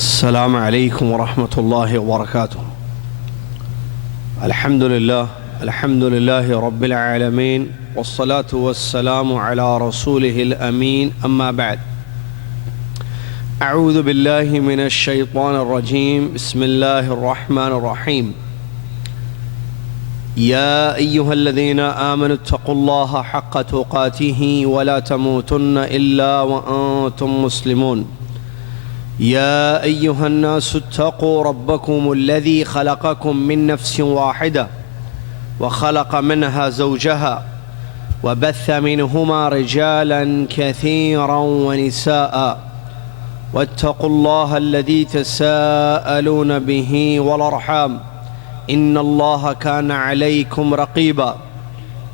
السلام عليكم ورحمة الله وبركاته. الحمد لله رب العالمين، والصلاة والسلام على رسوله الأمين. أما بعد، أعوذ بالله من الشيطان الرجيم. بسم الله الرحمن الرحيم. يا أيها الذين آمنوا اتقوا الله حق تقاته ولا تموتن إلا وأنتم مسلمون. يا أيها الناس اتقوا ربكم الذي خلقكم من نفس واحدة وخلق منها زوجها وبث منهما رجالا كثيرا ونساء واتقوا الله الذي تساءلون به والأرحام إن الله كان عليكم رقيبا.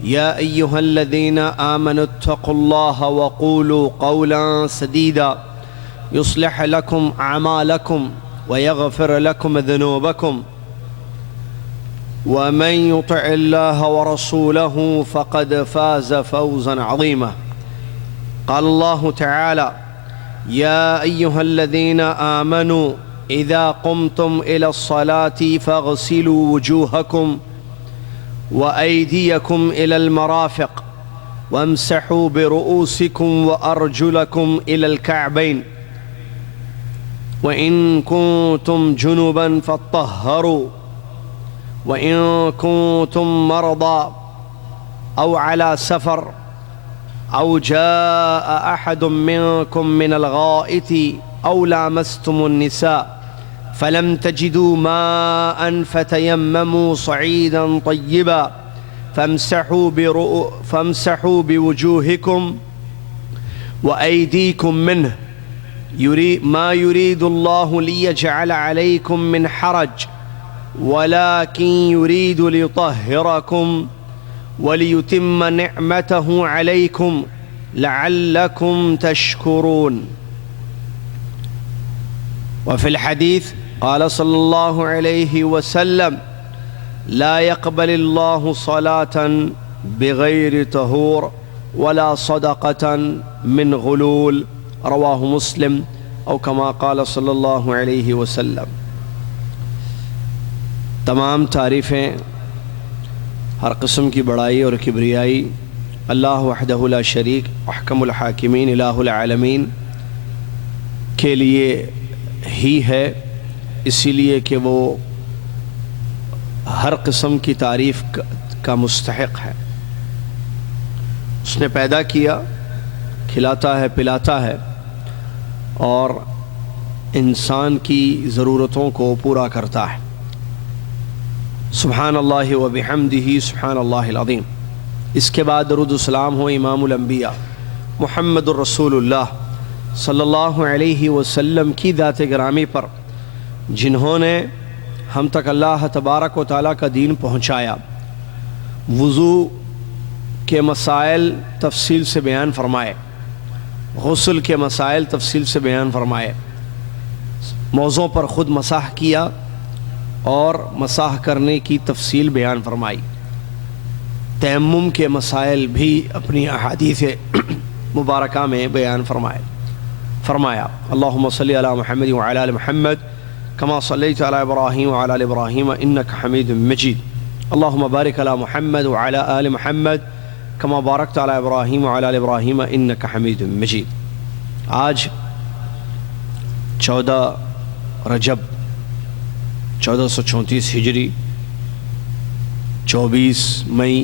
يا أيها الذين آمنوا اتقوا الله وقولوا قولا سديدا يصلح لكم أعمالكم ويغفر لكم ذنوبكم، ومن يطع الله ورسوله فقد فاز فوزا عظيما. قال الله تعالى: يا أيها الذين آمنوا إذا قمتم إلى الصلاة فاغسلوا وجوهكم وأيديكم إلى المرافق وامسحوا برؤوسكم وأرجلكم إلى الكعبين وإن كنتم جنبا فاطهروا وإن كنتم مرضى أو على سفر أو جاء أحد منكم من الغائط أو لامستم النساء فلم تجدوا ماء فتيمموا صعيدا طيبا فامسحوا بوجوهكم وأيديكم منه. ما يريد الله ليجعل عليكم من حرج ولكن يريد ليطهركم وليتم نعمته عليكم لعلكم تشكرون. وفي الحديث قال صلى الله عليه وسلم: لا يقبل الله صلاة بغير طهور ولا صدقة من غلول. رواہ مسلم او کما قال صلی اللہ علیہ وسلم. تمام تعریفیں، ہر قسم کی بڑائی اور کبریائی اللہ وحدہ لا شریک احکم الحاکمین الہ العالمین کے لیے ہی ہے، اسی لیے کہ وہ ہر قسم کی تعریف کا مستحق ہے. اس نے پیدا کیا، کھلاتا ہے، پلاتا ہے اور انسان کی ضرورتوں کو پورا کرتا ہے. سبحان اللہ و بحمدہ سبحان اللہ العظیم. اس کے بعد درود و سلام ہو امام الانبیاء محمد الرسول اللہ صلی اللہ علیہ وسلم کی ذات گرامی پر، جنہوں نے ہم تک اللہ تبارک و تعالیٰ کا دین پہنچایا. وضو کے مسائل تفصیل سے بیان فرمائے، غسل کے مسائل تفصیل سے بیان فرمائے، موضوع پر خود مسح کیا اور مسح کرنے کی تفصیل بیان فرمائی. تیمم کے مسائل بھی اپنی احادیث مبارکہ میں بیان فرمایا. اللہم صلی علی محمد وعلی آل محمد کما صلیت علی ابراہیم وعلی آل ابراہیم انک حمید مجید. اللہم بارک علی محمد وعلی آل محمد کما بارکت علی ابراہیم وعلی آل ابراہیم انک حمید مجید. آج 14 رجب 1434 ہجری، 24 مئی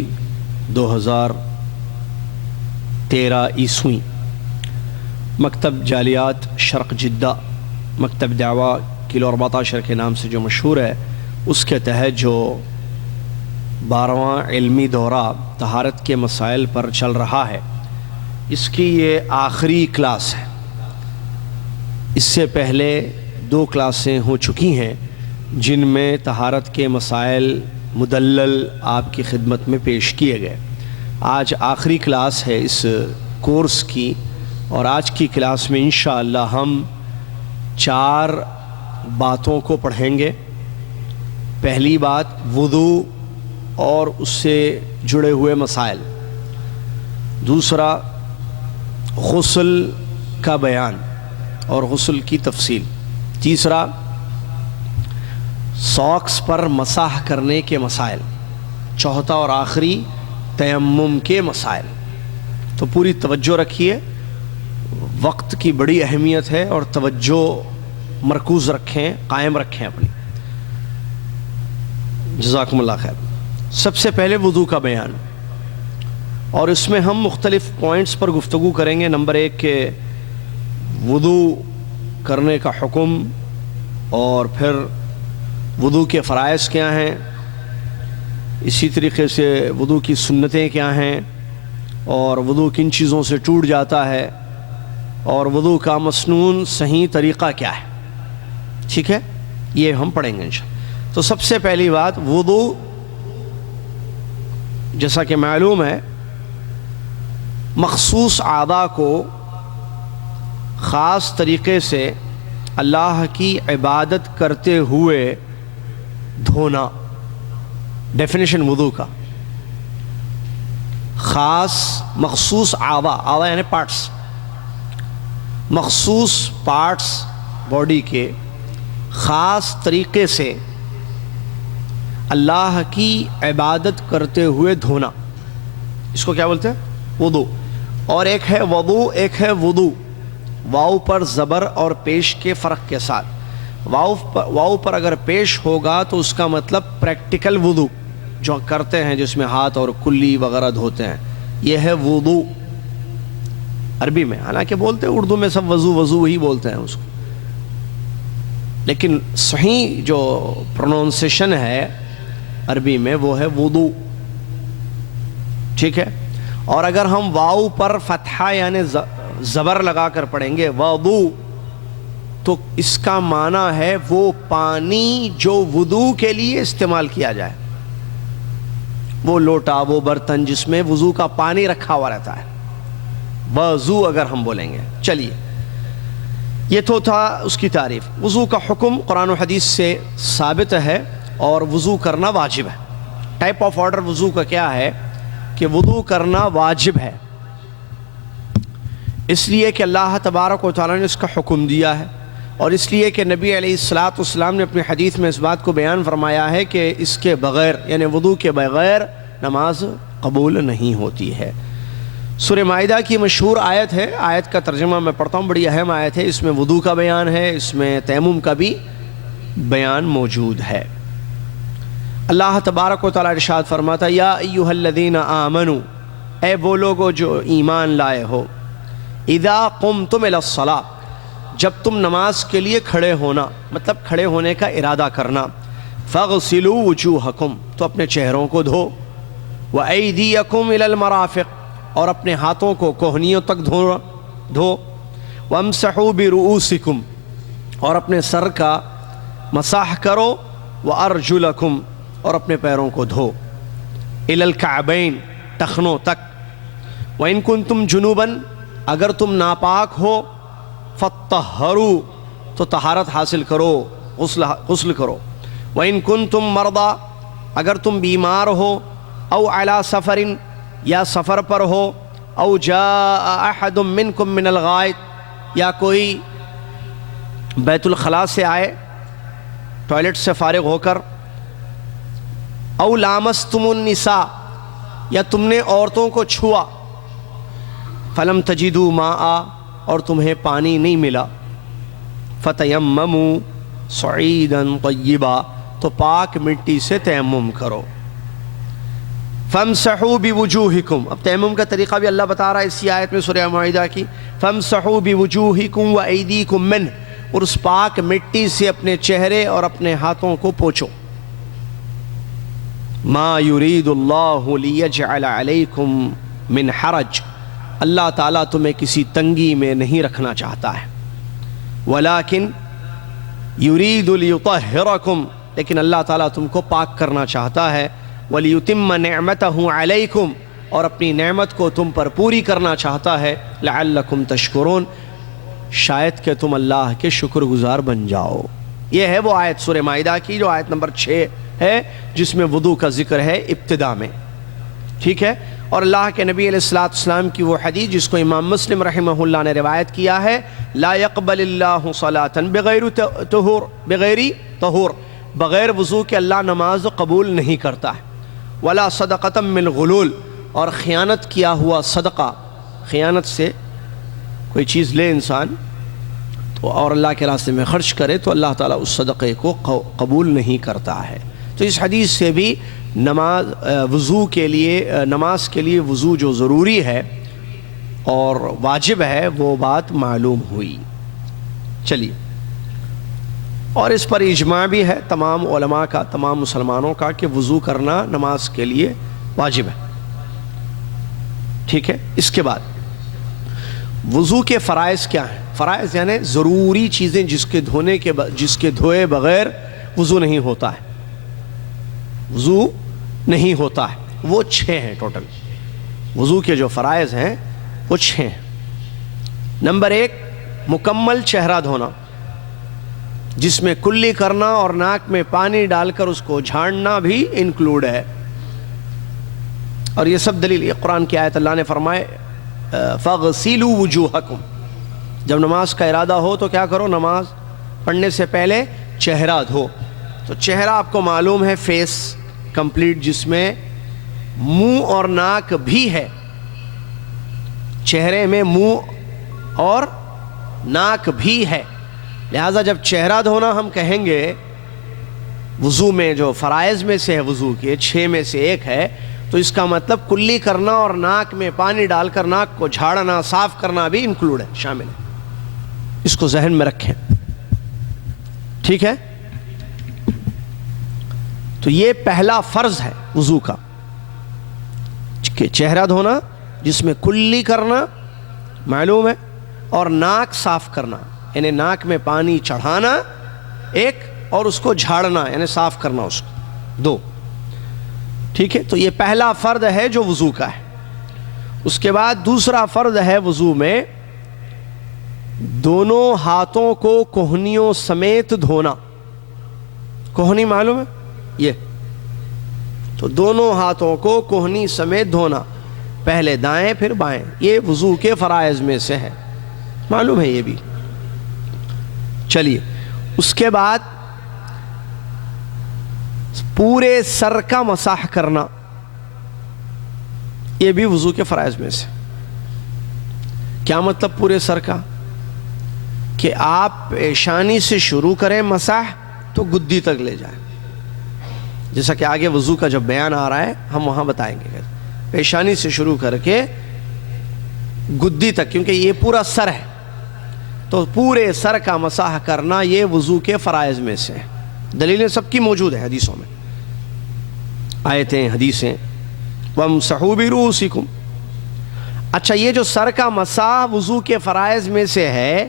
2013 عیسوی، مکتب جالیات شرق جدہ، مکتب دعویٰ کلو 14 کے نام سے جو مشہور ہے، اس کے تحت جو 12واں علمی دورہ طہارت کے مسائل پر چل رہا ہے، اس کی یہ آخری کلاس ہے. اس سے پہلے 2 کلاسیں ہو چکی ہیں جن میں طہارت کے مسائل مدلل آپ کی خدمت میں پیش کیے گئے. آج آخری کلاس ہے اس کورس کی، اور آج کی کلاس میں انشاءاللہ ہم 4 باتوں کو پڑھیں گے. پہلی بات وضو اور اس سے جڑے ہوئے مسائل. دوسرا غسل کا بیان اور غسل کی تفصیل. تیسرا ساکس پر مسح کرنے کے مسائل. چوتھا اور آخری تیمم کے مسائل. تو پوری توجہ رکھیے، وقت کی بڑی اہمیت ہے اور توجہ مرکوز رکھیں، قائم رکھیں اپنی. جزاکم اللہ خیر. سب سے پہلے وضو کا بیان، اور اس میں ہم مختلف پوائنٹس پر گفتگو کریں گے. نمبر 1 کہ وضو کرنے کا حکم، اور پھر وضو کے فرائض کیا ہیں، اسی طریقے سے وضو کی سنتیں کیا ہیں، اور وضو کن چیزوں سے ٹوٹ جاتا ہے، اور وضو کا مسنون صحیح طریقہ کیا ہے. ٹھیک ہے، یہ ہم پڑھیں گے انشاءاللہ. تو سب سے پہلی بات، وضو جیسا کہ معلوم ہے مخصوص اعضاء کو خاص طریقے سے اللہ کی عبادت کرتے ہوئے دھونا. ڈیفینیشن وضو کا، خاص مخصوص اعضاء یعنی پارٹس، مخصوص پارٹس باڈی کے خاص طریقے سے اللہ کی عبادت کرتے ہوئے دھونا، اس کو کیا بولتے ہیں؟ وضو. اور ایک ہے وضو، ایک ہے وضو. واو پر زبر اور پیش کے فرق کے ساتھ. واو پر اگر پیش ہوگا تو اس کا مطلب پریکٹیکل وضو جو کرتے ہیں، جس میں ہاتھ اور کلی وغیرہ دھوتے ہیں، یہ ہے وضو عربی میں. حالانکہ بولتے ہیں اردو میں سب وضو ہی بولتے ہیں اس کو، لیکن صحیح جو پروننسیشن ہے عربی میں وہ ہے وضو. ٹھیک ہے. اور اگر ہم واو پر فتحہ یعنی زبر لگا کر پڑھیں گے وضو، تو اس کا معنی ہے وہ پانی جو وضو کے لیے استعمال کیا جائے، وہ لوٹا، وہ برتن جس میں وضو کا پانی رکھا ہوا رہتا ہے، وضو اگر ہم بولیں گے. چلیے، یہ تو تھا اس کی تعریف. وضو کا حکم قرآن و حدیث سے ثابت ہے، اور وضو کرنا واجب ہے. ٹائپ آف آرڈر وضو کا کیا ہے کہ وضو کرنا واجب ہے، اس لیے کہ اللہ تبارک و تعالیٰ نے اس کا حکم دیا ہے، اور اس لیے کہ نبی علیہ الصلاۃ والسلام نے اپنی حدیث میں اس بات کو بیان فرمایا ہے کہ اس کے بغیر یعنی وضو کے بغیر نماز قبول نہیں ہوتی ہے. سورہ مائدہ کی مشہور آیت ہے، آیت کا ترجمہ میں پڑھتا ہوں، بڑی اہم آیت ہے. اس میں وضو کا بیان ہے، اس میں تیمم کا بھی بیان موجود ہے. اللہ تبارک و تعالیٰ ارشاد فرماتا ہے، یا ایھا الذین آمنوا، اے وہ لوگو جو ایمان لائے ہو، اذا قمتم الی الصلاۃ، جب تم نماز کے لیے کھڑے ہونا، مطلب کھڑے ہونے کا ارادہ کرنا، فاغسلوا وجوہکم، تو اپنے چہروں کو دھو، وایدیکم الی المرافق، اور اپنے ہاتھوں کو کوہنیوں تک دھو، وامسحوا برؤوسکم، اور اپنے سر کا مسح کرو، وارجلکم، اور اپنے پیروں کو دھو، الی الکعبین، ٹخنوں تک، وان کنتم جنوبا، اگر تم ناپاک ہو، فطہروا، تو طہارت حاصل کرو، غسل کرو، وان کنتم مرضی، اگر تم بیمار ہو، او علی سفر، یا سفر پر ہو، او جاء احد منکم من الغائط، یا کوئی بیت الخلاء سے آئے، ٹوائلٹ سے فارغ ہو کر، او لامستم النساء، یا تم نے عورتوں کو چھوا، فلم تجدوا ماء، اور تمہیں پانی نہیں ملا، فتیمموا صعیدا طیبا، تو پاک مٹی سے تیمم کرو، فامسحوا بوجوہکم. اب تیمم کا طریقہ بھی اللہ بتا رہا ہے اسی آیت میں سورہ مائدہ کی، فامسحوا بوجوہکم وایدیکم منہ، اور اس پاک مٹی سے اپنے چہرے اور اپنے ہاتھوں کو پوچھو. ما یرید اللہ لیجعل علیکم من حرج، اللہ تعالیٰ تمہیں کسی تنگی میں نہیں رکھنا چاہتا ہے، ولیکن یرید لیطہرکم، لیکن اللہ تعالیٰ تم کو پاک کرنا چاہتا ہے، ولیتم نعمتہ علیکم، اور اپنی نعمت کو تم پر پوری کرنا چاہتا ہے، لعلکم تشکرون، شاید کہ تم اللہ کے شکر گزار بن جاؤ. یہ ہے وہ آیت سورہ مائدہ کی جو آیت نمبر 6 ہے، جس میں وضو کا ذکر ہے ابتدا میں. ٹھیک ہے. اور اللہ کے نبی علیہ الصلوۃ والسلام کی وہ حدیث جس کو امام مسلم رحمہ اللہ نے روایت کیا ہے، لا يقبل اللہ صلاۃ بغیر طہور، بغیر وضو کے اللہ نماز قبول نہیں کرتا ہے. ولا صدقۃ من غلول، اور خیانت کیا ہوا صدقہ، خیانت سے کوئی چیز لے انسان تو اور اللہ کے راستے میں خرچ کرے تو اللہ تعالیٰ اس صدقے کو قبول نہیں کرتا ہے. تو اس حدیث سے بھی وضو کے لیے، نماز کے لیے وضو جو ضروری ہے اور واجب ہے وہ بات معلوم ہوئی. چلیے، اور اس پر اجماع بھی ہے تمام علماء کا، تمام مسلمانوں کا، کہ وضو کرنا نماز کے لیے واجب ہے. ٹھیک ہے. اس کے بعد وضو کے فرائض کیا ہیں؟ فرائض یعنی ضروری چیزیں جس کے دھوئے بغیر وضو نہیں ہوتا ہے، وضو نہیں ہوتا ہے. وہ 6 ہیں ٹوٹل. وضو کے جو فرائض ہیں وہ 6 ہیں. نمبر 1، مکمل چہرہ دھونا، جس میں کلی کرنا اور ناک میں پانی ڈال کر اس کو جھاڑنا بھی انکلوڈ ہے. اور یہ سب دلیل، یہ قرآن کی آیت، اللہ نے فرمائے فَاغْسِلُوا وُجُوهَكُمْ، جب نماز کا ارادہ ہو تو کیا کرو؟ نماز پڑھنے سے پہلے چہرہ دھو. تو چہرہ آپ کو معلوم ہے فیس کمپلیٹ، جس میں منہ اور ناک بھی ہے. چہرے میں منہ اور ناک بھی ہے. لہذا جب چہرہ دھونا ہم کہیں گے وضو میں جو فرائض میں سے ہے، وضو کے 6 میں سے ایک ہے، تو اس کا مطلب کلی کرنا اور ناک میں پانی ڈال کر ناک کو جھاڑنا، صاف کرنا بھی انکلوڈ ہے، شامل ہے. اس کو ذہن میں رکھیں. ٹھیک ہے. تو یہ پہلا فرض ہے وضو کا، کہ چہرہ دھونا جس میں کلی کرنا معلوم ہے، اور ناک صاف کرنا یعنی ناک میں پانی چڑھانا ایک، اور اس کو جھاڑنا یعنی صاف کرنا اس کو 2. ٹھیک ہے. تو یہ پہلا فرض ہے جو وضو کا ہے. اس کے بعد دوسرا فرض ہے وضو میں دونوں ہاتھوں کو کوہنیوں سمیت دھونا. کوہنی معلوم ہے یہ؟ تو دونوں ہاتھوں کو کوہنی سمیت دھونا، پہلے دائیں پھر بائیں. یہ وضو کے فرائض میں سے ہے، معلوم ہے یہ بھی. چلیے، اس کے بعد پورے سر کا مسح کرنا، یہ بھی وضو کے فرائض میں سے. کیا مطلب پورے سر کا؟ کہ آپ پیشانی سے شروع کریں مسح تو گدی تک لے جائیں، جیسا کہ آگے وضو کا جب بیان آ رہا ہے ہم وہاں بتائیں گے. پیشانی سے شروع کر کے گدی تک، کیونکہ یہ پورا سر ہے، تو پورے سر کا مسح کرنا یہ وضو کے فرائض میں سے ہے. دلیلیں سب کی موجود ہیں حدیثوں میں، آیتیں، حدیثیں. وَامْسَحُوا بِرُؤُوسِكُمْ. اچھا، یہ جو سر کا مسح وضو کے فرائض میں سے ہے،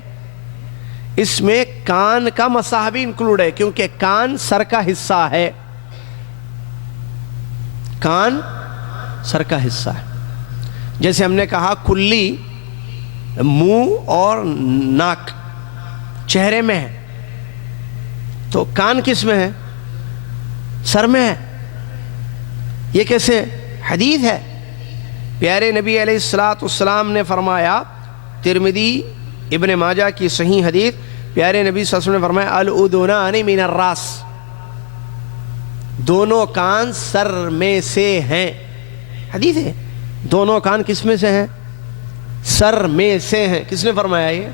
اس میں کان کا مسح بھی انکلوڈ ہے، کیونکہ کان سر کا حصہ ہے. کان سر کا حصہ ہے. جیسے ہم نے کہا کلی منہ اور ناک چہرے میں ہے، تو کان کس میں ہے؟ سر میں ہے. یہ کیسے؟ حدیث ہے. پیارے نبی علیہ الصلوۃ والسلام نے فرمایا، ترمذی ابن ماجہ کی صحیح حدیث، پیارے نبی صلی اللہ علیہ وسلم نے فرمایا الاذنان من الراس، دونوں کان سر میں سے ہیں. حدیث ہے. دونوں کان کس میں سے ہیں؟ سر میں سے ہیں. کس نے فرمایا؟ یہ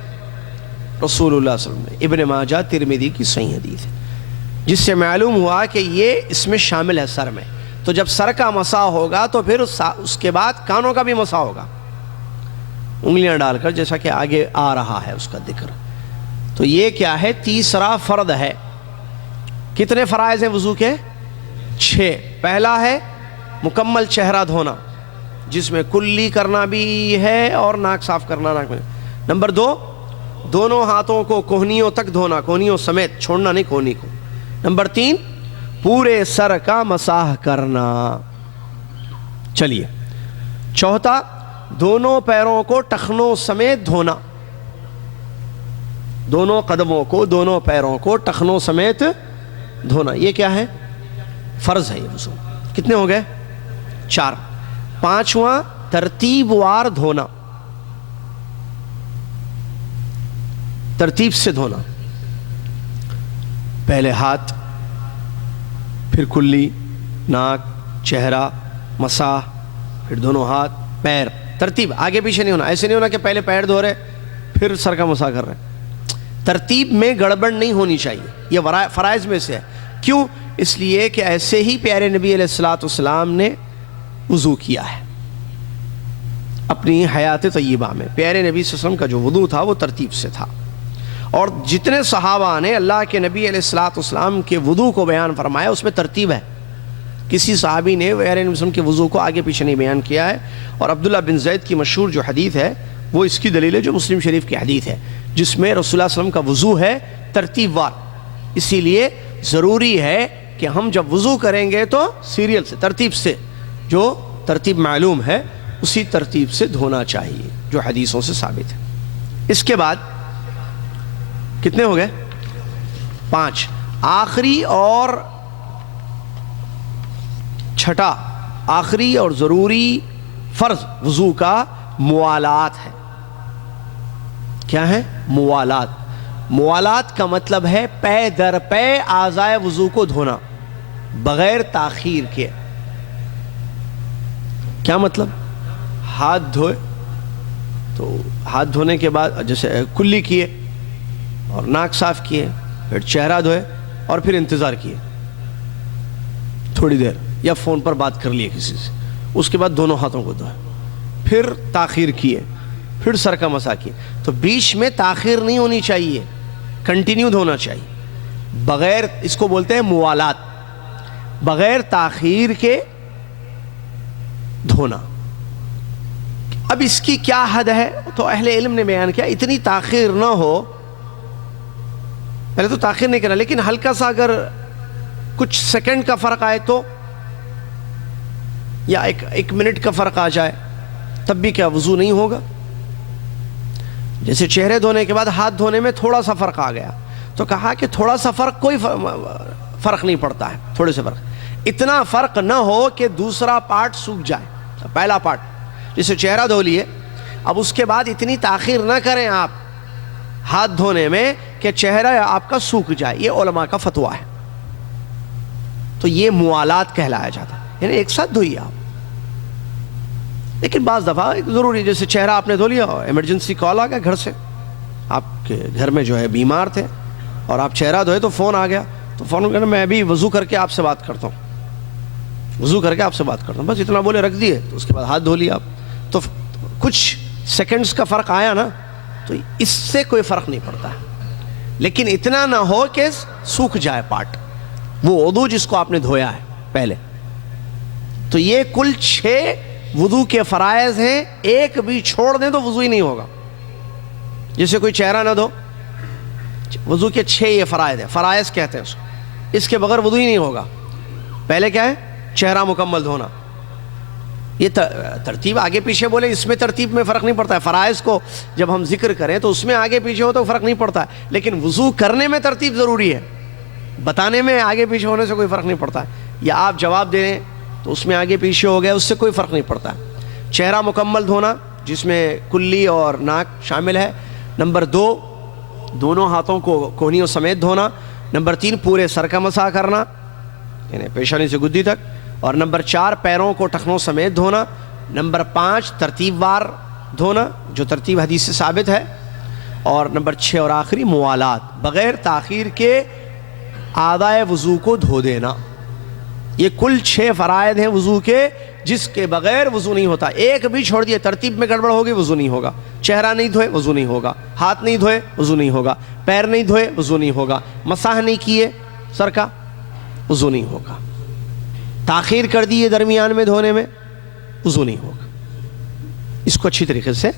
رسول اللہ صلی اللہ علیہ وسلم نے. ابن ماجہ ترمذی کی صحیح حدیث ہے، جس سے معلوم ہوا کہ یہ اس میں شامل ہے سر میں. تو جب سر کا مسح ہوگا تو پھر اس کے بعد کانوں کا بھی مسح ہوگا، انگلیاں ڈال کر، جیسا کہ آگے آ رہا ہے اس کا ذکر. تو یہ کیا ہے؟ تیسرا فرض ہے. کتنے فرائض ہیں وضو کے؟ 6. پہلا ہے مکمل چہرہ دھونا، جس میں کلی کرنا بھی ہے اور ناک صاف کرنا ناک میں. نمبر 2، دونوں ہاتھوں کو کوہنیوں تک دھونا، کوہنیوں سمیت، چھوڑنا نہیں کوہنی کو. نمبر 3، پورے سر کا مسح کرنا. چلیے، چوتھا، دونوں پیروں کو ٹخنوں سمیت دھونا. دونوں قدموں کو، دونوں پیروں کو ٹخنوں سمیت دھونا. یہ کیا ہے؟ فرض ہے یہ وضو. کتنے ہو گئے؟ 4. پانچواں ترتیب وار دھونا، ترتیب سے دھونا، پہلے ہاتھ، پھر کلی، ناک، چہرہ، مساح، پھر دونوں ہاتھ، پیر، ترتیب، آگے پیچھے نہیں ہونا. ایسے نہیں ہونا کہ پہلے پیر دھو رہے پھر سر کا مساح کر رہے. ترتیب میں گڑبڑ نہیں ہونی چاہیے، یہ فرائض میں سے ہے. کیوں؟ اس لیے کہ ایسے ہی پیارے نبی علیہ الصلوۃ والسلام نے وضو کیا ہے اپنی حیات طیبہ میں. پیارے نبی صلی اللہ علیہ وسلم کا جو وضو تھا وہ ترتیب سے تھا. اور جتنے صحابہ نے اللہ کے نبی علیہ الصلوۃ والسلام کے وضو کو بیان فرمایا اس میں ترتیب ہے. کسی صحابی نے پیارے نبی صلی اللہ علیہ وسلم کے وضو کو آگے پیچھے نہیں بیان کیا ہے. اور عبداللہ بن زید کی مشہور جو حدیث ہے وہ اس کی دلیل ہے، جو مسلم شریف کی حدیث ہے، جس میں رسول اللہ صلی اللہ علیہ وسلم کا وضو ہے ترتیب وار. اسی لیے ضروری ہے کہ ہم جب وضو کریں گے تو سیریل سے، ترتیب سے، جو ترتیب معلوم ہے اسی ترتیب سے دھونا چاہیے جو حدیثوں سے ثابت ہے. اس کے بعد کتنے ہو گئے؟ 5. آخری اور چھٹا، آخری اور ضروری فرض وضو کا موالات ہے. کیا ہے؟ موالات. موالات کا مطلب ہے پے در پے اعضائے وضو کو دھونا بغیر تاخیر کے. کیا مطلب؟ ہاتھ دھوئے تو ہاتھ دھونے کے بعد جیسے کلی کیے اور ناک صاف کیے، پھر چہرہ دھوئے اور پھر انتظار کیے تھوڑی دیر، یا فون پر بات کر لیے کسی سے، اس کے بعد دونوں ہاتھوں کو دھوئے، پھر تاخیر کیے، پھر سر کا مسح کیے. تو بیچ میں تاخیر نہیں ہونی چاہیے، کنٹینیو دھونا چاہیے بغیر، اس کو بولتے ہیں موالات، بغیر تاخیر کے دھونا. اب اس کی کیا حد ہے تو اہل علم نے بیان کیا، اتنی تاخیر نہ ہو، پہلے تو تاخیر نہیں کرنا، لیکن ہلکا سا اگر کچھ سیکنڈ کا فرق آئے تو، یا ایک منٹ کا فرق آ جائے تب بھی کیا وضو نہیں ہوگا؟ جیسے چہرے دھونے کے بعد ہاتھ دھونے میں تھوڑا سا فرق آ گیا تو کہا کہ تھوڑا سا فرق، کوئی فرق نہیں پڑتا ہے، تھوڑے سے فرق. اتنا فرق نہ ہو کہ دوسرا پارٹ سوکھ جائے. پہلا پارٹ جیسے چہرہ دھو لیے، اب اس کے بعد اتنی تاخیر نہ کریں آپ ہاتھ دھونے میں کہ چہرہ آپ کا سوکھ جائے. یہ علماء کا فتویٰ ہے. تو یہ موالات کہلایا جاتا ہے، یعنی ایک ساتھ دھوئیے آپ. لیکن بعض دفعہ ضروری، جیسے چہرہ آپ نے دھو لیا، ایمرجنسی کال آ گیا گھر سے، آپ کے گھر میں جو ہے بیمار تھے اور آپ چہرہ دھوئے تو فون آ گیا، تو فون کہنا میں ابھی وضو کر کے آپ سے بات کرتا ہوں، وضو کر کے آپ سے بات کرتا ہوں، بس اتنا بولے رکھ دیے، تو اس کے بعد ہاتھ دھو لیا آپ. تو کچھ سیکنڈز کا فرق آیا نا، تو اس سے کوئی فرق نہیں پڑتا ہے. لیکن اتنا نہ ہو کہ سوکھ جائے پارٹ، وہ وضو جس کو آپ نے دھویا ہے پہلے. تو یہ کل 6 وضو کے فرائض ہیں، ایک بھی چھوڑ دیں تو وضو ہی نہیں ہوگا. جیسے کوئی چہرہ نہ دھو، وضو کے 6 یہ فرائض ہیں، فرائض کہتے ہیں اس کو. اس کے بغیر وضو ہی نہیں ہوگا. پہلے کیا ہے؟ چہرہ مکمل دھونا. یہ ترتیب آگے پیچھے بولے، اس میں ترتیب میں فرق نہیں پڑتا ہے. فرائض کو جب ہم ذکر کریں تو اس میں آگے پیچھے ہو تو فرق نہیں پڑتا ہے، لیکن وضو کرنے میں ترتیب ضروری ہے، بتانے میں آگے پیچھے ہونے سے کوئی فرق نہیں پڑتا ہے. یا آپ جواب دے رہے تو اس میں آگے پیچھے ہو گیا، اس سے کوئی فرق نہیں پڑتا. چہرہ مکمل دھونا جس میں کلی اور ناک شامل ہے. نمبر 2، دونوں ہاتھوں کو کونیوں سمیت دھونا. نمبر 3، پورے سر کا مسح کرنا، یعنی پیشانی سے گدی تک. اور نمبر 4، پیروں کو ٹخنوں سمیت دھونا. نمبر 5، ترتیب وار دھونا جو ترتیب حدیث سے ثابت ہے. اور نمبر 6 اور آخری، موالات، بغیر تاخیر کے اعضائے وضو کو دھو دینا. یہ کل 6 فرائض ہیں وضو کے، جس کے بغیر وضو نہیں ہوتا. ایک بھی چھوڑ دیے، ترتیب میں گڑبڑ ہوگی، وضو نہیں ہوگا. چہرہ نہیں دھوئے، وضو نہیں ہوگا. ہاتھ نہیں دھوئے، وضو نہیں ہوگا. پیر نہیں دھوئے، وضو نہیں ہوگا. مسح نہیں کیے سر کا، وضو نہیں ہوگا. تاخیر کر دیے درمیان میں دھونے میں، وضو نہیں ہوگا. اس کو اچھی طریقے سے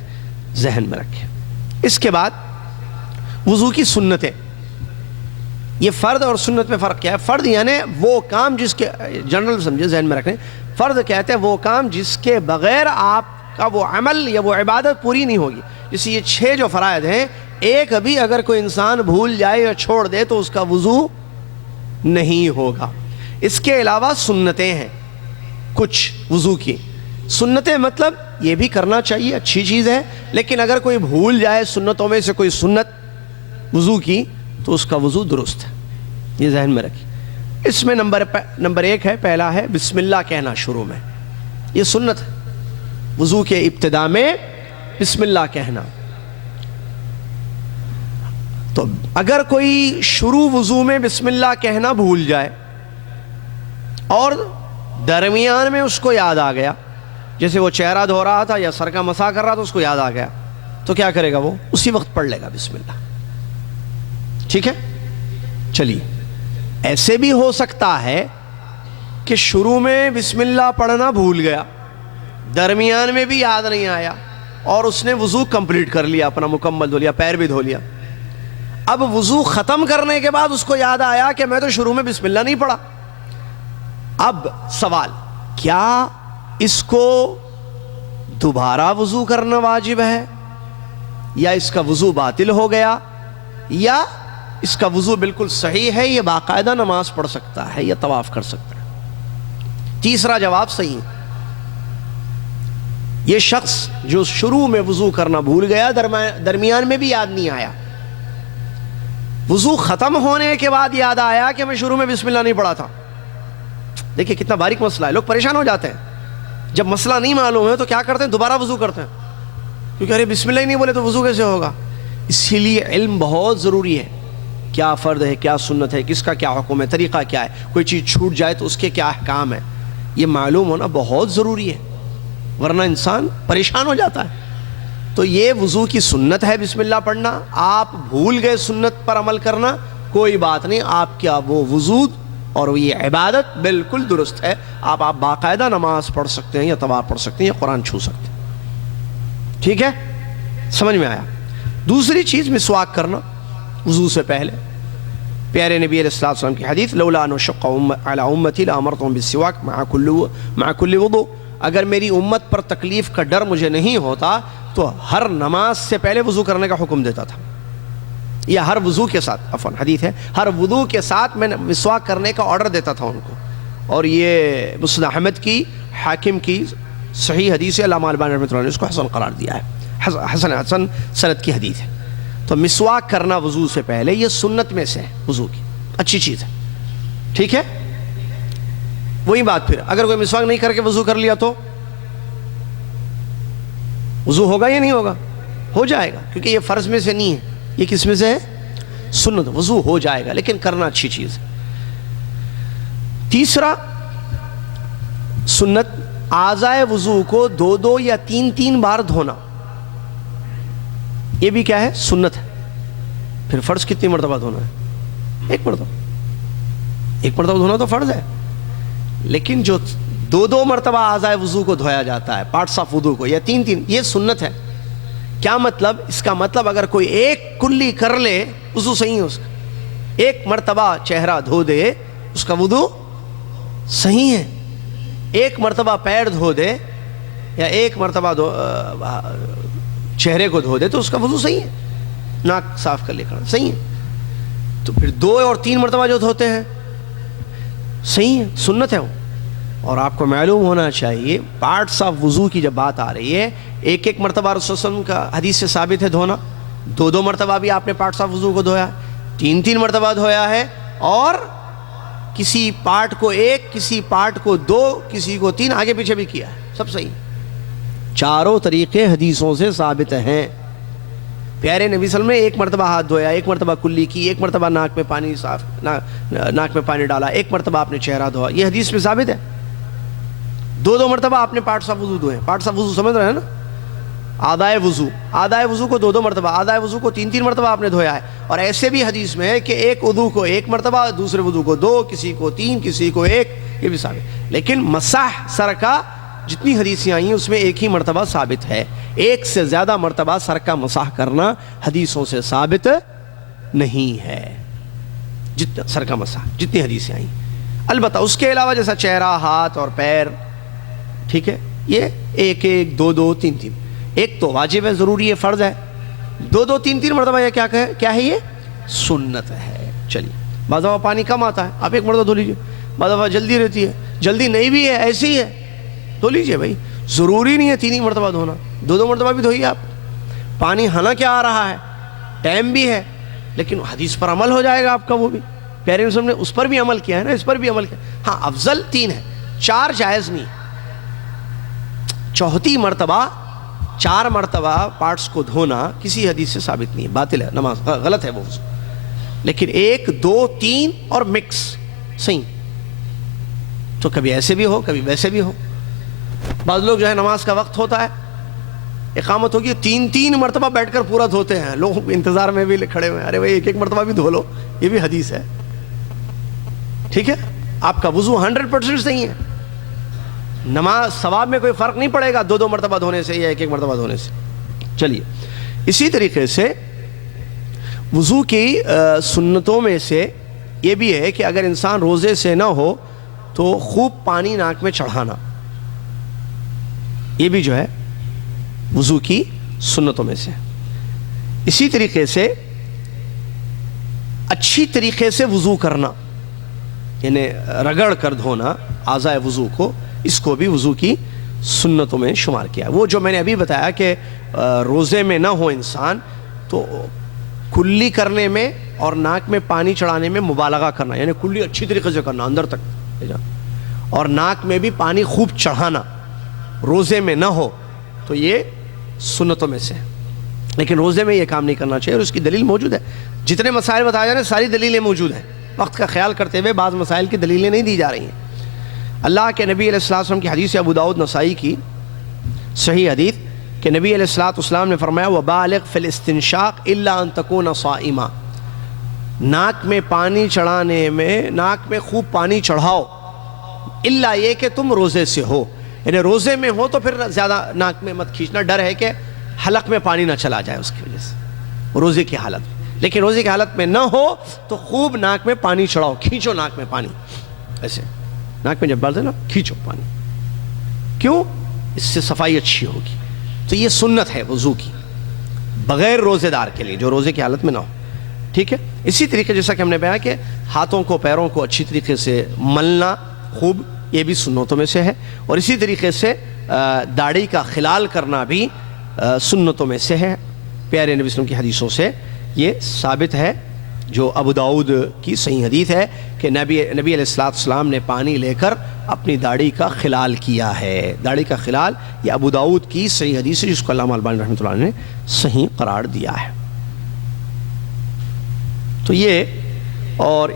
ذہن میں رکھیں. اس کے بعد وضو کی سنتیں. یہ فرض اور سنت میں فرق کیا ہے؟ فرض یعنی وہ کام جس کے، جنرل سمجھے، ذہن میں رکھیں. فرض کہتے ہیں وہ کام جس کے بغیر آپ کا وہ عمل یا وہ عبادت پوری نہیں ہوگی. جیسے یہ 6 جو فرائض ہیں، ایک بھی اگر کوئی انسان بھول جائے یا چھوڑ دے تو اس کا وضو نہیں ہوگا. اس کے علاوہ سنتیں ہیں کچھ وضو کی. سنتیں مطلب یہ بھی کرنا چاہیے، اچھی چیز ہے، لیکن اگر کوئی بھول جائے سنتوں میں سے کوئی سنت وضو کی تو اس کا وضو درست ہے، یہ ذہن میں رکھیے۔ اس میں نمبر ایک ہے، پہلا ہے بسم اللہ کہنا شروع میں، یہ سنت ہے، وضو کے ابتدا میں بسم اللہ کہنا۔ تو اگر کوئی شروع وضو میں بسم اللہ کہنا بھول جائے اور درمیان میں اس کو یاد آ گیا، جیسے وہ چہرہ دھو رہا تھا یا سر کا مسح کر رہا تھا، اس کو یاد آ گیا، تو کیا کرے گا؟ وہ اسی وقت پڑھ لے گا بسم اللہ، ٹھیک ہے؟ چلیے، ایسے بھی ہو سکتا ہے کہ شروع میں بسم اللہ پڑھنا بھول گیا، درمیان میں بھی یاد نہیں آیا، اور اس نے وضو کمپلیٹ کر لیا، اپنا مکمل دھو لیا، پیر بھی دھو لیا۔ اب وضو ختم کرنے کے بعد اس کو یاد آیا کہ میں تو شروع میں بسم اللہ نہیں پڑھا۔ اب سوال، کیا اس کو دوبارہ وضو کرنا واجب ہے، یا اس کا وضو باطل ہو گیا، یا اس کا وضو بالکل صحیح ہے، یہ باقاعدہ نماز پڑھ سکتا ہے یا طواف کر سکتا ہے؟ تیسرا جواب صحیح ہے۔ یہ شخص جو شروع میں وضو کرنا بھول گیا، درمیان میں بھی یاد نہیں آیا، وضو ختم ہونے کے بعد یاد آیا کہ میں شروع میں بسم اللہ نہیں پڑھا تھا۔ دیکھیں کتنا باریک مسئلہ ہے، لوگ پریشان ہو جاتے ہیں جب مسئلہ نہیں معلوم ہے تو کیا کرتے ہیں؟ دوبارہ وضو کرتے ہیں، کیونکہ ارے بسم اللہ ہی نہیں بولے تو وضو کیسے ہوگا؟ اسی لیے علم بہت ضروری ہے، کیا فرض ہے، کیا سنت ہے، کس کا کیا حکم ہے، طریقہ کیا ہے، کوئی چیز چھوٹ جائے تو اس کے کیا احکام ہے، یہ معلوم ہونا بہت ضروری ہے، ورنہ انسان پریشان ہو جاتا ہے۔ تو یہ وضو کی سنت ہے بسم اللہ پڑھنا، آپ بھول گئے سنت پر عمل کرنا، کوئی بات نہیں، آپ کیا وہ وضو اور یہ عبادت بالکل درست ہے، آپ باقاعدہ نماز پڑھ سکتے ہیں یا طواف پڑھ سکتے ہیں یا قرآن چھو سکتے ہیں، ٹھیک ہے؟ سمجھ میں آیا؟ دوسری چیز مسواک کرنا وضو سے پہلے، پیارے نبی علیہ الصلوۃ والسلام کی حدیث، لولا ان اشق علی امتی لامرتهم بالسواک مع کل وضوء، اگر میری امت پر تکلیف کا ڈر مجھے نہیں ہوتا تو ہر نماز سے پہلے وضو کرنے کا حکم دیتا تھا، یا ہر وضو کے ساتھ، عفواً حدیث ہے، ہر وضو کے ساتھ میں مسواک کرنے کا آرڈر دیتا تھا ان کو، اور یہ مسند احمد کی، حاکم کی صحیح حدیث ہے، علامہ البانی رحمۃ اللہ علیہ نے اس کو حسن قرار دیا ہے، حسن سند کی حدیث ہے۔ تو مسواک کرنا وضو سے پہلے یہ سنت میں سے ہے، وضو کی اچھی چیز ہے، ٹھیک ہے؟ وہی بات، پھر اگر کوئی مسواک نہیں کر کے وضو کر لیا تو وضو ہوگا یا نہیں ہوگا؟ ہو جائے گا، کیونکہ یہ فرض میں سے نہیں ہے، یہ کس میں سے ہے؟ سنت، وضو ہو جائے گا، لیکن کرنا اچھی چیز ہے۔ تیسرا سنت، اعضائے وضو کو 2 یا 3 بار دھونا، یہ بھی کیا ہے؟ سنت ہے۔ پھر فرض کتنی مرتبہ دھونا ہے؟ ایک مرتبہ دھونا تو فرض ہے، لیکن جو 2 مرتبہ اعضائے وضو کو دھویا جاتا ہے، پارٹس آف وضو کو، یا 3، یہ سنت ہے۔ کیا مطلب؟ اس کا مطلب اگر کوئی ایک کلی کر لے وضو صحیح ہے اس کا، ایک مرتبہ چہرہ دھو دے اس کا وضو صحیح ہے، ایک مرتبہ پیر دھو دے یا ایک مرتبہ چہرے کو دھو دے تو اس کا وضو صحیح ہے، ناک صاف کر لے کر صحیح ہے۔ تو پھر 2 اور 3 مرتبہ جو دھوتے ہیں صحیح ہے، سنت ہے وہ۔ اور آپ کو معلوم ہونا چاہیے پارٹس آف وضو کی جب بات آ رہی ہے، ایک مرتبہ رسول صلی اللہ علیہ وسلم کا حدیث سے ثابت ہے دھونا، 2 مرتبہ بھی آپ نے پارٹس آف وضو کو دھویا، 3 مرتبہ دھویا ہے، اور کسی پارٹ کو 1، کسی پارٹ کو 2، کسی کو 3، آگے پیچھے بھی کیا ہے، سب صحیح۔ چاروں طریقے حدیثوں سے ثابت ہیں۔ پیارے نبی صلی اللہ علیہ وسلم نے 1 مرتبہ ہاتھ دھویا، 1 مرتبہ کلی کی، 1 مرتبہ ناک میں پانی ڈالا، 1 مرتبہ آپ نے چہرہ دھویا، یہ حدیث میں ثابت ہے۔ 2 مرتبہ آپ نے پارٹس آف وضو دھوئے، پارٹس آف وضو سمجھ رہے ہیں نا؟ اعضائے وضو کو 2 مرتبہ، اعضائے وضو کو 3 مرتبہ آپ نے دھویا ہے۔ اور ایسے بھی حدیث میں ہے کہ ایک وضو کو 1 مرتبہ، دوسرے وضو کو 2، کسی کو 3، کسی کو 1، یہ بھی ثابت۔ لیکن مسح سر کا جتنی حدیثیں آئی ہیں اس میں 1 ہی مرتبہ ثابت ہے، 1 سے زیادہ مرتبہ سر کا مسح کرنا حدیثوں سے ثابت نہیں ہے، جتنا سر کا مسح جتنی حدیثیں آئیں۔ البتہ اس کے علاوہ جیسا چہرہ، ہاتھ اور پیر، ٹھیک ہے، یہ 1، 2، 3، ایک تو واجب ہے، ضروری ہے، فرض ہے، 2، 3 مرتبہ یہ کیا ہے؟ یہ سنت ہے۔ چلیے، بعض دفعہ پانی کم آتا ہے، آپ 1 مرتبہ دھو لیجیے، بعض دفعہ جلدی رہتی ہے، جلدی نہیں بھی ہے، ایسی ہے، دھو لیجیے بھائی، ضروری نہیں ہے 3 ہی مرتبہ دھونا، 2 مرتبہ بھی دھوئیے آپ. پانی حالانکہ آ رہا ہے، ٹائم بھی ہے، لیکن حدیث پر عمل ہو جائے گا آپ کا. وہ بھی پیارے رسول نے اس پر بھی عمل کیا ہے نا، اس پر بھی عمل کیا. ہاں افضل 3 ہے، 4 جائز نہیں. 4تھی مرتبہ 4 مرتبہ پارٹس کو دھونا کسی حدیث سے ثابت نہیں ہے، باطل ہے نماز، غلط ہے وہ وضو. لیکن 1 2 3 اور مکس صحیح. تو کبھی ایسے بھی ہو کبھی ویسے بھی ہو. بعض لوگ جو ہے نماز کا وقت ہوتا ہے، اقامت ہوگی، 3 مرتبہ بیٹھ کر پورا دھوتے ہیں. لوگ انتظار میں بھی کھڑے ہوئے ہیں، ارے بھائی 1 مرتبہ بھی دھو لو. یہ بھی حدیث ہے. ٹھیک ہے، آپ کا وضو 100% صحیح ہے. نماز ثواب میں کوئی فرق نہیں پڑے گا 2 مرتبہ دھونے سے یا 1 مرتبہ دھونے سے. چلیے، اسی طریقے سے وضو کی سنتوں میں سے یہ بھی ہے کہ اگر انسان روزے سے نہ ہو تو خوب پانی ناک میں چڑھانا، یہ بھی جو ہے وضو کی سنتوں میں سے. اسی طریقے سے اچھی طریقے سے وضو کرنا، یعنی رگڑ کر دھونا اعضائے وضو کو، اس کو بھی وضو کی سنتوں میں شمار کیا. وہ جو میں نے ابھی بتایا کہ روزے میں نہ ہو انسان تو کلی کرنے میں اور ناک میں پانی چڑھانے میں مبالغہ کرنا، یعنی کلی اچھی طریقے سے کرنا اندر تک، اور ناک میں بھی پانی خوب چڑھانا روزے میں نہ ہو تو یہ سنتوں میں سے. لیکن روزے میں یہ کام نہیں کرنا چاہیے، اور اس کی دلیل موجود ہے. جتنے مسائل بتائے جا رہے ہیں ساری دلیلیں موجود ہیں. وقت کا خیال کرتے ہوئے بعض مسائل کی دلیلیں نہیں دی جا رہی ہیں. اللہ کے نبی علیہ السلام کی حدیث ابو داؤد نسائی کی صحیح حدیث کہ نبی علیہ السلام نے فرمایا وَبَالِغْ فِي الْإِسْتِنْشَاقِ إِلَّا أَن تَكُونَ صَائِمًا. ناک میں پانی چڑھانے میں ناک میں خوب پانی چڑھاؤ، الا یہ کہ تم روزے سے ہو. یعنی روزے میں ہو تو پھر زیادہ ناک میں مت کھینچنا، ڈر ہے کہ حلق میں پانی نہ چلا جائے اس کی وجہ سے روزے کی حالت میں. لیکن روزے کی حالت میں نہ ہو تو خوب ناک میں پانی چڑھاؤ، کھینچو ناک میں پانی، ایسے ناک میں جب ڈالتے نا کھینچو پانی. کیوں؟ اس سے صفائی اچھی ہوگی. تو یہ سنت ہے وضو کی بغیر روزے دار کے لیے جو روزے کی حالت میں نہ ہو. ٹھیک ہے. اسی طریقے جیسا کہ ہم نے بیان کہ ہاتھوں کو پیروں کو اچھی طریقے سے ملنا خوب، یہ بھی سنتوں میں سے ہے. اور اسی طریقے سے داڑھی کا خلال کرنا بھی سنتوں میں سے ہے. پیارے نبی صلی اللہ علیہ وسلم کی حدیثوں سے یہ ثابت ہے، جو ابو داؤد کی صحیح حدیث ہے کہ نبی علیہ السلام نے پانی لے کر اپنی داڑھی کا خلال کیا ہے. داڑھی کا خلال یہ ابو داؤد کی صحیح حدیث ہے، جس کو علامہ البانی رحمۃ اللہ نے صحیح قرار دیا ہے. تو یہ، اور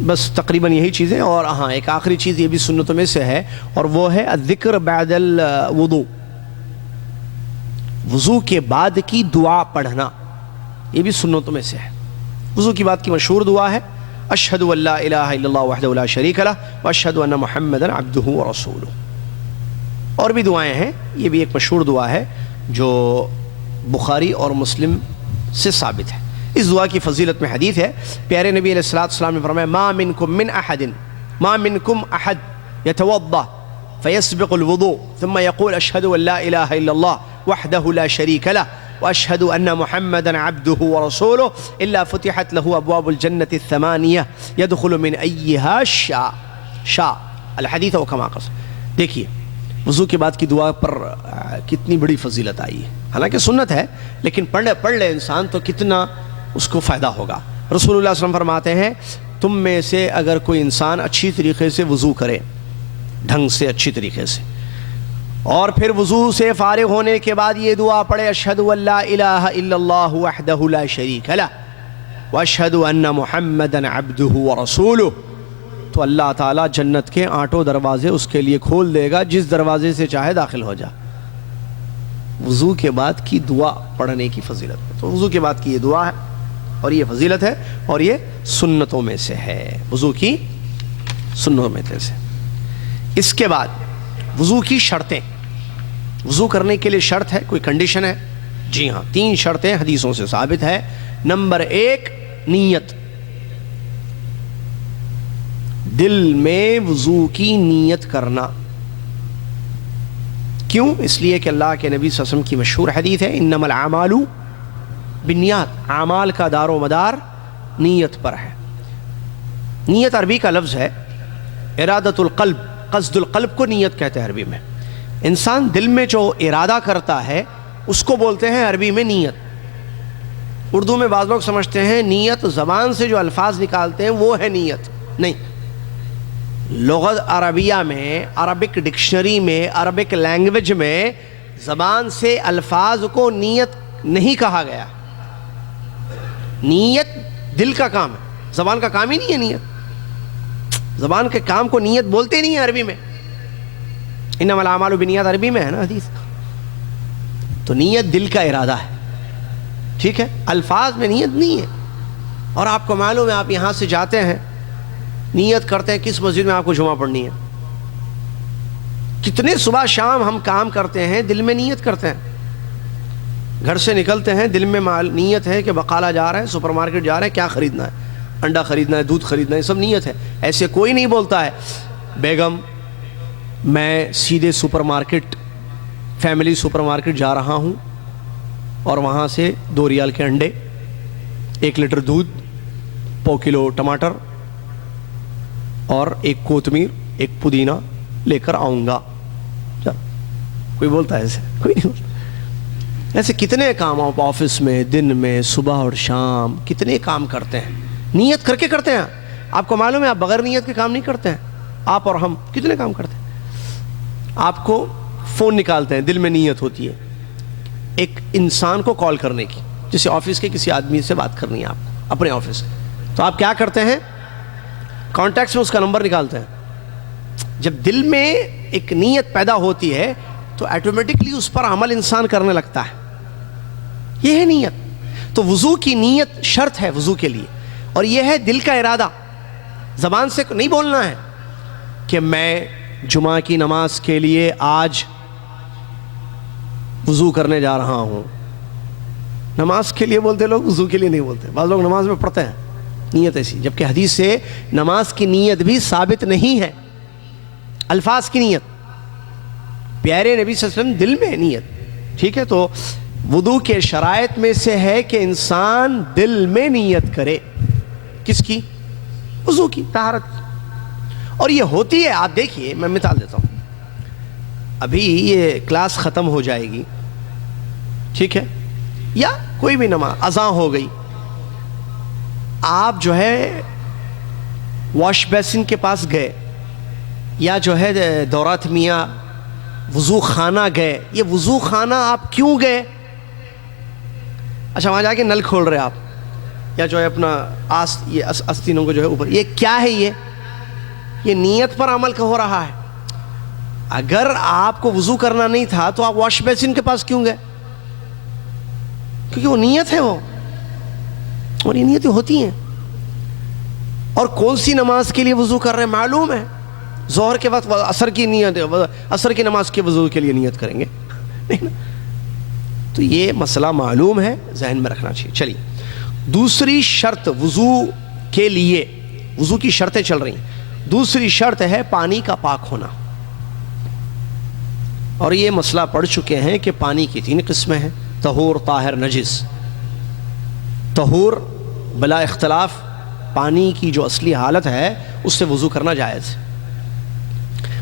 بس تقریباً یہی چیزیں. اور ہاں ایک آخری چیز یہ بھی سنتوں میں سے ہے، اور وہ ہے الذکر بعد الوضو، وضو کے بعد کی دعا پڑھنا، یہ بھی سنتوں میں سے ہے. وضو کی بعد کی مشہور دعا ہے اشہد ان لا الہ الا اللہ وحدہ لا شریک لہ واشہد ان محمدا عبدہ ورسولہ. اور بھی دعائیں ہیں، یہ بھی ایک مشہور دعا ہے جو بخاری اور مسلم سے ثابت ہے. اس دعا کی فضیلت میں حدیث ہے، پیارے نبی علیہ السلام نے فرمایا ما منکم احد یتوضا فیسبق الوضوء ثم يقول اشہد ان لا الہ الا اللہ وحدہ لا شریک لہ واشہد ان محمدا عبدہ ورسولہ الا فتحت لہ ابواب الجنۃ الثمانیہ یدخل من ایہا شاء الحدیث و کما قال. دیکھیے وضو کے بعد کی دعا پر کتنی بڑی فضیلت آئی ہے. حالانکہ سنت ہے لیکن پڑھ لے انسان تو کتنا اس کو فائدہ ہوگا. رسول اللہ صلی اللہ علیہ وسلم فرماتے ہیں تم میں سے اگر کوئی انسان اچھی طریقے سے وضو کرے، ڈھنگ سے اچھی طریقے سے، اور پھر وضو سے فارغ ہونے کے بعد یہ دعا پڑھے اشہد ان لا الہ الا اللہ وحدہ لا شریک لہ واشہد ان محمدا عبدہ ورسولہ، تو اللہ تعالیٰ جنت کے 8 دروازے اس کے لیے کھول دے گا، جس دروازے سے چاہے داخل ہو جا. وضو کے بعد کی دعا پڑھنے کی فضیلت. تو وضو کے بعد کی یہ دعا ہے اور یہ فضیلت ہے اور یہ سنتوں میں سے ہے، وضو کی سنتوں میں سے. اس کے بعد وضو کی شرطیں. وضو کرنے کے لیے شرط ہے، کوئی کنڈیشن ہے؟ جی ہاں، 3 شرطیں حدیثوں سے ثابت ہے. نمبر 1 نیت، دل میں وضو کی نیت کرنا. کیوں؟ اس لیے کہ اللہ کے نبی صلی اللہ علیہ وسلم کی مشہور حدیث ہے انما الاعمال بالنیات، اعمال کا دار و مدار نیت پر ہے. نیت عربی کا لفظ ہے ارادۃ القلب قصد القلب کو نیت کہتے ہیں عربی میں. انسان دل میں جو ارادہ کرتا ہے اس کو بولتے ہیں عربی میں نیت. اردو میں بعض لوگ سمجھتے ہیں نیت زبان سے جو الفاظ نکالتے ہیں وہ ہے نیت. نہیں، لغت عربیہ میں، عربک ڈکشنری میں، عربک لینگویج میں زبان سے الفاظ کو نیت نہیں کہا گیا. نیت دل کا کام ہے، زبان کا کام ہی نہیں ہے نیت. زبان کے کام کو نیت بولتے نہیں ہیں عربی میں. انما الاعمال بالنیات عربی میں ہے نا حدیث. تو نیت دل کا ارادہ ہے، ٹھیک ہے، الفاظ میں نیت نہیں ہے. اور آپ کو معلوم ہے، آپ یہاں سے جاتے ہیں، نیت کرتے ہیں کس مسجد میں آپ کو جمعہ پڑھنی ہے. کتنے صبح شام ہم کام کرتے ہیں، دل میں نیت کرتے ہیں. گھر سے نکلتے ہیں، دل میں نیت ہے کہ بقالہ جا رہے ہیں، سپر مارکیٹ جا رہے ہیں، کیا خریدنا ہے، انڈا خریدنا ہے، دودھ خریدنا ہے، یہ سب نیت ہے. ایسے کوئی نہیں بولتا ہے بیگم میں سیدھے super market, family super market جا رہا ہوں اور وہاں سے 2 ریال کے انڈے، 1 لیٹر دودھ، 1 کلو ٹماٹر اور 1 کوتمیر، 1 پودینہ لے کر آؤں گا. کوئی بولتا ہے ایسے؟ کوئی نہیں بولتا. ایسے کتنے کام آپ آفس میں، دن میں، صبح اور شام کتنے کام کرتے ہیں، نیت کر کے کرتے ہیں. آپ کو معلوم ہے آپ بغیر نیت کے کام نہیں کرتے ہیں. آپ اور ہم کتنے کام کرتے ہیں. آپ کو فون نکالتے ہیں، دل میں نیت ہوتی ہے ایک انسان کو کال کرنے کی، جسے آفس کے کسی آدمی سے بات کرنی ہے آپ کو اپنے آفس سے. تو آپ کیا کرتے ہیں؟ کانٹیکٹس میں اس کا نمبر نکالتے ہیں. جب دل میں ایک نیت پیدا ہوتی ہے تو ایٹومیٹکلی اس پر عمل انسان کرنے لگتا ہے. یہ ہے نیت. تو وضو کی نیت شرط ہے وضو کے لیے، اور یہ ہے دل کا ارادہ. زبان سے نہیں بولنا ہے کہ میں جمعہ کی نماز کے لیے آج وضو کرنے جا رہا ہوں. نماز کے لیے بولتے لوگ، وضو کے لیے نہیں بولتے. بعض لوگ نماز میں پڑھتے ہیں نیت ایسی، جبکہ حدیث سے نماز کی نیت بھی ثابت نہیں ہے. الفاظ کی نیت، پیارے نبی صلی اللہ علیہ وسلم دل میں نیت. ٹھیک ہے، تو وضو کے شرائط میں سے ہے کہ انسان دل میں نیت کرے. کس کی؟ وضو کی، طہارت کی. اور یہ ہوتی ہے، آپ دیکھیے میں مثال دیتا ہوں. ابھی یہ کلاس ختم ہو جائے گی، ٹھیک ہے، یا کوئی بھی نماز اذان ہو گئی، آپ جو ہے واش بیسن کے پاس گئے، یا جو ہے دورات میاں وضو خانہ گئے. یہ وضو خانہ آپ کیوں گئے؟ اچھا، وہاں جا کے نل کھول رہے آپ، یا جو ہے اپنا یہ آستینوں کو جو ہے اوپر، یہ کیا ہے؟ یہ نیت پر عمل ہو رہا ہے. اگر آپ کو وضو کرنا نہیں تھا تو آپ واش بیسن کے پاس کیوں گئے؟ کیونکہ وہ نیت ہے، وہ اور یہ نیتیں ہوتی ہیں. اور کون سی نماز کے لیے وضو کر رہے ہیں معلوم ہے. ظہر کے وقت عصر کی نیت، عصر کی نماز کے وضو کے لیے نیت کریں گے نہیں نا. تو یہ مسئلہ معلوم ہے، ذہن میں رکھنا چاہیے. چلیے، دوسری شرط وضو کے لیے، وضو کی شرطیں چل رہی ہیں. دوسری شرط ہے پانی کا پاک ہونا. اور یہ مسئلہ پڑھ چکے ہیں کہ پانی کی 3 قسمیں ہیں: طہور، طاہر، نجس. طہور بلا اختلاف پانی کی جو اصلی حالت ہے اس سے وضو کرنا جائز.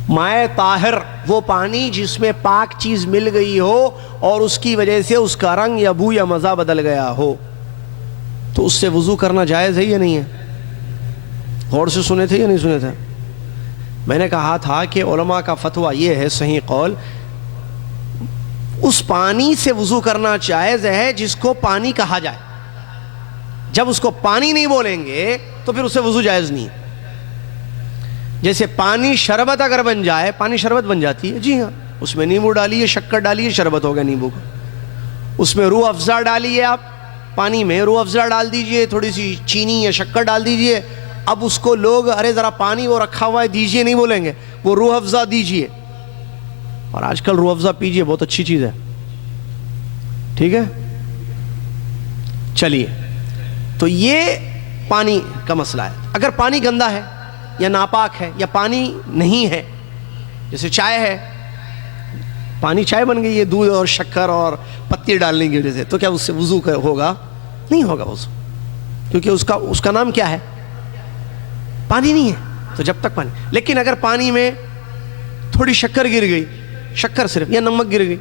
مائع طاہر وہ پانی جس میں پاک چیز مل گئی ہو اور اس کی وجہ سے اس کا رنگ یا بو یا مزہ بدل گیا ہو، تو اس سے وضو کرنا جائز ہے یا نہیں ہے؟ غور سے سنے تھے یا نہیں سنے تھے؟ میں نے کہا تھا کہ علماء کا فتویٰ یہ ہے، صحیح قول، اس پانی سے وضو کرنا جائز ہے جس کو پانی کہا جائے. جب اس کو پانی نہیں بولیں گے تو پھر اس سے وضو جائز نہیں. جیسے پانی شربت اگر بن جائے، پانی شربت بن جاتی ہے، جی ہاں، اس میں نیمبو ڈالیے، شکر ڈالیے، شربت ہو گیا نیمبو کا. اس میں روح افزا ڈالیے، آپ پانی میں روح افزا ڈال دیجئے، تھوڑی سی چینی یا شکر ڈال دیجئے. اب اس کو لوگ ارے ذرا پانی وہ رکھا ہوا ہے دیجئے نہیں بولیں گے، وہ روح افزا دیجئے. اور آج کل روح افزا پیجئے، بہت اچھی چیز ہے. ٹھیک ہے، چلیے. تو یہ پانی کا مسئلہ ہے. اگر پانی گندا ہے یا ناپاک ہے یا پانی نہیں ہے، جیسے چائے ہے، پانی چائے بن گئی ہے دودھ اور شکر اور پتی ڈالنے کی وجہ سے، تو کیا اس سے وضو ہوگا؟ نہیں ہوگا وضو، کیونکہ اس کا نام کیا ہے؟ پانی نہیں ہے. تو جب تک پانی. لیکن اگر پانی میں تھوڑی شکر گر گئی، شکر صرف، یا نمک گر گئی،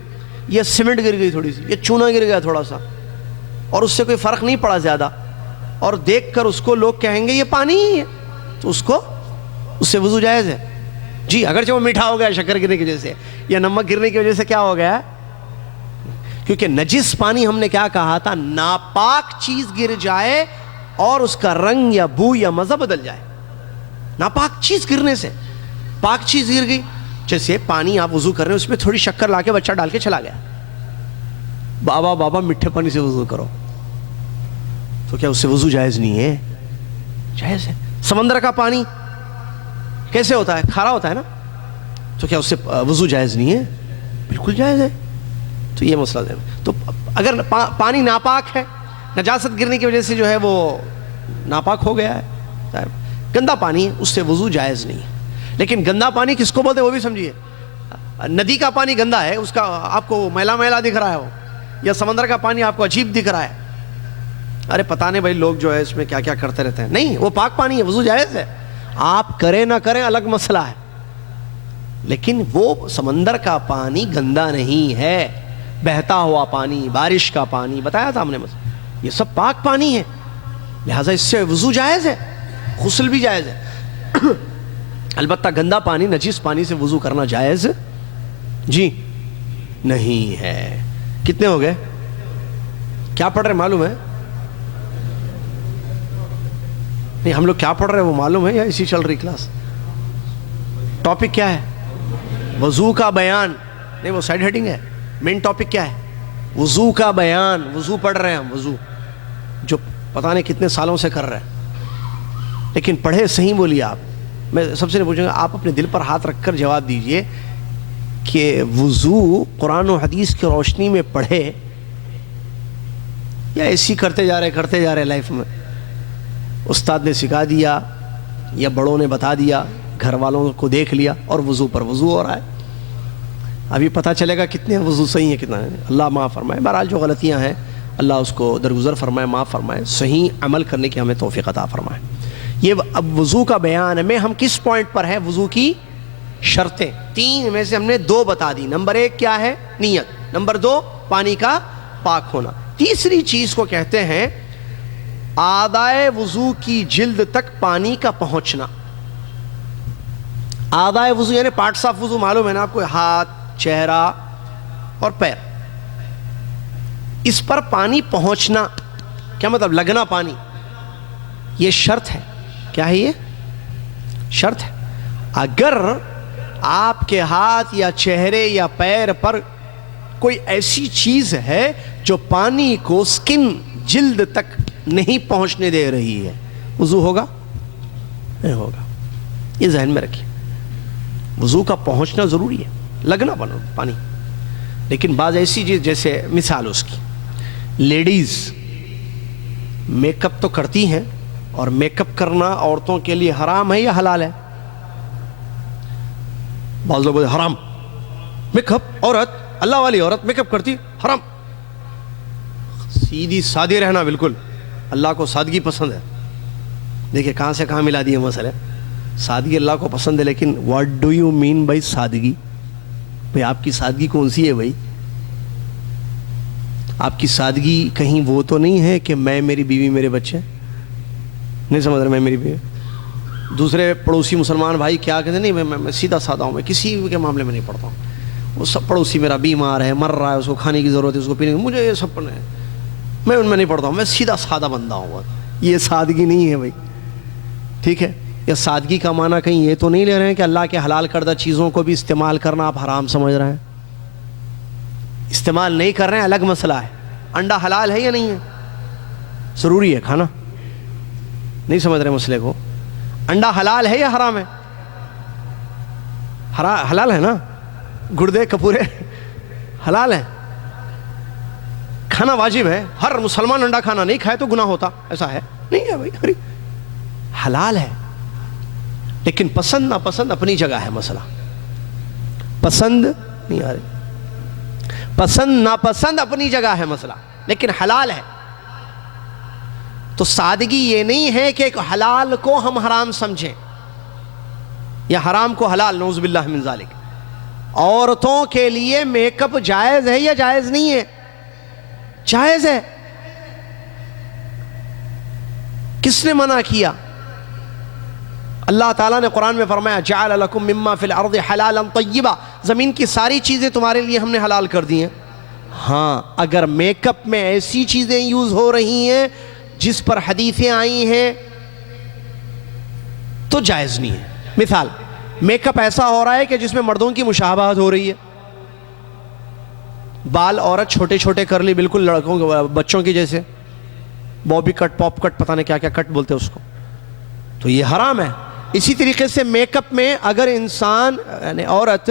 یا سیمنٹ گر گئی تھوڑی سی، یا چونا گر گیا تھوڑا سا، اور اس سے کوئی فرق نہیں پڑا زیادہ، اور دیکھ کر اس کو لوگ کہیں گے یہ پانی ہی ہے، تو اس سے وضو جائز ہے جی، اگرچہ وہ میٹھا ہو گیا شکر گرنے کی وجہ سے یا نمک گرنے کی وجہ سے، کیا ہو گیا؟ کیونکہ نجس پانی ہم نے کیا کہا تھا؟ ناپاک چیز گر جائے اور اس کا رنگ یا بو یا مزہ بدل جائے، ناپاک چیز گرنے سے۔ پاک چیز گر گئی، جیسے پانی آپ وضو کر رہے ہیں، اس میں تھوڑی شکر لا کے بچہ ڈال کے چلا گیا، بابا میٹھے پانی سے وضو کرو، تو کیا اس سے وضو جائز نہیں ہے؟ جائز ہے۔ سمندر کا پانی کیسے ہوتا ہے؟ کھارا ہوتا ہے نا، تو کیا اس سے وضو جائز نہیں ہے؟ بالکل جائز ہے۔ تو یہ مسئلہ ہے۔ تو اگر پانی ناپاک ہے، نجاست گرنے کی وجہ سے جو ہے وہ ناپاک ہو گیا ہے، گندا پانی ہے، اس سے وضو جائز نہیں ہے۔ لیکن گندا پانی کس کو بولتے ہیں وہ بھی سمجھیے۔ ندی کا پانی گندا ہے، اس کا آپ کو میلا میلا دکھ رہا ہے وہ، یا سمندر کا پانی آپ کو عجیب دکھ رہا ہے، ارے پتہ نہیں بھائی لوگ جو ہے اس میں کیا کیا کرتے رہتے ہیں، نہیں، وہ پاک پانی ہے، وضو جائز ہے۔ آپ کریں نہ کریں الگ مسئلہ ہے، لیکن وہ سمندر کا پانی گندا نہیں ہے، بہتا ہوا پانی، بارش کا پانی، بتایا تھا ہم نے، یہ سب پاک پانی ہے، لہٰذا اس سے وضو جائز ہے، غسل بھی جائز ہے۔ البتہ گندا پانی، نجس پانی سے وضو کرنا جائز جی نہیں ہے۔ کتنے ہو گئے؟ کیا پڑھ رہے معلوم ہے؟ نہیں، ہم لوگ کیا پڑھ رہے ہیں وہ معلوم ہے یا اسی چل رہی کلاس؟ ٹاپک کیا ہے؟ وضو کا بیان، نہیں وہ سائیڈ ہیڈنگ ہے، مین ٹاپک کیا ہے؟ وضو کا بیان، وضو پڑھ رہے ہیں ہم، وضو جو پتہ نہیں کتنے سالوں سے کر رہے ہیں، لیکن پڑھے صحیح بولیے آپ۔ میں سب سے نہیں پوچھوں گا، آپ اپنے دل پر ہاتھ رکھ کر جواب دیجئے کہ وضو قرآن و حدیث کی روشنی میں پڑھے یا ایسی کرتے جا رہے لائف میں؟ استاد نے سکھا دیا یا بڑوں نے بتا دیا، گھر والوں کو دیکھ لیا اور وضو پر وضو ہو رہا ہے۔ ابھی پتہ چلے گا کتنے وضو صحیح ہیں کتنا ہے، اللہ معاف فرمائے۔ بہرحال جو غلطیاں ہیں اللہ اس کو درگزر فرمائے، معاف فرمائے، صحیح عمل کرنے کی ہمیں توفیق عطا فرمائے۔ یہ اب وضو کا بیان میں ہم کس پوائنٹ پر ہیں؟ وضو کی شرطیں 3 میں سے ہم نے 2 بتا دی۔ نمبر 1 کیا ہے؟ نیت۔ نمبر 2 پانی کا پاک ہونا۔ تیسری چیز کو کہتے ہیں اعضائے وضو کی جلد تک پانی کا پہنچنا۔ اعضائے وضو یعنی پارٹس آف وضو معلوم ہے نا آپ کو، ہاتھ، چہرہ اور پیر، اس پر پانی پہنچنا، کیا مطلب؟ لگنا پانی، یہ شرط ہے۔ کیا ہے یہ؟ شرط ہے۔ اگر آپ کے ہاتھ یا چہرے یا پیر پر کوئی ایسی چیز ہے جو پانی کو سکن، جلد تک نہیں پہنچنے دے رہی ہے، وضو ہوگا؟ نہیں ہوگا۔ یہ ذہن میں رکھیے، وضو کا پہنچنا ضروری ہے، لگنا پانی۔ لیکن بعض ایسی چیز، جیسے مثال اس کی، لیڈیز میک اپ تو کرتی ہیں، اور میک اپ کرنا عورتوں کے لیے حرام ہے یا حلال ہے؟ بعض لوگ بولتے حرام، میک اپ، عورت، اللہ والی عورت میک اپ کرتی، حرام۔ سیدھی سادی رہنا، بالکل اللہ کو سادگی پسند ہے۔ دیکھیں کہاں سے کہاں ملا دیے مسئلے۔ سادگی اللہ کو پسند ہے، لیکن what do you mean by سادگی؟ بھئی آپ کی سادگی کون سی ہے بھائی؟ آپ کی سادگی کہیں وہ تو نہیں ہے کہ میں، میری بیوی، میرے بچے، نہیں سمجھ رہے، میں، میری بیوی۔ دوسرے پڑوسی مسلمان بھائی کیا کہتے ہیں، نہیں میں سیدھا سادہ ہوں، میں کسی کے معاملے میں نہیں پڑتا ہوں، وہ سب پڑوسی میرا بیمار ہے، مر رہا ہے، اس کو کھانے کی ضرورت ہے، اس کو پینے کی، مجھے یہ سب پڑھنا ہے، میں ان میں نہیں پڑتا ہوں، میں سیدھا سادہ بندہ ہوں۔ یہ سادگی نہیں ہے بھائی، ٹھیک ہے؟ یا سادگی کا معنی کہیں یہ تو نہیں لے رہے ہیں کہ اللہ کے حلال کردہ چیزوں کو بھی استعمال کرنا آپ حرام سمجھ رہے ہیں؟ استعمال نہیں کر رہے ہیں الگ مسئلہ ہے۔ انڈا حلال ہے یا نہیں ہے؟ ضروری ہے کھانا، نہیں سمجھ رہے مسئلے کو۔ انڈا حلال ہے یا حرام ہے؟ حلال ہے نا، گردے کپورے حلال ہے، کھانا واجب ہے، ہر مسلمان انڈا کھانا، نہیں کھائے تو گناہ ہوتا، ایسا ہے نہیں ہے بھائی، حلال ہے۔ لیکن پسند ناپسند اپنی جگہ ہے مسئلہ، پسند نہیں آ رہی، پسند ناپسند اپنی جگہ ہے مسئلہ، لیکن حلال ہے۔ تو سادگی یہ نہیں ہے کہ حلال کو ہم حرام سمجھیں یا حرام کو حلال، نعوذ باللہ من ذالک۔ عورتوں کے لیے میک اپ جائز ہے یا جائز نہیں ہے؟ جائز ہے. کس نے منع کیا؟ اللہ تعالیٰ نے قرآن میں فرمایا جعل لکم مما فی الارض حلالا طیبا، زمین کی ساری چیزیں تمہارے لیے ہم نے حلال کر دی ہیں. ہاں اگر میک اپ میں ایسی چیزیں یوز ہو رہی ہیں جس پر حدیثیں آئی ہیں تو جائز نہیں ہے. مثال، میک اپ ایسا ہو رہا ہے کہ جس میں مردوں کی مشابہت ہو رہی ہے، بال عورت چھوٹے چھوٹے کر لی بالکل لڑکوں کے بچوں کی جیسے، بابی کٹ، پاپ کٹ، پتہ نہیں کیا کیا کٹ بولتے اس کو، تو یہ حرام ہے. اسی طریقے سے میک اپ میں اگر انسان یعنی عورت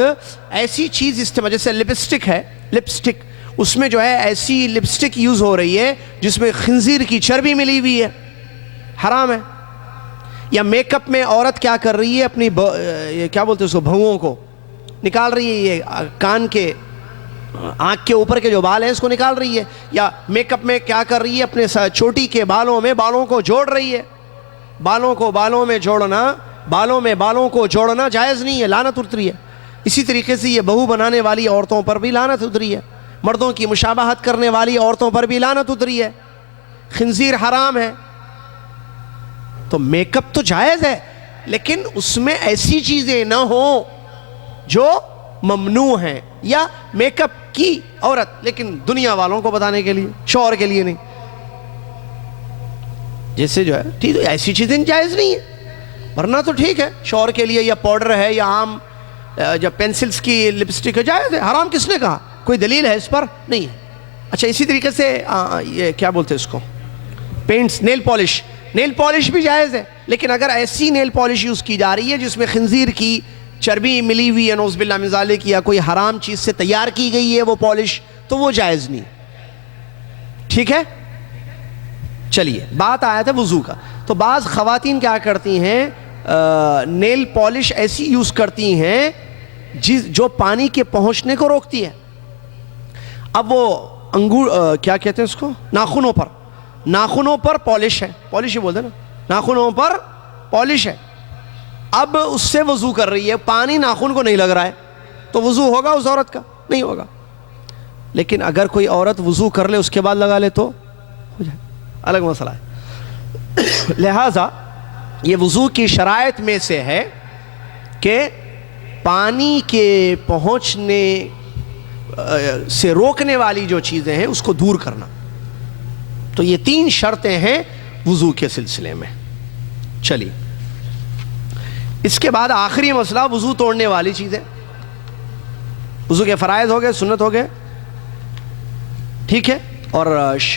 ایسی چیز استعمال، جیسے لپسٹک ہے، لپسٹک اس میں جو ہے ایسی لپسٹک یوز ہو رہی ہے جس میں خنزیر کی چربی ملی ہوئی ہے، حرام ہے. یا میک اپ میں عورت کیا کر رہی ہے، اپنی کیا بولتے ہیں اس کو، بھوؤں کو نکال رہی ہے، یہ کان کے آنکھ کے اوپر کے جو بال ہیں اس کو نکال رہی ہے. یا میک اپ میں کیا کر رہی ہے، اپنے چوٹی کے بالوں میں بالوں کو جوڑ رہی ہے. بالوں کو بالوں میں جوڑنا، بالوں میں بالوں کو جوڑنا جائز نہیں ہے، لعنت اتری ہے. اسی طریقے سے یہ بہو بنانے والی عورتوں پر بھی لعنت اتری ہے، مردوں کی مشابہت کرنے والی عورتوں پر بھی لعنت اتری ہے. خنزیر حرام ہے. تو میک اپ تو جائز ہے لیکن اس میں ایسی چیزیں نہ ہوں جو ممنوع ہیں. یا میک اپ کی عورت لیکن دنیا والوں کو بتانے کے لیے، شوہر کے لیے نہیں، جیسے جو ہے ٹھیک ہے ایسی چیزیں جائز نہیں ہے. ورنہ تو ٹھیک ہے شوہر کے لیے یا پاؤڈر ہے یا عام جب پینسلز کی لپسٹک ہے جائز ہے. حرام کس نے کہا؟ کوئی دلیل ہے اس پر؟ نہیں ہے. اچھا اسی طریقے سے یہ کیا بولتے ہیں اس کو، paints, nail polish, nail polish بھی جائز ہے لیکن اگر ایسی نیل پالش یوز کی جا رہی ہے جس میں خنزیر کی چربی ملی ہوئی ہے، نعوذ باللہ من ذالک، یا کوئی حرام چیز سے تیار کی گئی ہے وہ پالش، تو وہ جائز نہیں. ٹھیک ہے. چلیے بات آیا تھا وضو کا. تو بعض خواتین کیا کرتی ہیں، نیل پالش ایسی یوز کرتی ہیں جو پانی کے پہنچنے کو روکتی ہے. اب وہ انگور کیا کہتے ہیں اس کو، ناخنوں پر پالش ہے، پالش ہی بولتے ہیں نا، ناخنوں پر پالش ہے. اب اس سے وضو کر رہی ہے، پانی ناخن کو نہیں لگ رہا ہے، تو وضو ہوگا اس عورت کا؟ نہیں ہوگا. لیکن اگر کوئی عورت وضو کر لے اس کے بعد لگا لے تو ہو جائے، الگ مسئلہ ہے. لہٰذا یہ وضو کی شرائط میں سے ہے کہ پانی کے پہنچنے سے روکنے والی جو چیزیں ہیں اس کو دور کرنا. تو یہ 3 شرطیں ہیں وضو کے سلسلے میں. چلیے اس کے بعد آخری مسئلہ وضو توڑنے والی چیزیں. وضو کے فرائض ہو گئے، سنت ہو گئے، ٹھیک ہے، اور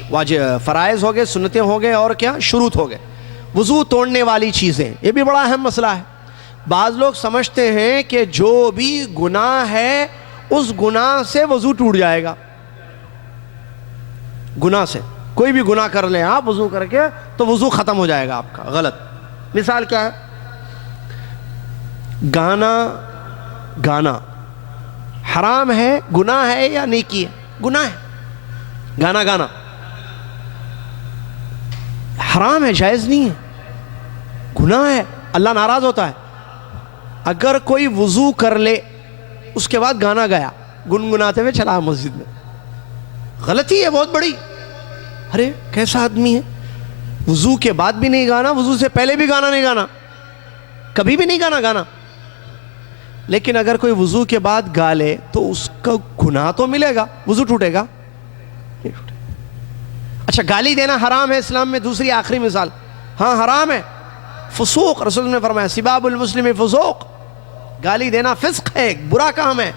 واجب فرائض ہو گئے، سنتیں ہو گئے، اور کیا، شروط ہو گئے. وضو توڑنے والی چیزیں، یہ بھی بڑا اہم مسئلہ ہے. بعض لوگ سمجھتے ہیں کہ جو بھی گناہ ہے اس گناہ سے وضو ٹوٹ جائے گا. گناہ سے کوئی بھی گناہ کر لیں آپ وضو کر کے تو وضو ختم ہو جائے گا آپ کا. غلط. مثال کیا ہے، گانا حرام ہے، گناہ ہے یا نیکی ہے؟ گناہ ہے. گانا حرام ہے، جائز نہیں ہے، گناہ ہے، اللہ ناراض ہوتا ہے. اگر کوئی وضو کر لے اس کے بعد گانا گایا، گنگناتے ہوئے چلا مسجد میں، غلطی ہے بہت بڑی. ارے کیسا آدمی ہے، وضو کے بعد بھی نہیں گانا، وضو سے پہلے بھی گانا نہیں گانا، کبھی بھی نہیں گانا. لیکن اگر کوئی وضو کے بعد گا لے تو اس کا گناہ تو ملے گا، وضو ٹوٹے گا نہیں ٹوٹے. اچھا گالی دینا حرام ہے اسلام میں. دوسری آخری مثال، ہاں حرام ہے، فسوق. رسول نے فرمایا سباب المسلم فسوق، گالی دینا فسق ہے، ایک برا کام ہے.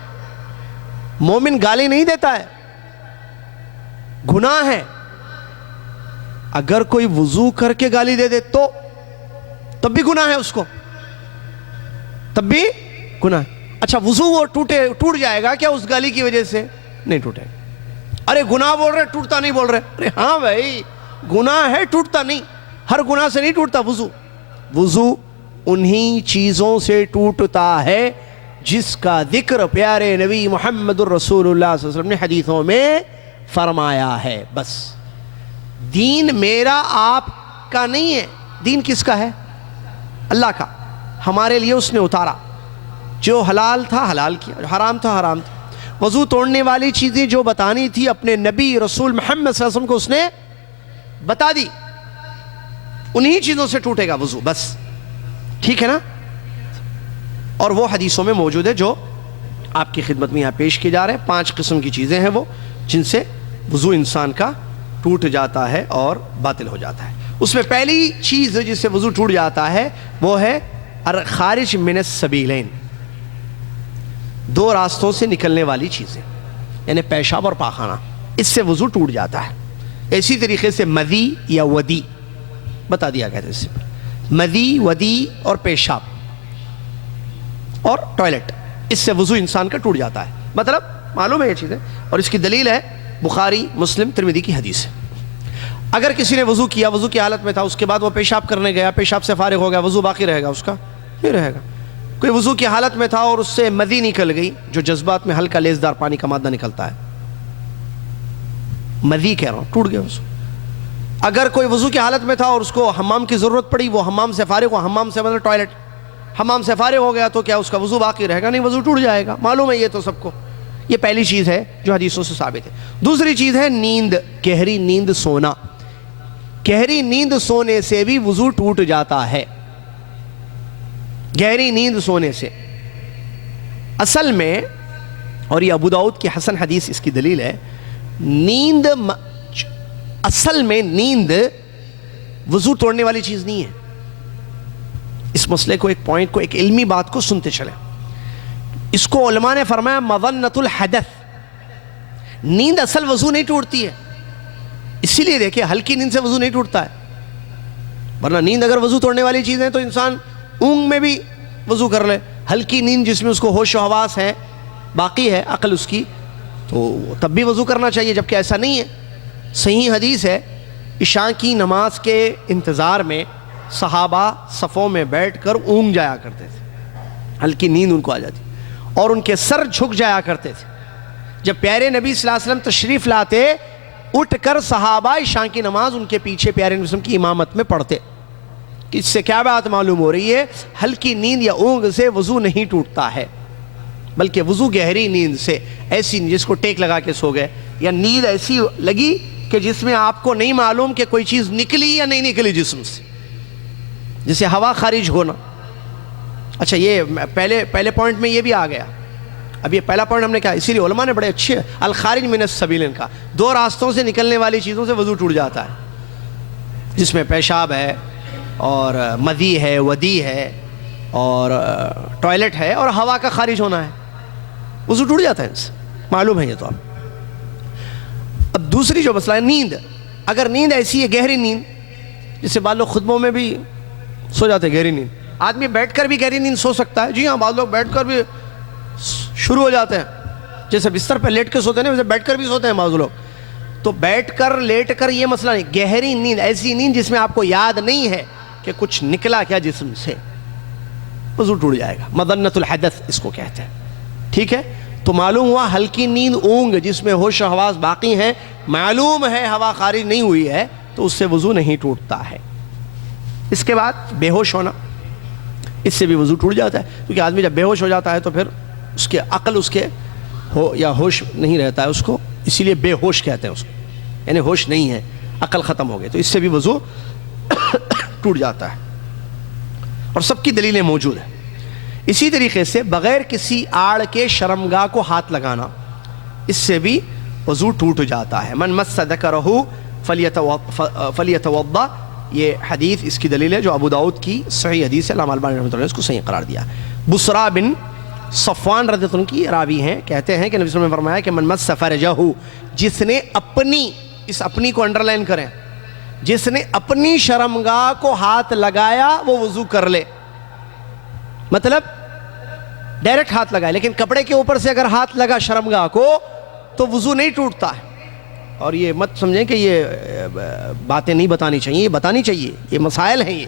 مومن گالی نہیں دیتا ہے، گناہ ہے. اگر کوئی وضو کر کے گالی دے دے تو تب بھی گناہ ہے، اس کو تب بھی گناہ ہے. اچھا وضو وہ ٹوٹ جائے گا کیا اس گالی کی وجہ سے؟ نہیں ٹوٹے گا. ارے گناہ بول رہے ٹوٹتا نہیں بول رہے، ارے ہاں بھائی گناہ ہے ٹوٹتا نہیں، ہر گناہ سے نہیں ٹوٹتا وضو انہی چیزوں سے ٹوٹتا ہے جس کا ذکر پیارے نبی محمد الرسول اللہ صلی اللہ علیہ وسلم نے حدیثوں میں فرمایا ہے. بس دین میرا آپ کا نہیں ہے، دین کس کا ہے؟ اللہ کا. ہمارے لیے اس نے اتارا. جو حلال تھا حلال کیا، جو حرام تھا حرام تھا. وضو توڑنے والی چیزیں جو بتانی تھی اپنے نبی رسول محمد صلی اللہ علیہ وسلم کو اس نے بتا دی، انہی چیزوں سے ٹوٹے گا وضو بس. ٹھیک ہے نا؟ اور وہ حدیثوں میں موجود ہے جو آپ کی خدمت میں یہاں پیش کی جا رہے ہیں. 5 قسم کی چیزیں ہیں وہ جن سے وضو انسان کا ٹوٹ جاتا ہے اور باطل ہو جاتا ہے. اس میں پہلی چیز جس سے وضو ٹوٹ جاتا ہے وہ ہے خارج من السبیلین، 2 راستوں سے نکلنے والی چیزیں، یعنی پیشاب اور پاخانہ، اس سے وضو ٹوٹ جاتا ہے. اسی طریقے سے مدی یا ودی بتا دیا گیا تھا، اس سے مدی ودی اور پیشاب اور ٹوائلٹ، اس سے وضو انسان کا ٹوٹ جاتا ہے. مطلب معلوم ہے یہ چیزیں، اور اس کی دلیل ہے بخاری مسلم ترمذی کی حدیث ہے. اگر کسی نے وضو کیا، وضو کی حالت میں تھا، اس کے بعد وہ پیشاب کرنے گیا، پیشاب سے فارغ ہو گیا، وضو باقی رہے گا اس کا؟ نہیں رہے گا. کوئی وضو کی حالت میں تھا اور اس سے مدی نکل گئی، جو جذبات میں ہلکا لیزدار پانی کا مادہ نکلتا ہے، مدی کہہ رہا ہوں، ٹوٹ گیا وضو. اگر کوئی وضو کی حالت میں تھا اور اس کو حمام کی ضرورت پڑی، وہ حمام سے فارغ ہوا، حمام سے مطلب ٹوائلٹ، حمام سے فارغ ہو گیا، تو کیا اس کا وضو باقی رہے گا؟ نہیں، وضو ٹوٹ جائے گا. معلوم ہے یہ تو سب کو. یہ پہلی چیز ہے جو حدیثوں سے ثابت ہے. دوسری چیز ہے نیند، گہری نیند سونا. گہری نیند سونے سے بھی وضو ٹوٹ جاتا ہے. گہری نیند سونے سے اصل میں، اور یہ ابو داؤد کی حسن حدیث اس کی دلیل ہے، نیند اصل میں نیند وضو توڑنے والی چیز نہیں ہے. اس مسئلے کو، ایک پوائنٹ کو، ایک علمی بات کو سنتے چلیں. اس کو علماء نے فرمایا مظنۃ الحدث. نیند اصل وضو نہیں ٹوٹتی ہے. اسی لیے دیکھیں ہلکی نیند سے وضو نہیں ٹوٹتا ہے، ورنہ نیند اگر وضو توڑنے والی چیز ہے تو انسان اونگ میں بھی وضو کر لے. ہلکی نیند جس میں اس کو ہوش و حواس ہے، باقی ہے عقل اس کی، تو تب بھی وضو کرنا چاہیے، جبکہ ایسا نہیں ہے. صحیح حدیث ہے، عشاء کی نماز کے انتظار میں صحابہ صفوں میں بیٹھ کر اونگ جایا کرتے تھے، ہلکی نیند ان کو آ جاتی، اور ان کے سر جھک جایا کرتے تھے. جب پیارے نبی صلی اللہ علیہ وسلم تشریف لاتے، اٹھ کر صحابہ عشاء کی نماز ان کے پیچھے پیارے نبی صلی اللہ علیہ وسلم کی امامت میں پڑھتے. اس سے کیا بات معلوم ہو رہی ہے؟ ہلکی نیند یا اونگ سے وضو نہیں ٹوٹتا ہے، بلکہ وضو گہری نیند سے، ایسی جس کو ٹیک لگا کے سو گئے، یا نیند ایسی لگی کہ جس میں آپ کو نہیں معلوم کہ کوئی چیز نکلی یا نہیں نکلی جسم سے، جسے ہوا خارج ہونا. اچھا، یہ پہلے پوائنٹ میں یہ بھی آ گیا. اب یہ پہلا پوائنٹ ہم نے کہا، اسی لیے علماء نے بڑے اچھے الخارج من السبیلین کا، 2 راستوں سے نکلنے والی چیزوں سے وضو ٹوٹ جاتا ہے، جس میں پیشاب ہے اور مدی ہے، ودی ہے اور ٹوائلٹ ہے اور ہوا کا خارج ہونا ہے، وضو ٹوٹ جاتا ہے ان سے. معلوم ہے یہ تو آپ. اب دوسری جو مسئلہ ہے نیند. اگر نیند ایسی ہے گہری نیند، جس سے بعض لوگ خطبوں میں بھی سو جاتے ہیں، گہری نیند. آدمی بیٹھ کر بھی گہری نیند سو سکتا ہے. جی ہاں، بعض لوگ بیٹھ کر بھی شروع ہو جاتے ہیں، جیسے بستر پہ لیٹ کے سوتے ہیں نا، ویسے بیٹھ کر بھی سوتے ہیں بعض لوگ. تو بیٹھ کر لیٹ کر یہ مسئلہ نہیں. گہری نیند ایسی نیند جس میں آپ کو یاد نہیں ہے کہ کچھ نکلا کیا جسم سے، وضو ٹوٹ جائے گا. مظنۃ الحدث اس کو کہتے ہیں. ٹھیک ہے؟ تو معلوم ہوا ہلکی نیند اونگ جس میں ہوش و حواس باقی ہیں، معلوم ہے ہوا خارج نہیں ہوئی ہے، تو اس سے وضو نہیں ٹوٹتا ہے. اس کے بعد بے ہوش ہونا، اس سے بھی وضو ٹوٹ جاتا ہے، کیونکہ آدمی جب بے ہوش ہو جاتا ہے تو پھر اس کے عقل اس کے یا ہوش نہیں رہتا ہے اس کو، اسی لیے بے ہوش کہتے ہیں اس کو، یعنی ہوش نہیں ہے، عقل ختم ہو گئی، تو اس سے بھی وضو ٹوٹ جاتا ہے. اور سب کی دلیلیں موجود ہیں. اسی طریقے سے بغیر کسی آڑ کے شرمگاہ کو ہاتھ لگانا، اس سے بھی وضو ٹوٹ جاتا ہے. من مس ذکرہ فلیتوضا، یہ حدیث اس کی دلیل ہے جو ابو داؤد کی صحیح حدیث ہے. علامہ البانی رحمۃ اللہ نے اس کو صحیح قرار دیا. بصرا بن صفوان رضی اللہ عنہ کی راوی ہیں، کہتے ہیں کہ نبی صلی اللہ علیہ وسلم نے فرمایا کہ من مس فرجہ، جس نے اپنی، اس اپنی کو انڈر لائن کریں، جس نے اپنی شرمگاہ کو ہاتھ لگایا وہ وضو کر لے. مطلب ڈائریکٹ ہاتھ لگائے، لیکن کپڑے کے اوپر سے اگر ہاتھ لگا شرمگاہ کو تو وضو نہیں ٹوٹتا ہے. اور یہ مت سمجھیں کہ یہ باتیں نہیں بتانی چاہیے، یہ بتانی چاہیے. یہ مسائل ہیں، یہ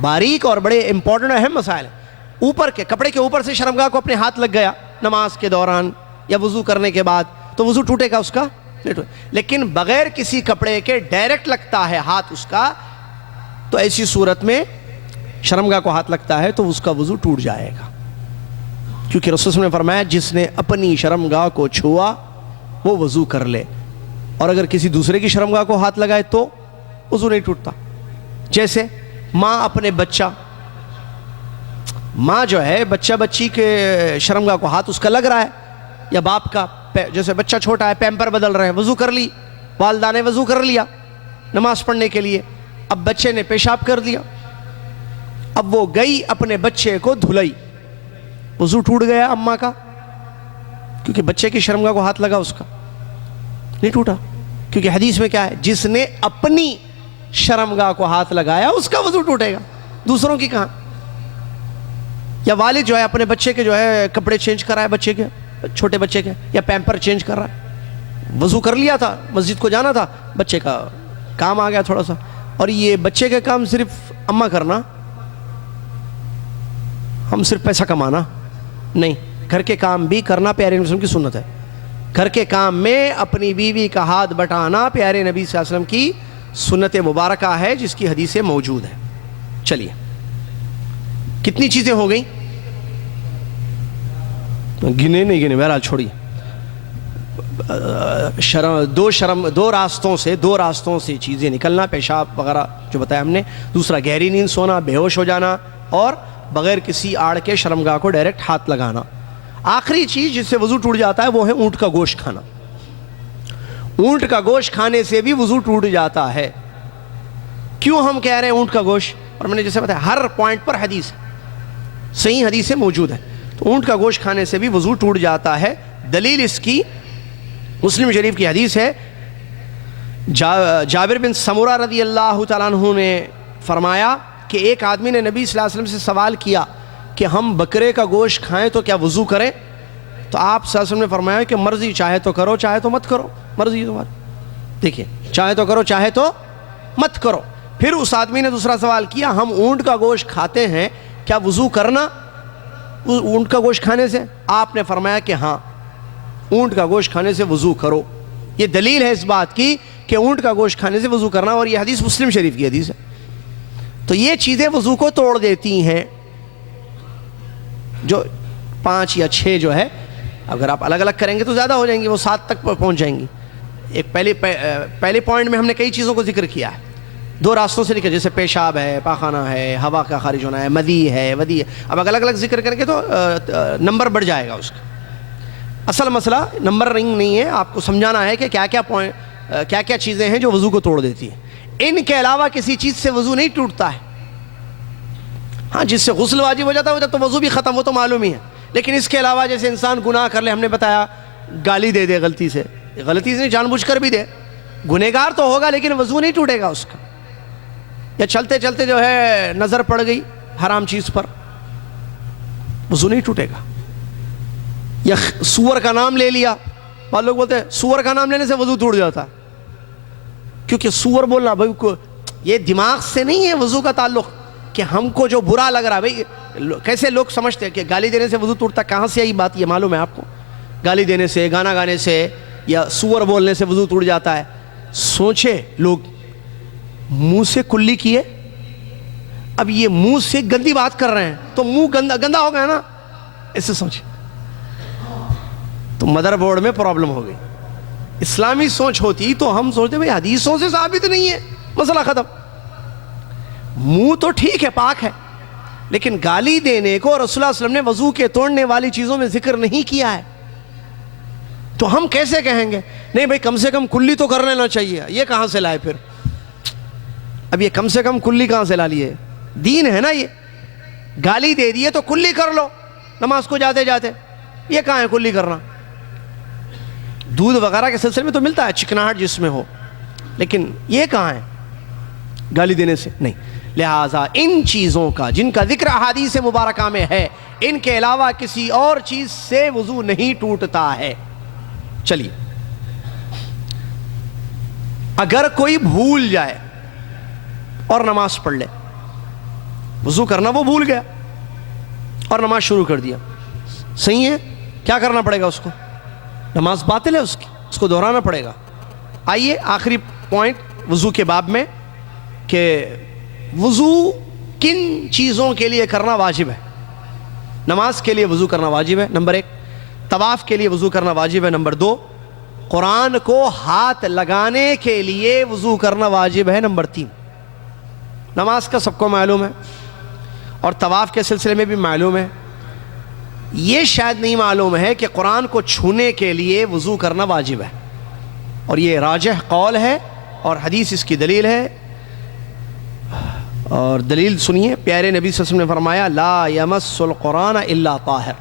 باریک اور بڑے امپورٹنٹ اہم مسائل ہیں. اوپر کے کپڑے کے اوپر سے شرمگاہ کو اپنے ہاتھ لگ گیا نماز کے دوران یا وضو کرنے کے بعد تو وضو ٹوٹے گا اس کا، لیکن بغیر کسی کپڑے کے ڈائریکٹ لگتا ہے ہاتھ اس کا، تو ایسی صورت میں شرمگاہ کو ہاتھ لگتا ہے تو اس کا وضو ٹوٹ جائے گا. کیونکہ رسول صلی اللہ علیہ وسلم نے فرمایا جس نے اپنی شرمگاہ کو چھوا وہ وضو کر لے، اور اگر کسی دوسرے کی شرمگاہ کو ہاتھ لگائے تو وضو نہیں ٹوٹتا۔ جیسے ماں اپنے ماں جو ہے بچہ بچی کے شرمگاہ کو ہاتھ اس کا لگ رہا ہے، یا باپ کا، جیسے بچہ چھوٹا ہے پیمپر بدل رہے ہیں، وضو کر لی، والدہ نے وضو کر لیا نماز پڑھنے کے لیے، اب بچے نے پیشاب کر دیا، اب وہ گئی اپنے بچے کو دھلائی، وضو ٹوٹ گیا اماں کا، کیونکہ بچے کی شرمگاہ کو ہاتھ لگا، اس کا نہیں ٹوٹا، کیونکہ حدیث میں کیا ہے، جس نے اپنی شرمگاہ کو ہاتھ لگایا اس کا وضو ٹوٹے گا، دوسروں کی کہاں۔ یا والد جو ہے اپنے بچے کے جو ہے کپڑے چینج کر رہا ہے، بچے کے، چھوٹے بچے کے، یا پیمپر چینج کر رہا ہے، وضو کر لیا تھا، مسجد کو جانا تھا، بچے کا کام آ گیا تھوڑا سا، اور یہ بچے کے کام صرف اماں کرنا، ہم صرف پیسہ کمانا نہیں، گھر کے کام بھی کرنا پیارے نبی صلی اللہ علیہ وسلم کی سنت ہے۔ گھر کے کام میں اپنی بیوی کا ہاتھ بٹانا پیارے نبی صلی اللہ علیہ وسلم کی سنت مبارکہ ہے، جس کی حدیثیں موجود ہیں۔ چلیے کتنی چیزیں ہو گئیں؟ گنے نہیں گنے، بہرحال چھوڑیے۔ دو راستوں سے چیزیں نکلنا، پیشاب وغیرہ جو بتایا ہم نے، دوسرا گہری نیند سونا، بے ہوش ہو جانا، اور بغیر کسی آڑ کے شرمگاہ کو ڈائریکٹ ہاتھ لگانا۔ آخری چیز جس سے وضو ٹوٹ جاتا ہے وہ ہے اونٹ کا گوشت کھانا۔ اونٹ کا گوشت کھانے سے بھی وضو ٹوٹ جاتا ہے۔ کیوں ہم کہہ رہے ہیں اونٹ کا گوشت؟ اور میں نے جیسے بتایا ہر پوائنٹ پر حدیث ہے، صحیح حدیثیں موجود ہیں، تو اونٹ کا گوشت کھانے سے بھی وضو ٹوٹ جاتا ہے۔ دلیل اس کی مسلم شریف کی حدیث ہے، جابر بن سمورہ رضی اللہ تعالیٰ عنہ نے فرمایا کہ ایک آدمی نے نبی صلی اللہ علیہ وسلم سے سوال کیا کہ ہم بکرے کا گوشت کھائیں تو کیا وضو کریں؟ تو آپ صلی اللہ علیہ وسلم نے فرمایا کہ مرضی، چاہے تو کرو چاہے تو مت کرو، مرضی تمہاری، دیکھیے چاہے تو کرو چاہے تو مت کرو۔ پھر اس آدمی نے دوسرا سوال کیا، ہم اونٹ کا گوشت کھاتے ہیں، کیا وضو کرنا اونٹ کا گوشت کھانے سے؟ آپ نے فرمایا کہ ہاں، اونٹ کا گوشت کھانے سے وضو کرو۔ یہ دلیل ہے اس بات کی کہ اونٹ کا گوشت کھانے سے وضو کرنا، اور یہ حدیث مسلم شریف کی حدیث ہے۔ تو یہ چیزیں وضو کو توڑ دیتی ہیں، جو 5 یا 6 جو ہے، اگر آپ الگ الگ کریں گے تو زیادہ ہو جائیں گی، وہ 7 تک پہنچ جائیں گی۔ ایک پہلے پوائنٹ میں ہم نے کئی چیزوں کو ذکر کیا ہے، 2 راستوں سے نکل، جیسے پیشاب ہے، پاخانہ ہے، ہوا کا خارج ہونا ہے، مدی ہے، ودی ہے۔ اب الگ الگ ذکر کریں گے تو نمبر بڑھ جائے گا اس کا۔ اصل مسئلہ نمبر نہیں ہے، آپ کو سمجھانا ہے کہ کیا کیا چیزیں ہیں جو وضو کو توڑ دیتی ہیں۔ ان کے علاوہ کسی چیز سے وضو نہیں ٹوٹتا ہے۔ ہاں، جس سے غسل واجب ہو جاتا ہے تو وضو بھی ختم، وہ تو معلوم ہی ہے، لیکن اس کے علاوہ جیسے انسان گناہ کر لے، ہم نے بتایا گالی دے غلطی سے نہیں، جان بوجھ کر بھی دے، گنہگار تو ہوگا لیکن وضو نہیں ٹوٹے گا اس کا۔ یا چلتے چلتے جو ہے نظر پڑ گئی حرام چیز پر، وضو نہیں ٹوٹے گا۔ یا سور کا نام لے لیا، بعض لوگ بولتے ہیں سور کا نام لینے سے وضو ٹوٹ جاتا ہے، کیونکہ سور بولنا بھائی یہ دماغ سے نہیں ہے وضو کا تعلق، کہ ہم کو جو برا لگ رہا ہے، بھائی کیسے لوگ سمجھتے ہیں کہ گالی دینے سے وضو ٹوٹتا، کہاں سے آئی بات؟ یہ معلوم ہے آپ کو، گالی دینے سے، گانا گانے سے، یا سور بولنے سے وضو ٹوٹ جاتا ہے۔ سوچے لوگ منہ سے کلی کیے، اب یہ منہ سے گندی بات کر رہے ہیں تو منہ گندا ہو گیا نا، اسے سوچے تو مدر بورڈ میں پرابلم ہو گئی۔ اسلامی سوچ ہوتی تو ہم سوچتے بھائی حدیثوں سے ثابت نہیں ہے، مسئلہ ختم۔ منہ تو ٹھیک ہے، پاک ہے، لیکن گالی دینے کو رسول اللہ صلی اللہ علیہ وسلم نے وضو کے توڑنے والی چیزوں میں ذکر نہیں کیا ہے، تو ہم کیسے کہیں گے نہیں بھائی کم سے کم کلی تو کر لینا چاہیے؟ یہ کہاں سے لائے پھر؟ اب یہ کم سے کم کلی کہاں سے لا لیے؟ دین ہے نا یہ، گالی دے دیے تو کلی کر لو نماز کو جاتے جاتے، یہ کہاں ہے کلی کرنا؟ دودھ وغیرہ کے سلسلے میں تو ملتا ہے چکناہٹ جس میں ہو، لیکن یہ کہاں ہے گالی دینے سے؟ نہیں۔ لہٰذا ان چیزوں کا جن کا ذکر احادیث مبارکہ میں ہے، ان کے علاوہ کسی اور چیز سے وضو نہیں ٹوٹتا ہے۔ چلیے، اگر کوئی بھول جائے اور نماز پڑھ لے، وضو کرنا وہ بھول گیا اور نماز شروع کر دیا، صحیح ہے؟ کیا کرنا پڑے گا اس کو؟ نماز باطل ہے اس کی، اس کو دہرانا پڑے گا۔ آئیے آخری پوائنٹ وضو کے باب میں، کہ وضو کن چیزوں کے لیے کرنا واجب ہے۔ نماز کے لیے وضو کرنا واجب ہے نمبر 1. طواف کے لیے وضو کرنا واجب ہے نمبر 2. قرآن کو ہاتھ لگانے کے لیے وضو کرنا واجب ہے نمبر 3. نماز کا سب کو معلوم ہے اور طواف کے سلسلے میں بھی معلوم ہے. یہ شاید نہیں معلوم ہے کہ قرآن کو چھونے کے لیے وضو کرنا واجب ہے, اور یہ راجح قول ہے اور حدیث اس کی دلیل ہے. اور دلیل سنیے, پیارے نبی صلی اللہ علیہ وسلم نے فرمایا لا یمس القرآن الا طاہر,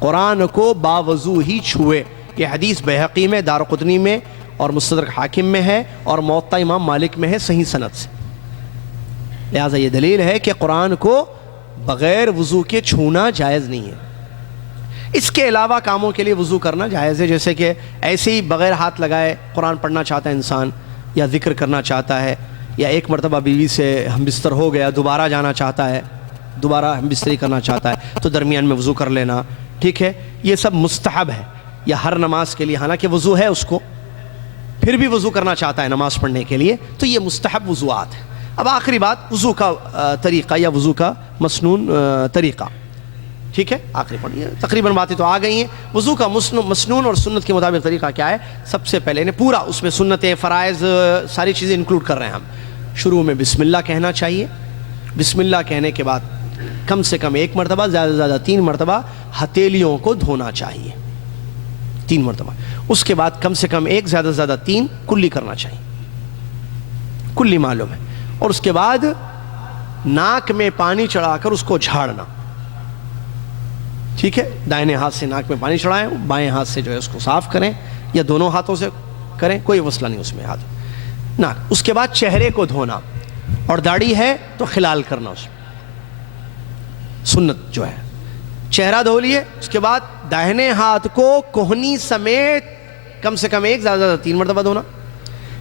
قرآن کو باوضو ہی چھوئے. یہ حدیث بہقی میں, دارقطنی میں اور مستدرک حاکم میں ہے اور موطا امام مالک میں ہے صحیح سند سے. لہٰذا یہ دلیل ہے کہ قرآن کو بغیر وضو کے چھونا جائز نہیں ہے. اس کے علاوہ کاموں کے لیے وضو کرنا جائز ہے, جیسے کہ ایسے ہی بغیر ہاتھ لگائے قرآن پڑھنا چاہتا ہے انسان, یا ذکر کرنا چاہتا ہے, یا ایک مرتبہ بیوی سے ہم بستر ہو گیا, دوبارہ جانا چاہتا ہے, دوبارہ ہم بستری کرنا چاہتا ہے تو درمیان میں وضو کر لینا. ٹھیک ہے, یہ سب مستحب ہے. یا ہر نماز کے لیے حالانکہ وضو ہے اس کو, پھر بھی وضو کرنا چاہتا ہے نماز پڑھنے کے لیے, تو یہ مستحب وضوعات ہیں. اب آخری بات وضو کا طریقہ یا وضو کا مسنون طریقہ. ٹھیک ہے, آخری پڑھیے, تقریباً باتیں تو آ گئی ہیں. وضو کا مسنون اور سنت کے مطابق طریقہ کیا ہے؟ سب سے پہلے پورا اس میں سنتیں, فرائض, ساری چیزیں انکلوڈ کر رہے ہیں ہم. شروع میں بسم اللہ کہنا چاہیے. بسم اللہ کہنے کے بعد کم سے کم 1 مرتبہ, زیادہ سے زیادہ 3 مرتبہ ہتھیلیوں کو دھونا چاہیے, 3 مرتبہ. اس کے بعد کم سے کم 1, زیادہ سے زیادہ 3 کلی کرنا چاہیے, کلی معلوم ہے. اور اس کے بعد ناک میں پانی چڑھا کر اس کو جھاڑنا. ٹھیک ہے, دائیں ہاتھ سے ناک میں پانی چڑھائیں, بائیں ہاتھ سے جو ہے اس کو صاف کریں, یا دونوں ہاتھوں سے کریں, کوئی مسئلہ نہیں اس میں, ہاتھ ناک. اس کے بعد چہرے کو دھونا, اور داڑھی ہے تو خلال کرنا, اس سنت جو ہے چہرہ دھو لیے. اس کے بعد داہنے ہاتھ کو کوہنی سمیت کم سے کم 1, زیادہ سے زیادہ 3 مرتبہ دھونا.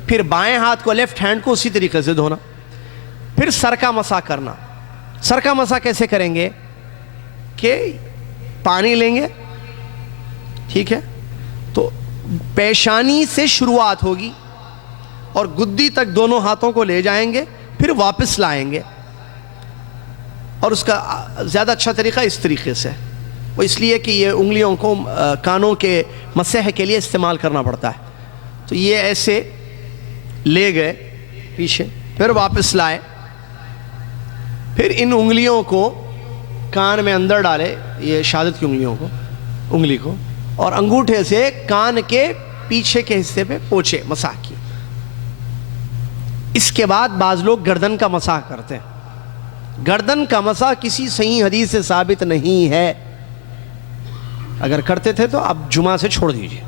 پھر بائیں ہاتھ کو, لیفٹ ہینڈ کو اسی طریقے سے دھونا. پھر سر کا مسح کرنا. سر کا مسح کیسے کریں گے کہ پانی لیں گے, ٹھیک ہے, تو پیشانی سے شروعات ہوگی اور گدی تک دونوں ہاتھوں کو لے جائیں گے, پھر واپس لائیں گے. اور اس کا زیادہ اچھا طریقہ اس طریقے سے, وہ اس لیے کہ یہ انگلیوں کو کانوں کے مسح کے لیے استعمال کرنا پڑتا ہے. تو یہ ایسے لے گئے پیچھے, پھر واپس لائے, پھر ان انگلیوں کو کان میں اندر ڈالے, یہ شہادت کی انگلی کو, اور انگوٹھے سے کان کے پیچھے کے حصے پہ پوچھے, مسح کی. اس کے بعد بعض لوگ گردن کا مسح کرتے ہیں. گردن کا مسح کسی صحیح حدیث سے ثابت نہیں ہے. اگر کرتے تھے تو اب جمعہ سے چھوڑ دیجئے.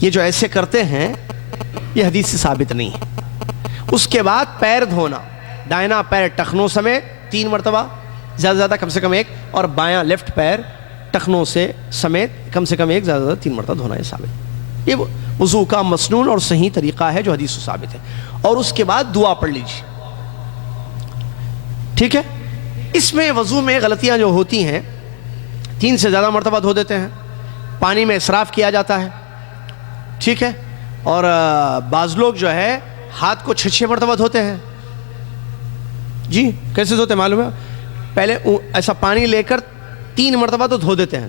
یہ جو ایسے کرتے ہیں یہ حدیث سے ثابت نہیں ہے. اس کے بعد پیر دھونا, دائنا پیر ٹخنوں سمیت 3 مرتبہ, زیادہ سے زیادہ کم سے کم 1, اور بایاں لیفٹ پیر ٹخنوں سے سمیت کم سے کم 1, زیادہ سے زیادہ 3 مرتبہ دھونا. یہ ثابت, یہ وضو کا مسنون اور صحیح طریقہ ہے جو حدیث سے ثابت ہے. اور اس کے بعد دعا پڑھ لیجیے. ٹھیک ہے, اس میں وضو میں غلطیاں جو ہوتی ہیں, 3 سے زیادہ مرتبہ دھو دیتے ہیں, پانی میں اسراف کیا جاتا ہے. ٹھیک ہے, اور بعض لوگ جو ہے ہاتھ کو 6 مرتبہ دھوتے ہیں. جی کیسے دھوتے ہیں معلوم ہے؟ پہلے ایسا پانی لے کر 3 مرتبہ تو دھو دیتے ہیں,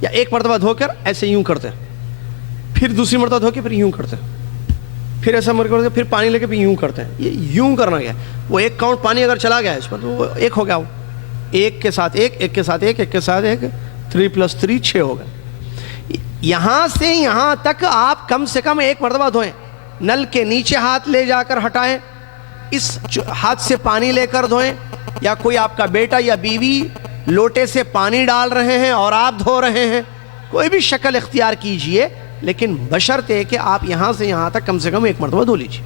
یا 1 مرتبہ دھو کر ایسے یوں کرتے ہیں, پھر دوسری مرتبہ دھو کے پھر یوں کرتے ہیں, پھر ایسا مر کر پھر پانی لے کے پھر یوں کرتے ہیں. یہ یوں کرنا کیا ہے, وہ 1 کاؤنٹ پانی اگر چلا گیا اس پر تو وہ 1 ہو گیا, وہ 1 کے ساتھ 1, 1 کے ساتھ 1, 1 کے ساتھ 1, 3 + 3 6 ہو گئے. یہاں سے یہاں تک آپ کم سے کم 1 مرتبہ دھوئیں. نل کے نیچے ہاتھ لے جا کر ہٹائیں, اس ہاتھ سے پانی لے کر دھوئیں, یا کوئی آپ کا بیٹا یا بیوی لوٹے سے پانی ڈال رہے ہیں اور آپ دھو رہے ہیں, کوئی بھی شکل اختیار کیجئے, لیکن بشرطے کہ آپ یہاں سے یہاں تک کم سے کم 1 مرتبہ دھو لیجئے,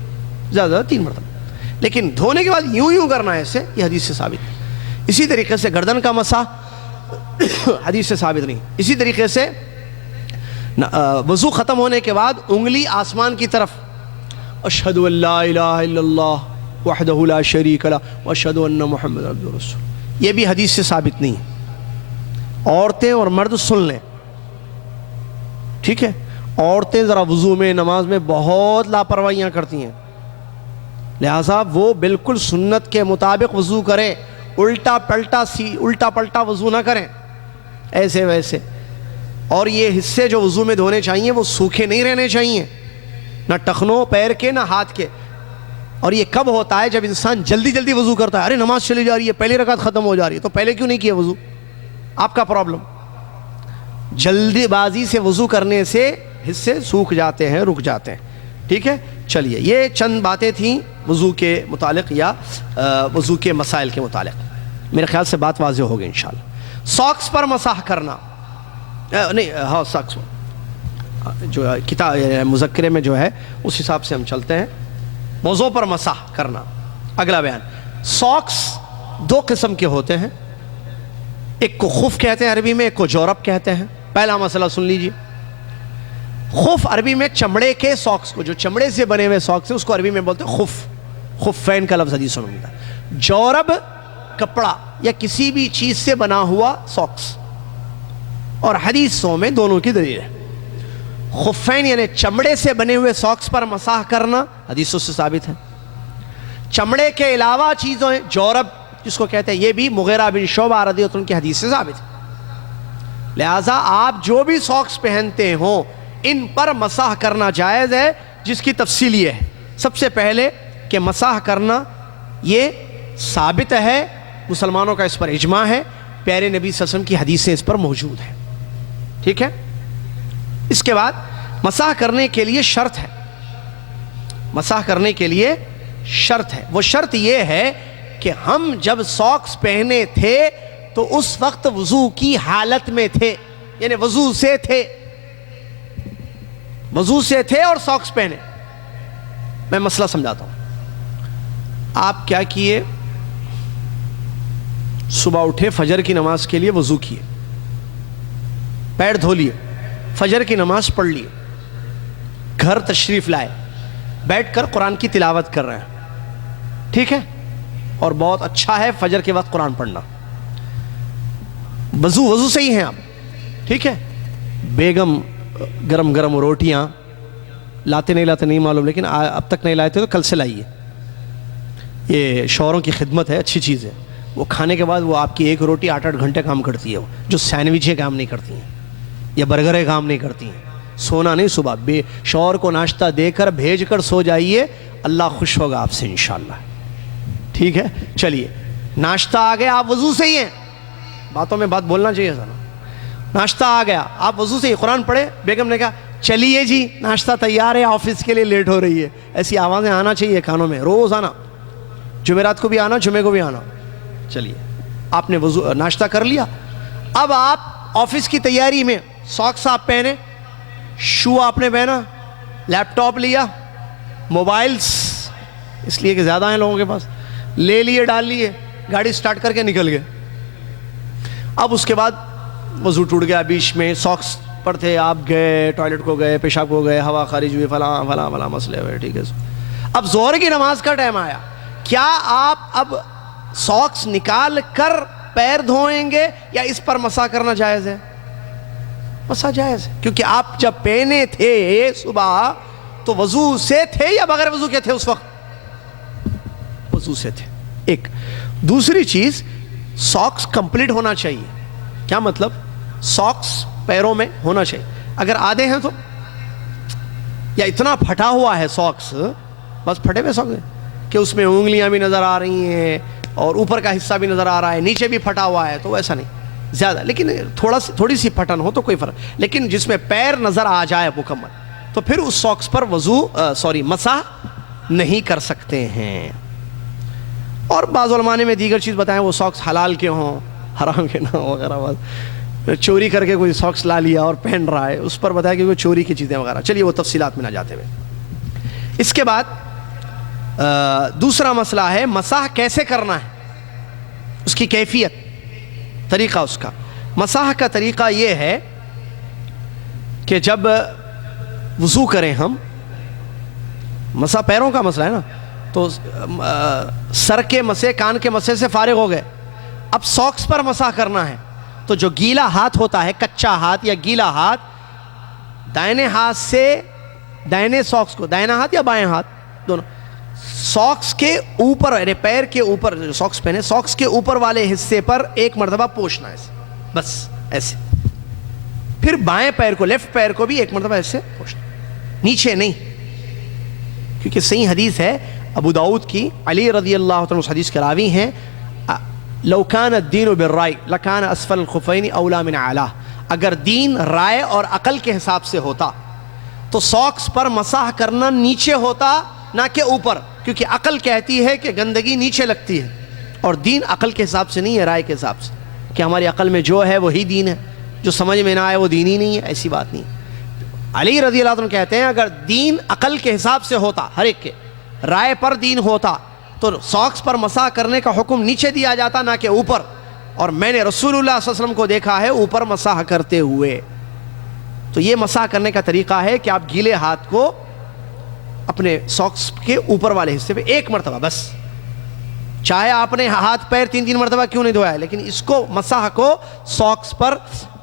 زیادہ زیادہ 3 مرتبہ. لیکن دھونے کے بعد یوں کرنا ہے, ایسے, یہ حدیث سے ثابت ہے. اسی طریقے سے گردن کا مسح حدیث سے ثابت نہیں. اسی طریقے سے وضو ختم ہونے کے بعد انگلی آسمان کی طرف, اشہد ان لا الہ الا اللہ وحدہ لا شریک لہ واشہد ان محمد عبدہ ورسولہ, یہ بھی حدیث سے ثابت نہیں ہے. عورتیں اور مرد سن لیں, ٹھیک ہے, عورتیں ذرا وضو میں, نماز میں بہت لاپرواہیاں کرتی ہیں, لہٰذا وہ بالکل سنت کے مطابق وضو کریں. الٹا پلٹا وضو نہ کریں ایسے ویسے. اور یہ حصے جو وضو میں دھونے چاہیے وہ سوکھے نہیں رہنے چاہیے، نہ ٹخنوں پیر کے نہ ہاتھ کے. اور یہ کب ہوتا ہے؟ جب انسان جلدی جلدی وضو کرتا ہے. ارے نماز چلی جا رہی ہے، پہلی رکعت ختم ہو جا رہی ہے، تو پہلے کیوں نہیں کیا وضو؟ آپ کا پرابلم. جلدی بازی سے وضو کرنے سے حصے سوکھ جاتے ہیں، رک جاتے ہیں. ٹھیک ہے، چلیے یہ چند باتیں تھیں وضو کے متعلق یا وضو کے مسائل کے متعلق. میرے خیال سے بات واضح ہوگی انشاءاللہ. ساکس پر مسح کرنا ساکس جو کتاب مذکرے میں جو ہے اس حساب سے ہم چلتے ہیں. موضوع پر مسح کرنا اگلا بیان. ساکس دو قسم کے ہوتے ہیں، ایک کو خف کہتے ہیں عربی میں، ایک کو جورب کہتے ہیں. پہلا مسئلہ سن لیجیے. خف عربی میں چمڑے کے ساکس کو، جو چمڑے سے بنے ہوئے ساکس ہیں اس کو عربی میں بولتے ہیں خف. خفین کا لفظ حدیثوں میں ملتا ہے. جورب کپڑا یا کسی بھی چیز سے بنا ہوا ساکس، اور حدیثوں میں دونوں کی دلیل ہے. خفین یعنی چمڑے سے بنے ہوئے ساکس پر مسح کرنا حدیثوں سے ثابت ہے. چمڑے کے علاوہ چیزوں جورب جس کو کہتے ہیں یہ بھی مغیرہ بن شعبہ رضی اللہ عنہ کی حدیث سے ثابت ہے. لہٰذا آپ جو بھی ساکس پہنتے ہوں ان پر مسح کرنا جائز ہے، جس کی تفصیل یہ ہے. سب سے پہلے کہ مسح کرنا یہ ثابت ہے، مسلمانوں کا اس پر اجماع ہے، پیارے نبی صلی اللہ علیہ وسلم کی حدیثیں اس پر موجود ہیں. ٹھیک ہے. اس کے بعد مسح کرنے کے لیے شرط ہے. مسح کرنے کے لیے شرط ہے. وہ شرط یہ ہے کہ ہم جب ساکس پہنے تھے تو اس وقت وضو کی حالت میں تھے، یعنی وضو سے تھے اور ساکس پہنے. میں مسئلہ سمجھاتا ہوں. آپ کیا کیے؟ صبح اٹھے، فجر کی نماز کے لیے وضو کیے، پیر دھو لیے، فجر کی نماز پڑھ لیے، گھر تشریف لائے، بیٹھ کر قرآن کی تلاوت کر رہے ہیں. ٹھیک ہے، اور بہت اچھا ہے فجر کے وقت قرآن پڑھنا. وضو سے ہی ہیں آپ. ٹھیک ہے. بیگم گرم گرم روٹیاں لاتے نہیں معلوم، لیکن اب تک نہیں لائے تھے تو کل سے لائیے. یہ شوہروں کی خدمت ہے، اچھی چیز ہے. وہ کھانے کے بعد وہ آپ کی ایک روٹی 8-8 گھنٹے کام کرتی ہے. وہ جو سینڈوچیں کام نہیں کرتی ہیں یا برگریں کام نہیں کرتی ہیں. سونا نہیں، صبح شوہر کو ناشتہ دے کر بھیج کر سو جائیے، اللہ خوش ہوگا آپ سے انشاءاللہ. ٹھیک ہے. چلیے، ناشتہ آ گیا، آپ وضو سے ہی ہیں. باتوں میں بات بولنا چاہیے سر. ناشتہ آ گیا، آپ وضو سے ہی قرآن پڑھے. بیگم نے کہا چلیے جی ناشتہ تیار ہے، آفس کے لیے لیٹ ہو رہی ہے. ایسی آوازیں آنا چاہیے کانوں میں روز آنا، جمعرات کو بھی آنا، جمعے کو بھی آنا. چلیے، آپ نے وضو ناشتہ کر لیا. اب آپ آفس کی تیاری میں ساکس آپ پہنے، شو آپ نے پہنا، لیپ ٹاپ لیا، موبائلز اس لیے کہ زیادہ ہیں لوگوں کے پاس، لے لیے، ڈال لیے، گاڑی سٹارٹ کر کے نکل گئے. اب اس کے بعد وضو ٹوٹ گیا بیچ میں، ساکس پر تھے، آپ گئے ٹوائلٹ کو گئے، پیشاب کو گئے، ہوا خارج ہوئی، فلاں مسئلے ہوئے. ٹھیک ہے. اب ظہر کی نماز کا ٹائم آیا، کیا آپ اب ساکس نکال کر پیر دھوئیں گے یا اس پر مسح کرنا جائز ہے؟ مسح جائز ہے، کیونکہ آپ جب پہنے تھے صبح تو وضو سے تھے یا بغیر وضو کے تھے؟ اس وقت وضو سے تھے. ایک دوسری چیز، ساکس کمپلیٹ ہونا چاہیے. کیا مطلب؟ ساکس پیروں میں ہونا چاہیے. اگر آدھے ہیں تو، یا اتنا پھٹا ہوا ہے ساکس، بس پھٹے ہوئے ساکس کہ اس میں انگلیاں بھی نظر آ رہی ہیں اور اوپر کا حصہ بھی نظر آ رہا ہے، نیچے بھی پھٹا ہوا ہے، تو ویسا نہیں زیادہ، لیکن تھوڑی سی پھٹن ہو تو کوئی فرق. لیکن جس میں پیر نظر آ جائے مکمل، تو پھر اس ساکس پر مسح نہیں کر سکتے ہیں. اور بعض علماء نے میں دیگر چیز بتائیں، وہ ساکس حلال کے ہوں، حرام کے نہ وغیرہ. چوری کر کے کوئی ساکس لا لیا اور پہن رہا ہے، اس پر بتایا کہ کوئی چوری کی چیزیں وغیرہ. چلیے وہ تفصیلات میں نہ جاتے ہوئے. اس کے بعد دوسرا مسئلہ ہے مسح کیسے کرنا ہے، اس کی کیفیت، طریقہ. اس کا مسح کا طریقہ یہ ہے کہ جب وضو کریں ہم، مسح پیروں کا مسئلہ ہے نا، تو سر کے مسے، کان کے مسے سے فارغ ہو گئے. اب ساکس پر مسح کرنا ہے، تو جو گیلا ہاتھ ہوتا ہے، کچا ہاتھ یا گیلا ہاتھ، دائنے ہاتھ سے دائنے ساکس کو، دائنا ہاتھ یا بائیں ہاتھ دونوں، ساکس کے اوپر یعنی پیر کے اوپر جو ساکس پہنے ساکس کے اوپر والے حصے پر ایک مرتبہ پوچھنا ایسے، بس ایسے. پھر بائیں پیر کو لیفٹ پیر کو بھی ایک مرتبہ ایسے پوچھنا، نیچے نہیں. کیونکہ صحیح حدیث ہے ابو داؤد کی، علی رضی اللہ عنہ اس حدیث کے راوی ہیں، لو کان الدین بالرائے لکان اسفل الخفین اولا من اعلیٰ. اگر دین رائے اور عقل کے حساب سے ہوتا تو ساکس پر مسح کرنا نیچے ہوتا نہ کہ اوپر، کیونکہ عقل کہتی ہے کہ گندگی نیچے لگتی ہے، اور دین عقل کے حساب سے نہیں ہے، رائے کے حساب سے، کہ ہماری عقل میں جو ہے وہی دین ہے، جو سمجھ میں نہ آئے وہ دین ہی نہیں ہے. ایسی بات نہیں. علی رضی اللہ عنہ کہتے ہیں اگر دین عقل کے حساب سے ہوتا، ہر ایک کے رائے پر دین ہوتا، تو ساکس پر مسح کرنے کا حکم نیچے دیا جاتا نہ کہ اوپر. اور میں نے رسول اللہ صلی اللہ علیہ وسلم کو دیکھا ہے اوپر مسح کرتے ہوئے. تو یہ مسح کرنے کا طریقہ ہے کہ آپ گیلے ہاتھ کو اپنے ساکس کے اوپر والے حصے پہ ایک مرتبہ بس، چاہے آپ نے ہاتھ پیر 3 مرتبہ کیوں نہیں دھویا ہے، لیکن اس کو مسح کو ساکس پر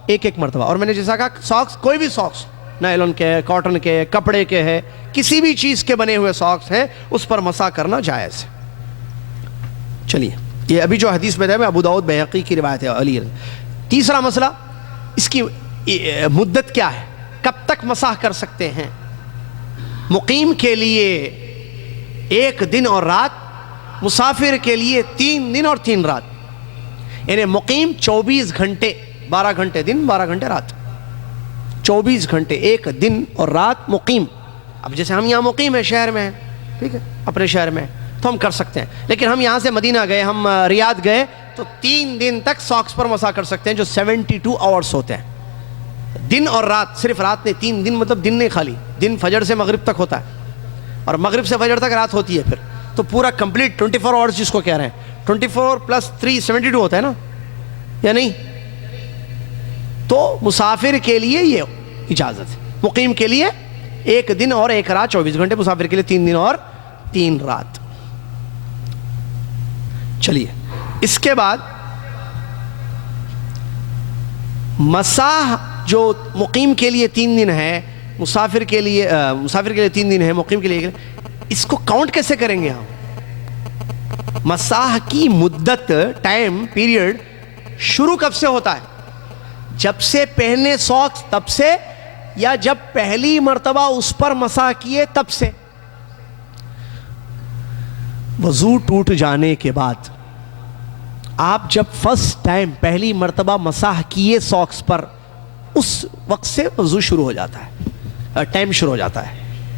ایک مرتبہ. اور میں نے جیسا کہا ساکس کوئی بھی ساکس، نائلون کے، کاٹن کے، کپڑے کے ہے، کسی بھی چیز کے بنے ہوئے ساکس ہیں اس پر مسح کرنا جائز ہے. چلیے یہ ابھی جو حدیث میں ہے ابو داؤد بیہقی کی روایت ہے علی. تیسرا مسئلہ اس کی مدت کیا ہے، کب تک مسح کر سکتے ہیں. مقیم کے لیے 1 دن اور رات، مسافر کے لیے 3 دن اور 3 رات. یعنی مقیم 24 گھنٹے، 12 گھنٹے دن 12 گھنٹے رات، 24 گھنٹے 1 دن اور رات مقیم. اب جیسے ہم یہاں مقیم ہیں، شہر میں ہیں، ٹھیک ہے، اپنے شہر میں تو ہم کر سکتے ہیں. لیکن ہم یہاں سے مدینہ گئے، ہم ریاض گئے تو 3 دن تک ساکس پر مسح کر سکتے ہیں، جو 72 آورس ہوتے ہیں. دن اور رات، صرف رات نہیں، 3 دن مطلب دن نہیں خالی، دن فجر سے مغرب تک ہوتا ہے اور مغرب سے فجر تک رات ہوتی ہے. پھر تو پورا کمپلیٹ 24 آورس جس کو کہہ رہے ہیں، 24 + 3 72 ہوتا ہے نا، یا نہیں. تو مسافر کے لیے یہ اجازت ہے، مقیم کے لیے 1 دن اور 1 رات 24 گھنٹے، مسافر کے لیے 3 دن اور 3 رات. چلیے اس کے بعد مسح جو مقیم کے لیے 3 دن ہے، مسافر کے لیے 3 دن ہے، مقیم کے لیے، اس کو کاؤنٹ کیسے کریں گے ہم. مسح کی مدت، ٹائم پیریڈ شروع کب سے ہوتا ہے، جب سے پہنے ساکس تب سے، یا جب پہلی مرتبہ اس پر مسح کیے تب سے. وضو ٹوٹ جانے کے بعد آپ جب فرسٹ ٹائم پہلی مرتبہ مسح کیے ساکس پر، اس وقت سے وضو شروع ہو جاتا ہے، ٹائم شروع ہو جاتا ہے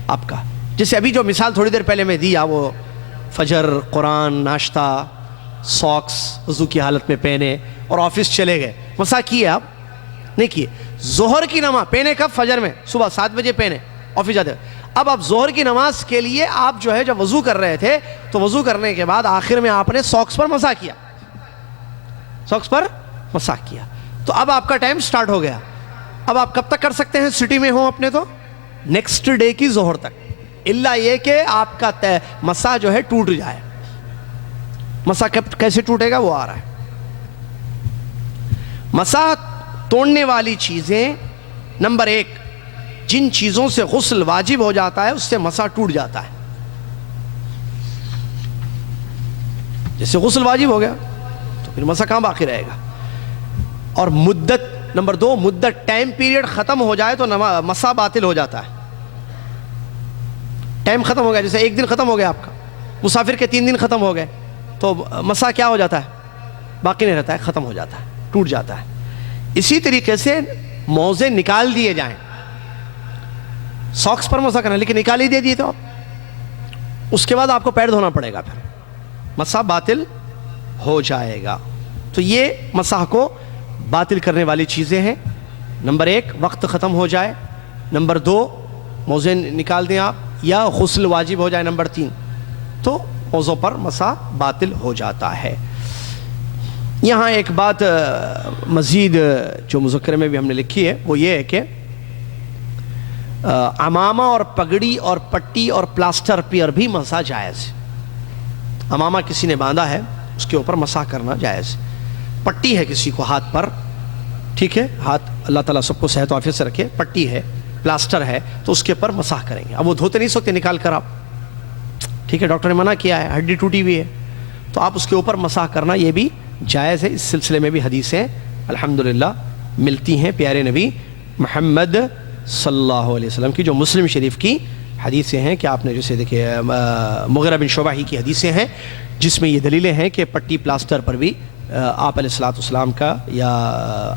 آپ کا. جیسے ابھی جو مثال تھوڑی دیر پہلے میں دیا، وہ فجر، قرآن، ناشتہ، ساکس وضو کی حالت میں پہنے اور آفس چلے گئے، مسح کیے آپ نہیں کیے. ظہر کی نماز پہنے کب، فجر میں، صبح 7 بجے پہنے، آفس جاتے. اب آپ ظہر کی نماز کے لیے آپ جو ہے جب وضو کر رہے تھے تو وضو کرنے کے بعد آخر میں آپ نے ساکس پر مسح کیا، ساکس پر مسح کیا، تو اب آپ کا ٹائم سٹارٹ ہو گیا. اب آپ کب تک کر سکتے ہیں، سٹی میں ہوں اپنے تو نیکسٹ ڈے کی ظہر تک، الا یہ کہ آپ کا مسح جو ہے ٹوٹ جائے. مسح کیسے ٹوٹے گا وہ آ رہا ہے. مسح توڑنے والی چیزیں، نمبر 1، جن چیزوں سے غسل واجب ہو جاتا ہے اس سے مسح ٹوٹ جاتا ہے. جیسے غسل واجب ہو گیا تو پھر مسح کہاں باقی رہے گا. اور مدت، نمبر 2، مدت، ٹائم پیریڈ ختم ہو جائے تو مسح باطل ہو جاتا ہے. ٹائم ختم ہو گیا، جیسے 1 دن ختم ہو گیا آپ کا، مسافر کے 3 دن ختم ہو گئے تو مسح کیا ہو جاتا ہے، باقی نہیں رہتا ہے، ختم ہو جاتا ہے، ٹوٹ جاتا ہے. اسی طریقے سے موزے نکال دیے جائیں، ساکس پر مسح کرنا لیکن نکال ہی دے دیے تو اس کے بعد آپ کو پیر دھونا پڑے گا، پھر مسح باطل ہو جائے گا. تو یہ مسح کو باطل کرنے والی چیزیں ہیں. نمبر 1، وقت ختم ہو جائے. نمبر 2، موزے نکال دیں آپ، یا غسل واجب ہو جائے. نمبر 3، تو موضوع پر مسح باطل ہو جاتا ہے. یہاں ایک بات مزید جو مذکرے میں بھی ہم نے لکھی ہے وہ یہ ہے کہ عمامہ اور پگڑی اور پٹی اور پلاسٹر پر بھی مسح جائز. عمامہ کسی نے باندھا ہے اس کے اوپر مسح کرنا جائز. پٹی ہے کسی کو ہاتھ پر، ٹھیک ہے، ہاتھ اللہ تعالیٰ سب کو صحت و عافیت سے رکھے، پٹی ہے، پلاسٹر ہے تو اس کے پر مسح کریں گے. اب وہ دھوتے نہیں سکتے نکال کر آپ، ٹھیک ہے، ڈاکٹر نے منع کیا ہے، ہڈی ٹوٹی ہوئی ہے، تو آپ اس کے اوپر مسح کرنا یہ بھی جائز ہے۔ اس سلسلے میں بھی حدیثیں الحمدللہ ملتی ہیں پیارے نبی محمد صلی اللہ علیہ وسلم کی، جو مسلم شریف کی حدیثیں ہیں کہ آپ نے جیسے دیکھے مغیرہ بن شعبہ ہی کی حدیثیں ہیں جس میں یہ دلیلیں ہیں کہ پٹی پلاسٹر پر بھی آپ علیہ الصلوۃ والسلام کا یا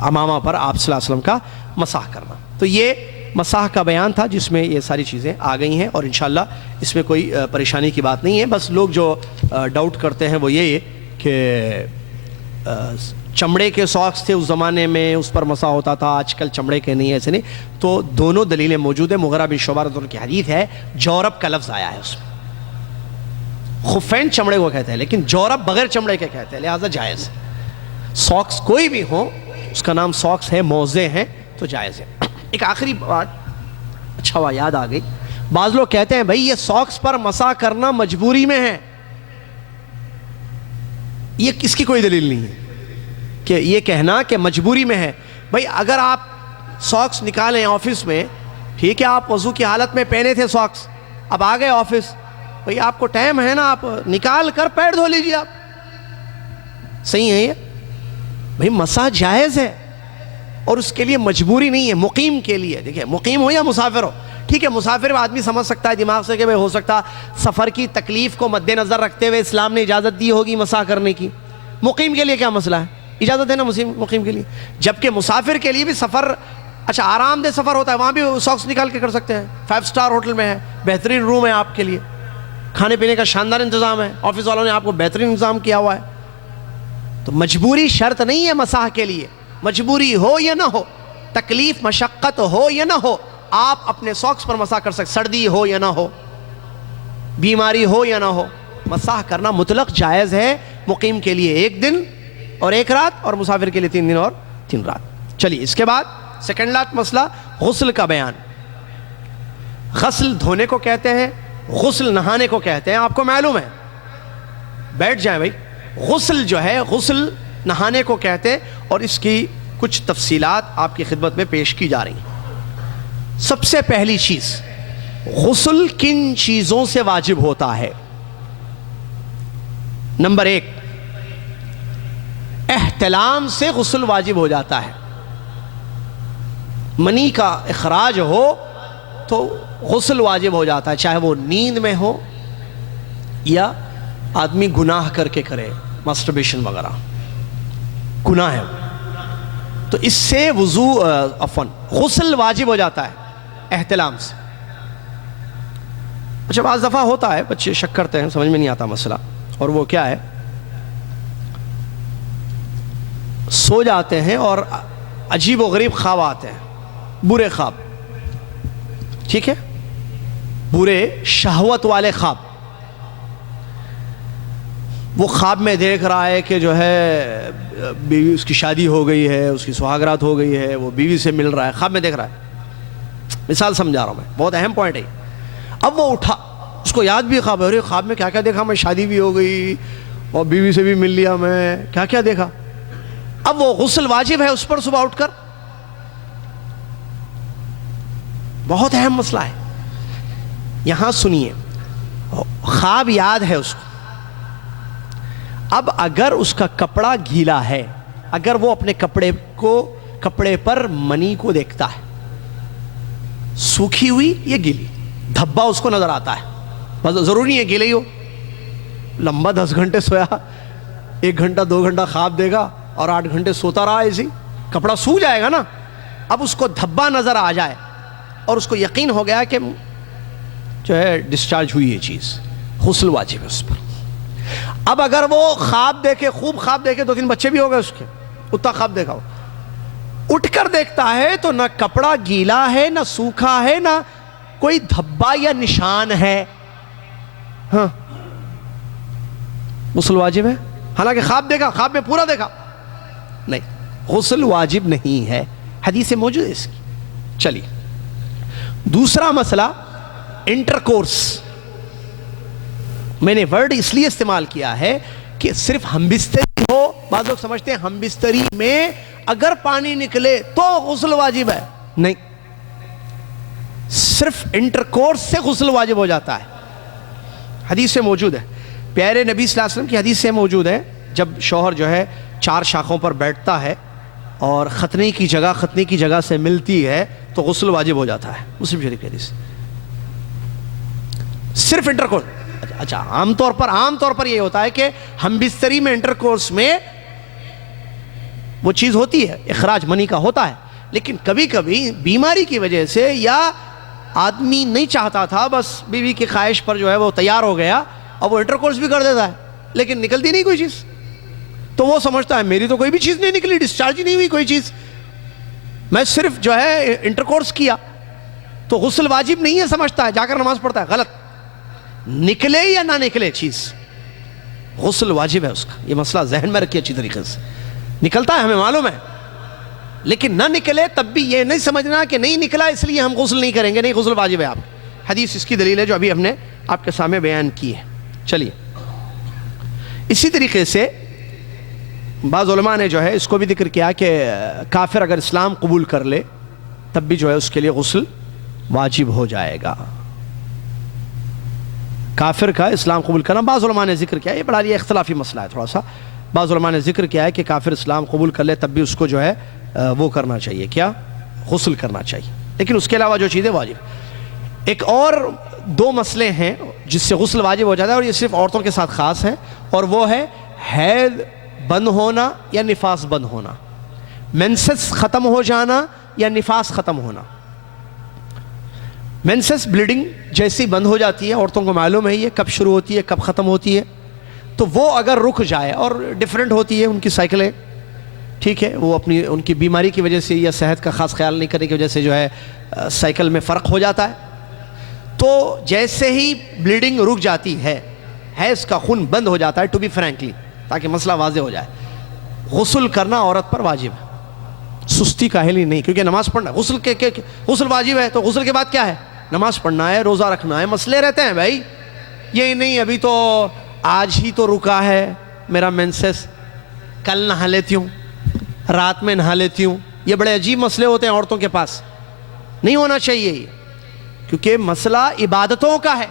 امامہ پر آپ صلی اللہ علیہ وسلم کا مسح کرنا۔ تو یہ مسح کا بیان تھا جس میں یہ ساری چیزیں آ گئی ہیں، اور انشاءاللہ اس میں کوئی پریشانی کی بات نہیں ہے۔ بس لوگ جو ڈاؤٹ کرتے ہیں وہ یہ کہ چمڑے کے ساکس تھے اس زمانے میں، اس پر مسح ہوتا تھا، آج کل چمڑے کے نہیں، ایسے نہیں۔ تو دونوں دلیلیں موجود ہیں۔ مغیرہ بن شعبہ رضی اللہ عنہ کی حدیث ہے، جورب کا لفظ آیا ہے اس میں۔ خفین چمڑے کو کہتے ہیں لیکن جورب بغیر چمڑے کے کہتے ہیں، لہٰذا جائز ہے۔ ساکس کوئی بھی ہو، اس کا نام ساکس ہے، موزے ہیں، تو جائز ہے۔ ایک آخری بات اچھا ہوا یاد آ گئی، بعض لوگ کہتے ہیں بھائی یہ ساکس پر مسح کرنا مجبوری میں ہے، یہ اس کی کوئی دلیل نہیں ہے کہ یہ کہنا کہ مجبوری میں ہے۔ بھائی اگر آپ ساکس نکالیں آفس میں، ٹھیک ہے، آپ وضو کی حالت میں پہنے تھے ساکس، اب آ گئے آفس، بھائی آپ کو ٹائم ہے نا، آپ نکال کر پیر دھو لیجیے، آپ صحیح ہے یہ؟ بھائی مسح جائز ہے اور اس کے لیے مجبوری نہیں ہے۔ مقیم کے لیے، دیکھیں مقیم ہو یا مسافر ہو، ٹھیک ہے، مسافر آدمی سمجھ سکتا ہے دماغ سے کہ بھائی ہو سکتا سفر کی تکلیف کو مد نظر رکھتے ہوئے اسلام نے اجازت دی ہوگی مسح کرنے کی۔ مقیم کے لیے کیا مسئلہ ہے، اجازت ہے نا مقیم کے لیے۔ جبکہ مسافر کے لیے بھی سفر اچھا آرام دہ سفر ہوتا ہے، وہاں بھی ساکس نکال کے کر سکتے ہیں، 5 اسٹار ہوٹل میں ہے، بہترین روم ہے آپ کے لیے، کھانے پینے کا شاندار انتظام ہے، آفس والوں نے آپ کو بہترین انتظام کیا ہوا ہے۔ تو مجبوری شرط نہیں ہے مسح کے لیے، مجبوری ہو یا نہ ہو، تکلیف مشقت ہو یا نہ ہو، آپ اپنے ساکس پر مسح کر سکتے، سردی ہو یا نہ ہو، بیماری ہو یا نہ ہو، مسح کرنا مطلق جائز ہے۔ مقیم کے لیے 1 دن اور 1 رات، اور مسافر کے لیے 3 دن اور 3 رات۔ چلیے اس کے بعد سیکنڈ لاسٹ مسئلہ غسل کا بیان۔ غسل دھونے کو کہتے ہیں، غسل نہانے کو کہتے ہیں، آپ کو معلوم ہے، بیٹھ جائیں بھائی۔ غسل جو ہے، غسل نہانے کو کہتے ہیں، اور اس کی کچھ تفصیلات آپ کی خدمت میں پیش کی جا رہی ہیں۔ سب سے پہلی چیز، غسل کن چیزوں سے واجب ہوتا ہے؟ نمبر 1، احتلام سے غسل واجب ہو جاتا ہے۔ منی کا اخراج ہو تو غسل واجب ہو جاتا ہے، چاہے وہ نیند میں ہو یا آدمی گناہ کر کے کرے، ماسٹربیشن وغیرہ گناہ ہے، تو اس سے غسل واجب ہو جاتا ہے احتلام سے۔ اچھا بعض دفعہ ہوتا ہے بچے شک کرتے ہیں، سمجھ میں نہیں آتا مسئلہ، اور وہ کیا ہے، سو جاتے ہیں اور عجیب و غریب خواب آتے ہیں، برے خواب، ٹھیک ہے، برے شہوت والے خواب۔ وہ خواب میں دیکھ رہا ہے کہ جو ہے بیوی، اس کی شادی ہو گئی ہے، اس کی سہاگرات ہو گئی ہے، وہ بیوی سے مل رہا ہے، خواب میں دیکھ رہا ہے، مثال سمجھا رہا ہوں میں، بہت اہم پوائنٹ ہے۔ اب وہ اٹھا، اس کو یاد بھی خواب ہے، ارے خواب میں کیا کیا دیکھا میں، شادی بھی ہو گئی اور بیوی سے بھی مل لیا، میں کیا کیا دیکھا۔ اب وہ غسل واجب ہے اس پر صبح اٹھ کر، بہت اہم مسئلہ ہے۔ یہاں سنیے، خواب یاد ہے اس کو، اب اگر اس کا کپڑا گیلا ہے، اگر وہ اپنے کپڑے پر منی کو دیکھتا ہے، سوکھی ہوئی یا گیلی، دھبا اس کو نظر آتا ہے، بس ضروری نہیں ہے گیلے ہی ہو، لمبا 10 گھنٹے سویا، 1 گھنٹہ 2 گھنٹہ خواب دے گا اور 8 گھنٹے سوتا رہا ایسی، کپڑا سوکھ جائے گا نا۔ اب اس کو دھبا نظر آ جائے اور اس کو یقین ہو گیا کہ جو ہے ڈسچارج ہوئی یہ چیز، غسل واجب ہے اس پر۔ اب اگر وہ خواب دیکھے، خوب خواب دیکھے، 2-3 بچے بھی ہو گئے اس کے، اتنا خواب دیکھا ہو، اٹھ کر دیکھتا ہے تو نہ کپڑا گیلا ہے، نہ سوکھا ہے، نہ کوئی دھبا یا نشان ہے، ہاں غسل واجب ہے، حالانکہ خواب دیکھا، خواب میں پورا دیکھا، نہیں غسل واجب نہیں ہے، حدیث موجود ہے اس کی۔ چلیے دوسرا مسئلہ، انٹرکورس۔ میں نے ورڈ اس لیے استعمال کیا ہے کہ صرف ہم بستری ہو، بعض لوگ سمجھتے ہیں ہم بستری میں اگر پانی نکلے تو غسل واجب ہے، نہیں، صرف انٹرکورس سے غسل واجب ہو جاتا ہے۔ حدیث سے موجود ہے، پیارے نبی صلی اللہ علیہ وسلم کی حدیث سے موجود ہے، جب شوہر جو ہے 4 شاخوں پر بیٹھتا ہے اور ختنے کی جگہ سے ملتی ہے تو غسل واجب ہو جاتا ہے، مسلم شریف کی حدیث. صرف انٹرکورس. اچھا، عام طور پر یہ ہوتا ہے کہ ہم بستری میں انٹرکورس میں وہ چیز ہوتی ہے، اخراج منی کا ہوتا ہے، لیکن کبھی کبھی بیماری کی وجہ سے یا آدمی نہیں چاہتا تھا، بس بیوی کی خواہش پر جو ہے وہ تیار ہو گیا اور وہ انٹرکورس بھی کر دیتا ہے لیکن نکلتی نہیں کوئی چیز، تو وہ سمجھتا ہے میری تو کوئی بھی چیز نہیں نکلی، ڈسچارج ہی نہیں ہوئی کوئی چیز، میں صرف جو ہے انٹرکورس کیا تو غسل واجب نہیں ہے سمجھتا ہے، جا کر نماز پڑھتا ہے. غلط. نکلے یا نہ نکلے چیز، غسل واجب ہے اس کا. یہ مسئلہ ذہن میں رکھیے اچھی طریقے سے. نکلتا ہے ہمیں معلوم ہے، لیکن نہ نکلے تب بھی یہ نہیں سمجھنا کہ نہیں نکلا اس لیے ہم غسل نہیں کریں گے. نہیں، غسل واجب ہے. آپ حدیث اس کی دلیل ہے جو ابھی ہم نے آپ کے سامنے بیان کی ہے. چلیے، اسی طریقے سے بعض علماء نے جو ہے اس کو بھی ذکر کیا کہ کافر اگر اسلام قبول کر لے تب بھی جو ہے اس کے لیے غسل واجب ہو جائے گا. کافر کا اسلام قبول کرنا بعض علماء نے ذکر کیا، یہ بڑا یہ اختلافی مسئلہ ہے تھوڑا سا. بعض علماء نے ذکر کیا ہے کہ کافر اسلام قبول کر لے تب بھی اس کو جو ہے وہ کرنا چاہیے، کیا؟ غسل کرنا چاہیے، لیکن اس کے علاوہ جو چیزیں واجب. ایک اور 2 مسئلے ہیں جس سے غسل واجب ہو جاتا ہے اور یہ صرف عورتوں کے ساتھ خاص ہے، اور وہ ہے حیض بند ہونا یا نفاس بند ہونا، مینسس ختم ہو جانا یا نفاس ختم ہونا. مینسس بلیڈنگ جیسی بند ہو جاتی ہے، عورتوں کو معلوم ہے یہ کب شروع ہوتی ہے کب ختم ہوتی ہے، تو وہ اگر رک جائے، اور ڈیفرنٹ ہوتی ہے ان کی سائیکلیں، ٹھیک ہے، وہ ان کی بیماری کی وجہ سے یا صحت کا خاص خیال نہیں کرنے کی وجہ سے جو ہے سائیکل میں فرق ہو جاتا ہے. تو جیسے ہی بلیڈنگ رک جاتی ہے، حیض کا خون بند ہو جاتا ہے، ٹو بی فرینکلی، تاکہ مسئلہ واضح ہو جائے، غسل کرنا عورت پر واجب ہے. سستی کاہلی نہیں، کیونکہ نماز پڑھنا غسل واجب ہے، تو غسل کے بعد کیا ہے؟ نماز پڑھنا ہے، روزہ رکھنا ہے. مسئلے رہتے ہیں بھائی، یہی نہیں ابھی تو آج ہی تو رکا ہے میرا مینسس، کل نہا لیتی ہوں، رات میں نہا لیتی ہوں. یہ بڑے عجیب مسئلے ہوتے ہیں عورتوں کے پاس، نہیں ہونا چاہیے یہ، کیونکہ مسئلہ عبادتوں کا ہے.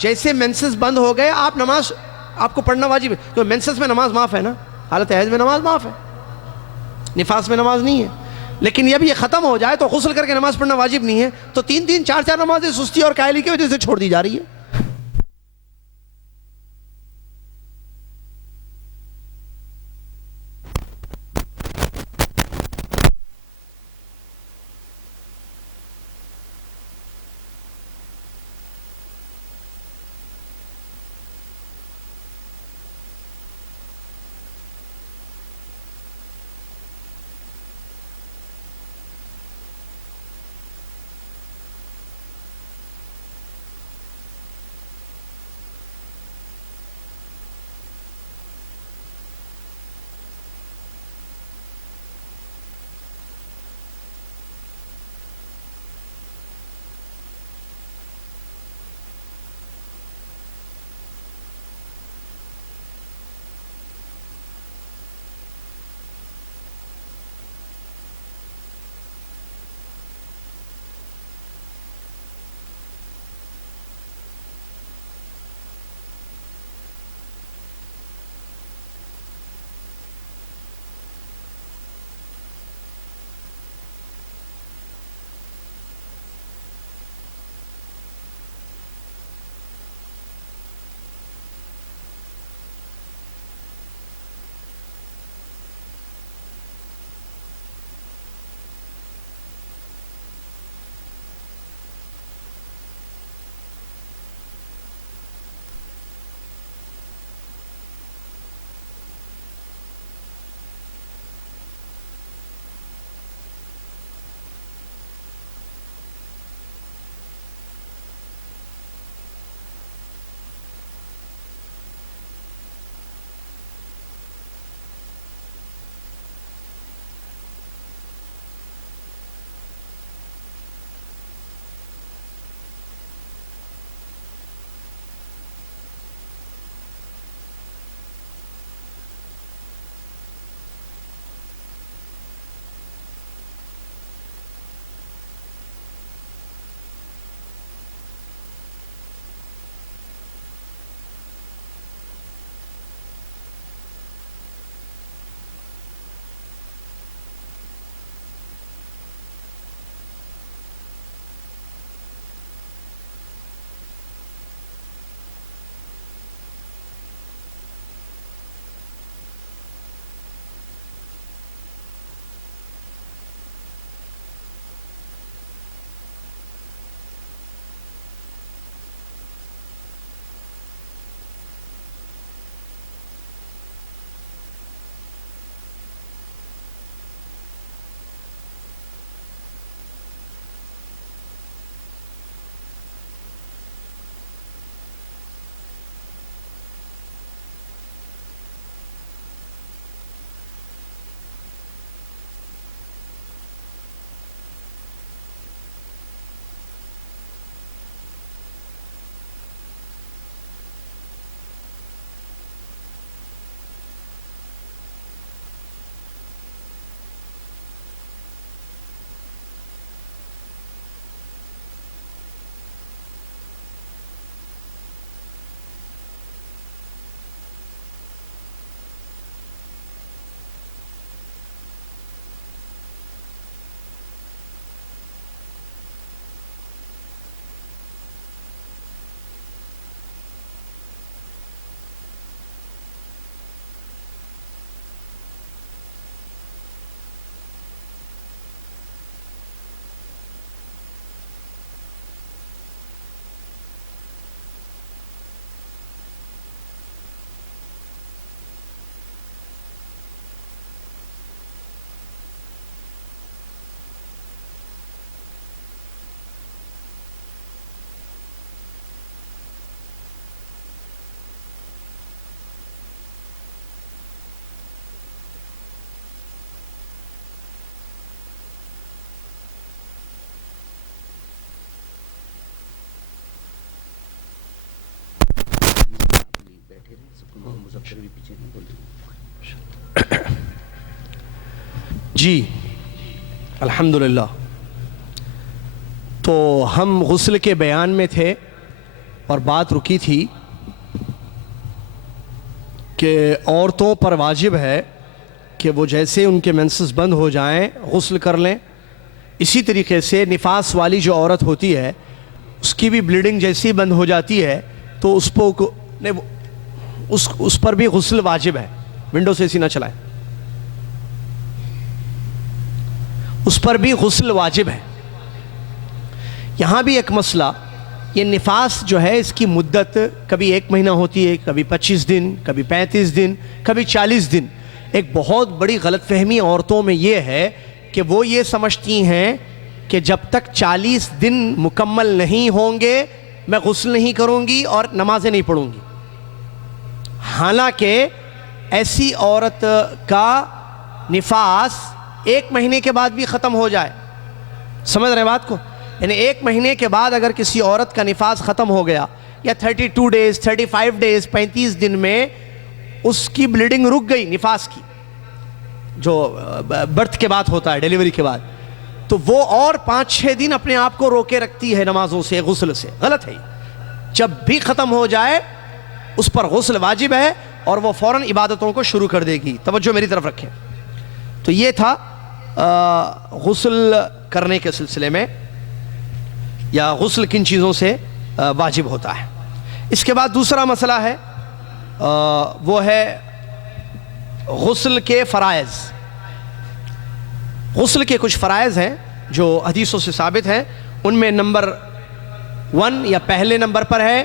جیسے مینسس بند ہو گئے نماز آپ کو پڑھنا واجب ہے، کیونکہ مینسس میں نماز معاف ہے نا، حالت حیض میں نماز معاف ہے، نفاس میں نماز نہیں ہے. لیکن جب یہ ختم ہو جائے تو غسل کر کے نماز پڑھنا واجب نہیں ہے، تو 3 4 نمازیں سستی اور کاہلی کی وجہ سے چھوڑ دی جا رہی ہے. جی الحمدللہ. تو ہم غسل کے بیان میں تھے اور بات رکی تھی کہ عورتوں پر واجب ہے کہ وہ جیسے ان کے مینسز بند ہو جائیں غسل کر لیں. اسی طریقے سے نفاس والی جو عورت ہوتی ہے اس کی بھی بلیڈنگ جیسی بند ہو جاتی ہے تو اس پر بھی غسل واجب ہے. ونڈو سے اسی نہ چلائیں. اس پر بھی غسل واجب ہے. یہاں بھی ایک مسئلہ، یہ نفاس جو ہے اس کی مدت کبھی 1 مہینہ ہوتی ہے، کبھی 25 دن، کبھی 35 دن، کبھی 40 دن. ایک بہت بڑی غلط فہمی عورتوں میں یہ ہے کہ وہ یہ سمجھتی ہیں کہ جب تک 40 دن مکمل نہیں ہوں گے میں غسل نہیں کروں گی اور نمازیں نہیں پڑھوں گی. حالانکہ ایسی عورت کا نفاس 1 مہینے کے بعد بھی ختم ہو جائے. سمجھ رہے بات کو؟ یعنی 1 مہینے کے بعد اگر کسی عورت کا نفاس ختم ہو گیا یا 32 ڈیز 35 ڈیز 35 دن میں اس کی بلیڈنگ رک گئی نفاس کی جو برتھ کے بعد ہوتا ہے، ڈیلیوری کے بعد، تو وہ اور 5-6 دن اپنے آپ کو روکے رکھتی ہے نمازوں سے، غسل سے. غلط ہے. جب بھی ختم ہو جائے اس پر غسل واجب ہے اور وہ فوراً عبادتوں کو شروع کر دے گی. توجہ میری طرف رکھیں. تو یہ تھا غسل کرنے کے سلسلے میں یا غسل کن چیزوں سے واجب ہوتا ہے. اس کے بعد دوسرا مسئلہ ہے وہ ہے غسل کے فرائض. غسل کے کچھ فرائض ہیں جو حدیثوں سے ثابت ہیں. ان میں نمبر 1 یا پہلے نمبر پر ہے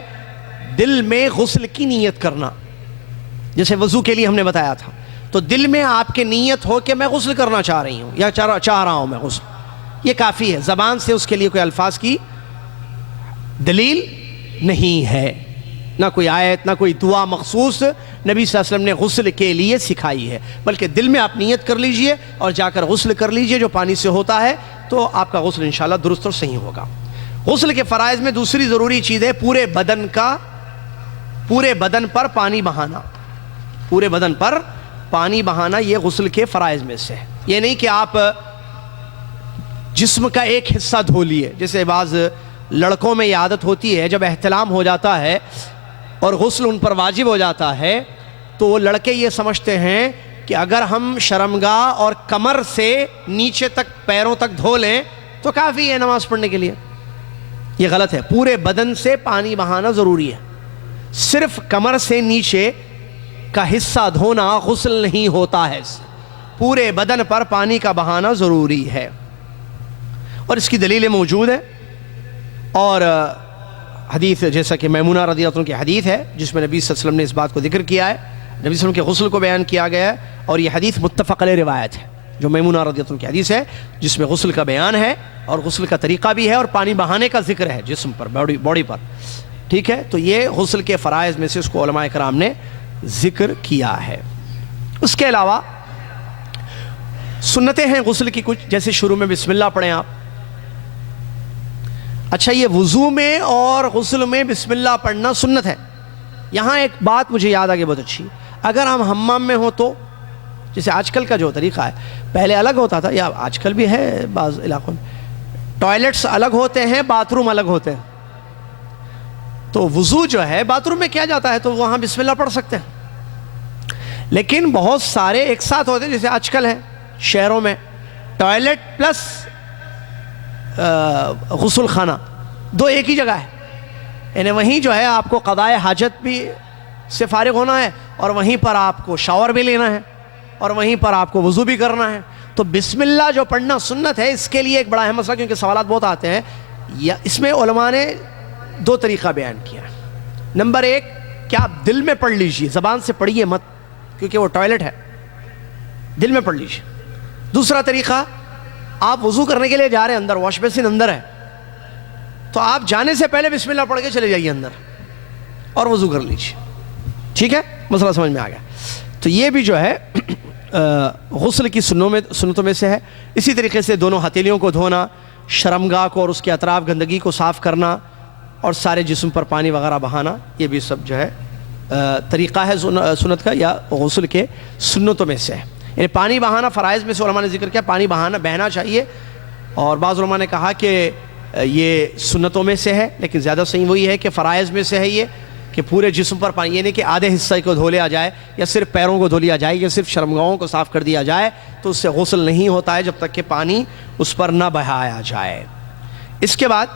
دل میں غسل کی نیت کرنا. جیسے وضو کے لیے ہم نے بتایا تھا، تو دل میں آپ کے نیت ہو کہ میں غسل کرنا چاہ رہی ہوں یا چاہ رہا ہوں میں غسل، یہ کافی ہے. زبان سے اس کے لیے کوئی الفاظ کی دلیل نہیں ہے، نہ کوئی آیت نہ کوئی دعا مخصوص نبی صلی اللہ علیہ وسلم نے غسل کے لیے سکھائی ہے، بلکہ دل میں آپ نیت کر لیجئے اور جا کر غسل کر لیجئے جو پانی سے ہوتا ہے، تو آپ کا غسل انشاءاللہ درست اور صحیح ہوگا. غسل کے فرائض میں دوسری ضروری چیز ہے پورے بدن پر پانی بہانا. پورے بدن پر پانی بہانا یہ غسل کے فرائض میں سے ہے. یہ نہیں کہ آپ جسم کا ایک حصہ دھو لیے. جیسے بعض لڑکوں میں یہ عادت ہوتی ہے جب احتلام ہو جاتا ہے اور غسل ان پر واجب ہو جاتا ہے تو وہ لڑکے یہ سمجھتے ہیں کہ اگر ہم شرمگاہ اور کمر سے نیچے تک پیروں تک دھو لیں تو کافی ہے نماز پڑھنے کے لیے. یہ غلط ہے. پورے بدن سے پانی بہانا ضروری ہے. صرف کمر سے نیچے کا حصہ دھونا غسل نہیں ہوتا ہے. پورے بدن پر پانی کا بہانا ضروری ہے اور اس کی دلیلیں موجود ہیں. اور حدیث جیسا کہ میمونہ رضی اللہ عنہ کی حدیث ہے جس میں نبی صلی اللہ علیہ وسلم نے اس بات کو ذکر کیا ہے. نبی صلی اللہ علیہ وسلم کے غسل کو بیان کیا گیا ہے اور یہ حدیث متفق علیہ روایت ہے جو میمونہ رضی اللہ عنہ کی حدیث ہے جس میں غسل کا بیان ہے اور غسل کا طریقہ بھی ہے اور پانی بہانے کا ذکر ہے جسم پر، باڈی پر. ٹھیک ہے. تو یہ غسل کے فرائض میں سے اس کو علماء کرام نے ذکر کیا ہے. اس کے علاوہ سنتیں ہیں غسل کی کچھ، جیسے شروع میں بسم اللہ پڑھیں آپ. اچھا، یہ وضو میں اور غسل میں بسم اللہ پڑھنا سنت ہے. یہاں ایک بات مجھے یاد آ گئی بہت اچھی. اگر ہم حمام میں ہوں تو جیسے آج کل کا جو طریقہ ہے، پہلے الگ ہوتا تھا یا آج کل بھی ہے بعض علاقوں میں، ٹوائلٹس الگ ہوتے ہیں، باتھ روم الگ ہوتے ہیں. تو وضو جو ہے باتھ روم میں کیا جاتا ہے تو وہاں بسم اللہ پڑھ سکتے ہیں. لیکن بہت سارے ایک ساتھ ہوتے ہیں جیسے آج کل ہے شہروں میں ٹوائلٹ پلس غسل خانہ دو ایک ہی جگہ ہے. یعنی وہیں جو ہے آپ کو قضائے حاجت بھی سے فارغ ہونا ہے اور وہیں پر آپ کو شاور بھی لینا ہے اور وہیں پر آپ کو وضو بھی کرنا ہے. تو بسم اللہ جو پڑھنا سنت ہے، اس کے لیے ایک بڑا اہم مسئلہ کیونکہ سوالات بہت آتے ہیں. یا اس میں علماء نے 2 طریقہ بیان کیا. نمبر 1 کہ آپ دل میں پڑھ لیجئے، زبان سے پڑھیے مت کیونکہ وہ ٹوائلٹ ہے، دل میں پڑھ لیجئے. دوسرا طریقہ، آپ وضو کرنے کے لیے جا رہے ہیں، اندر واش بیسن اندر ہے، تو آپ جانے سے پہلے بسم اللہ پڑھ کے چلے جائیے اندر اور وضو کر لیجئے. ٹھیک ہے، مسئلہ سمجھ میں آ گیا. تو یہ بھی جو ہے غسل کی سنتوں میں سے ہے. اسی طریقے سے دونوں ہتھیلیوں کو دھونا، شرمگاہ کو اور اس کے اطراف گندگی کو صاف کرنا اور سارے جسم پر پانی وغیرہ بہانا، یہ بھی سب جو ہے طریقہ ہے سنت کا یا غسل کے سنتوں میں سے ہے. یعنی پانی بہانا فرائض میں سے علماء نے ذکر کیا, پانی بہنا چاہیے, اور بعض علماء نے کہا کہ یہ سنتوں میں سے ہے, لیکن زیادہ صحیح وہی ہے کہ فرائض میں سے ہے یہ, کہ پورے جسم پر پانی, یہ نہیں کہ آدھے حصے کو دھو لیا جائے یا صرف پیروں کو دھو لیا جائے یا صرف شرمگاہوں کو صاف کر دیا جائے, تو اس سے غسل نہیں ہوتا ہے جب تک کہ پانی اس پر نہ بہایا جائے. اس کے بعد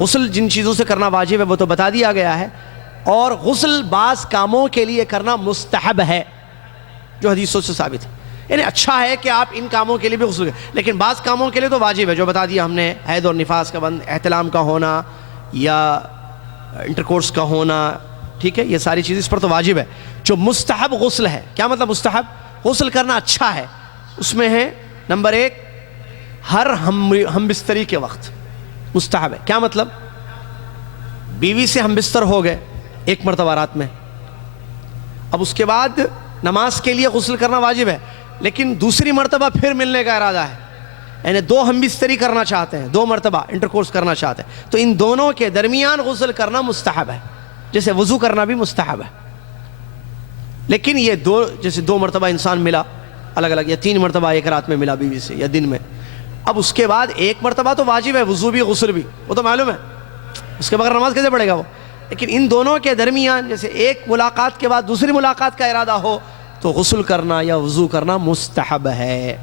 غسل جن چیزوں سے کرنا واجب ہے وہ تو بتا دیا گیا ہے, اور غسل بعض کاموں کے لیے کرنا مستحب ہے جو حدیثوں سے ثابت ہے. یعنی اچھا ہے کہ آپ ان کاموں کے لیے بھی غسل کریں, لیکن بعض کاموں کے لیے تو واجب ہے جو بتا دیا ہم نے, حید اور نفاس کا بند, احتلام کا ہونا یا انٹرکورس کا ہونا, ٹھیک ہے, یہ ساری چیزیں اس پر تو واجب ہے. جو مستحب غسل ہے, کیا مطلب مستحب غسل کرنا اچھا ہے, اس میں ہے نمبر 1 ہر ہم بستری کے وقت مستحب ہے. کیا مطلب؟ بیوی سے ہم بستر ہو گئے ایک مرتبہ رات میں, اب اس کے بعد نماز کے لیے غسل کرنا واجب ہے, لیکن دوسری مرتبہ پھر ملنے کا ارادہ ہے, یعنی 2 ہم بستری کرنا چاہتے ہیں, 2 مرتبہ انٹرکورس کرنا چاہتے ہیں, تو ان دونوں کے درمیان غسل کرنا مستحب ہے, جیسے وضو کرنا بھی مستحب ہے. لیکن یہ جیسے 2 مرتبہ انسان ملا الگ الگ, یا 3 مرتبہ ایک رات میں ملا بیوی سے یا دن میں, اب اس کے بعد 1 مرتبہ تو واجب ہے, وضو بھی غسل بھی, وہ تو معلوم ہے, اس کے بغیر نماز کیسے پڑھے گا وہ. لیکن ان دونوں کے درمیان جیسے ایک ملاقات کے بعد دوسری ملاقات کا ارادہ ہو تو غسل کرنا یا وضو کرنا مستحب ہے.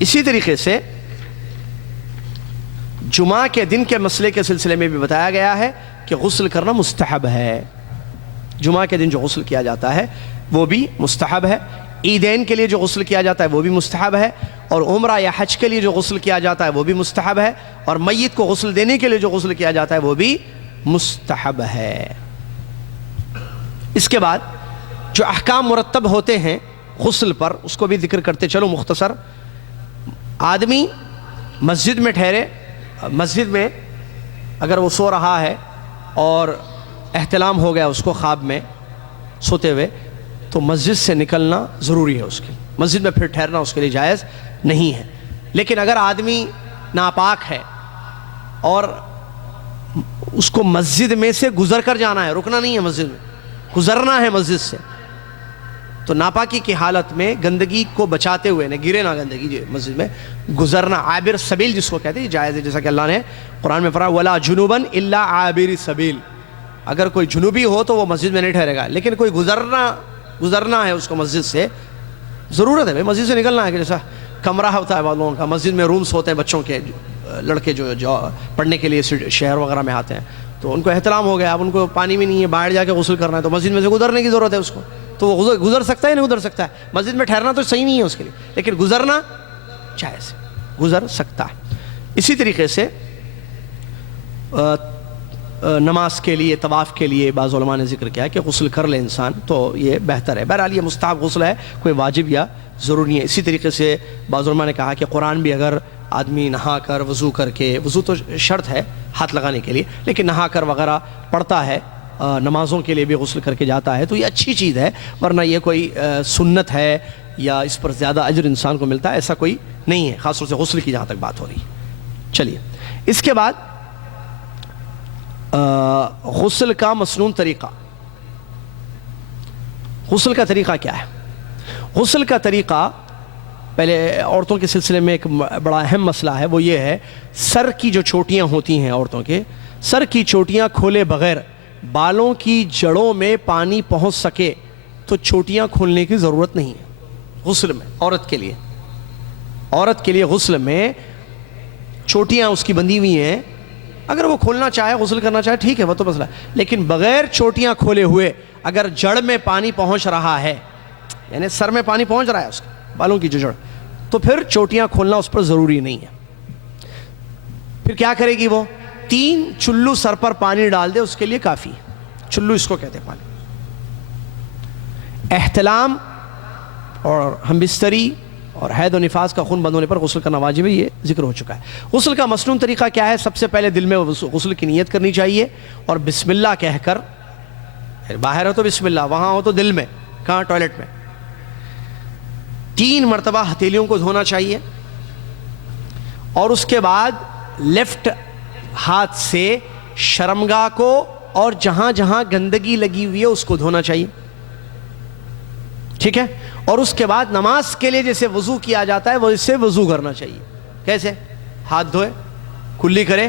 اسی طریقے سے جمعہ کے دن کے مسئلے کے سلسلے میں بھی بتایا گیا ہے کہ غسل کرنا مستحب ہے. جمعہ کے دن جو غسل کیا جاتا ہے وہ بھی مستحب ہے, عیدین کے لیے جو غسل کیا جاتا ہے وہ بھی مستحب ہے, اور عمرہ یا حج کے لیے جو غسل کیا جاتا ہے وہ بھی مستحب ہے, اور میت کو غسل دینے کے لیے جو غسل کیا جاتا ہے وہ بھی مستحب ہے. اس کے بعد جو احکام مرتب ہوتے ہیں غسل پر اس کو بھی ذکر کرتے چلو مختصر. آدمی مسجد میں ٹھہرے, مسجد میں اگر وہ سو رہا ہے اور احتلام ہو گیا اس کو خواب میں سوتے ہوئے, تو مسجد سے نکلنا ضروری ہے, اس کے مسجد میں پھر ٹھہرنا اس کے لیے جائز نہیں ہے. لیکن اگر آدمی ناپاک ہے اور اس کو مسجد میں سے گزر کر جانا ہے, رکنا نہیں ہے مسجد میں, گزرنا ہے مسجد سے, تو ناپاکی کی حالت میں گندگی کو بچاتے ہوئے, نہ گرے نہ گندگی مسجد میں, گزرنا عابر سبیل جس کو کہتے ہیں جائز ہے, جیسا کہ اللہ نے قرآن میں فرمایا وَلَا جُنُوبًا إِلَّا عَابِرِ سَبِيلٍ. اگر کوئی جنوبی ہو تو وہ مسجد میں نہیں ٹھہرے گا, لیکن کوئی گزرنا ہے اس کو مسجد سے, ضرورت ہے بھائی مسجد سے نکلنا ہے. کہ جیسا کمرہ ہوتا ہے بعض لوگوں کا, مسجد میں رومز ہوتے ہیں بچوں کے, لڑکے جو پڑھنے کے لیے شہر وغیرہ میں آتے ہیں, تو ان کو احتلام ہو گیا, اب ان کو پانی بھی نہیں ہے, باہر جا کے غسل کرنا ہے, تو مسجد میں سے گزرنے کی ضرورت ہے اس کو, تو وہ گزر سکتا ہے نہیں گزر سکتا ہے. مسجد میں ٹھہرنا تو صحیح نہیں ہے اس کے لیے, لیکن گزرنا جائز ہے, گزر سکتا ہے. اسی طریقے سے نماز کے لیے, طواف کے لیے بعض علماء نے ذکر کیا ہے کہ غسل کر لے انسان تو یہ بہتر ہے. بہرحال یہ مستحب غسل ہے, کوئی واجب یا ضروری نہیں ہے. اسی طریقے سے بعض علماء نے کہا کہ قرآن بھی اگر آدمی نہا کر وضو کر کے, وضو تو شرط ہے ہاتھ لگانے کے لیے, لیکن نہا کر وغیرہ پڑھتا ہے, نمازوں کے لیے بھی غسل کر کے جاتا ہے, تو یہ اچھی چیز ہے, ورنہ یہ کوئی سنت ہے یا اس پر زیادہ اجر انسان کو ملتا ہے, ایسا کوئی نہیں ہے, خاص طور سے غسل کی جہاں تک بات ہو رہی ہے. چلیے اس کے بعد غسل کا مسنون طریقہ. غسل کا طریقہ کیا ہے؟ غسل کا طریقہ پہلے عورتوں کے سلسلے میں ایک بڑا اہم مسئلہ ہے, وہ یہ ہے سر کی جو چوٹیاں ہوتی ہیں عورتوں کے, سر کی چوٹیاں کھولے بغیر بالوں کی جڑوں میں پانی پہنچ سکے تو چوٹیاں کھولنے کی ضرورت نہیں ہے غسل میں. عورت کے لیے غسل میں چوٹیاں اس کی بندھی ہوئی ہیں, اگر وہ کھولنا چاہے غسل کرنا چاہے ٹھیک ہے, وہ تو مسئلہ ہے, لیکن بغیر چوٹیاں کھولے ہوئے اگر جڑ میں پانی پہنچ رہا ہے, یعنی سر میں پانی پہنچ رہا ہے اس کے بالوں کی جو جڑ, تو پھر چوٹیاں کھولنا اس پر ضروری نہیں ہے. پھر کیا کرے گی وہ؟ 3 چلو سر پر پانی ڈال دے, اس کے لیے کافی. چلو اس کو کہتے ہیں پانی. احتلام اور ہمبستری اور حید و نفاس کا خون بند ہونے پر غسل کرنا واجب ہے, یہ ذکر ہو چکا ہے. غسل کا مسنون طریقہ کیا ہے؟ سب سے پہلے دل میں غسل کی نیت کرنی چاہیے, اور بسم اللہ کہہ کر, باہر ہو تو بسم اللہ, وہاں ہو تو دل میں, کہاں؟ ٹوائلٹ میں, 3 مرتبہ ہتھیلیوں کو دھونا چاہیے, اور اس کے بعد لیفٹ ہاتھ سے شرمگاہ کو اور جہاں جہاں گندگی لگی ہوئی ہے اس کو دھونا چاہیے، ٹھیک ہے؟ اور اس کے بعد نماز کے لیے جیسے وضو کیا جاتا ہے وہ اس سے وضو کرنا چاہیے. کیسے؟ ہاتھ دھوئے، کلی کرے،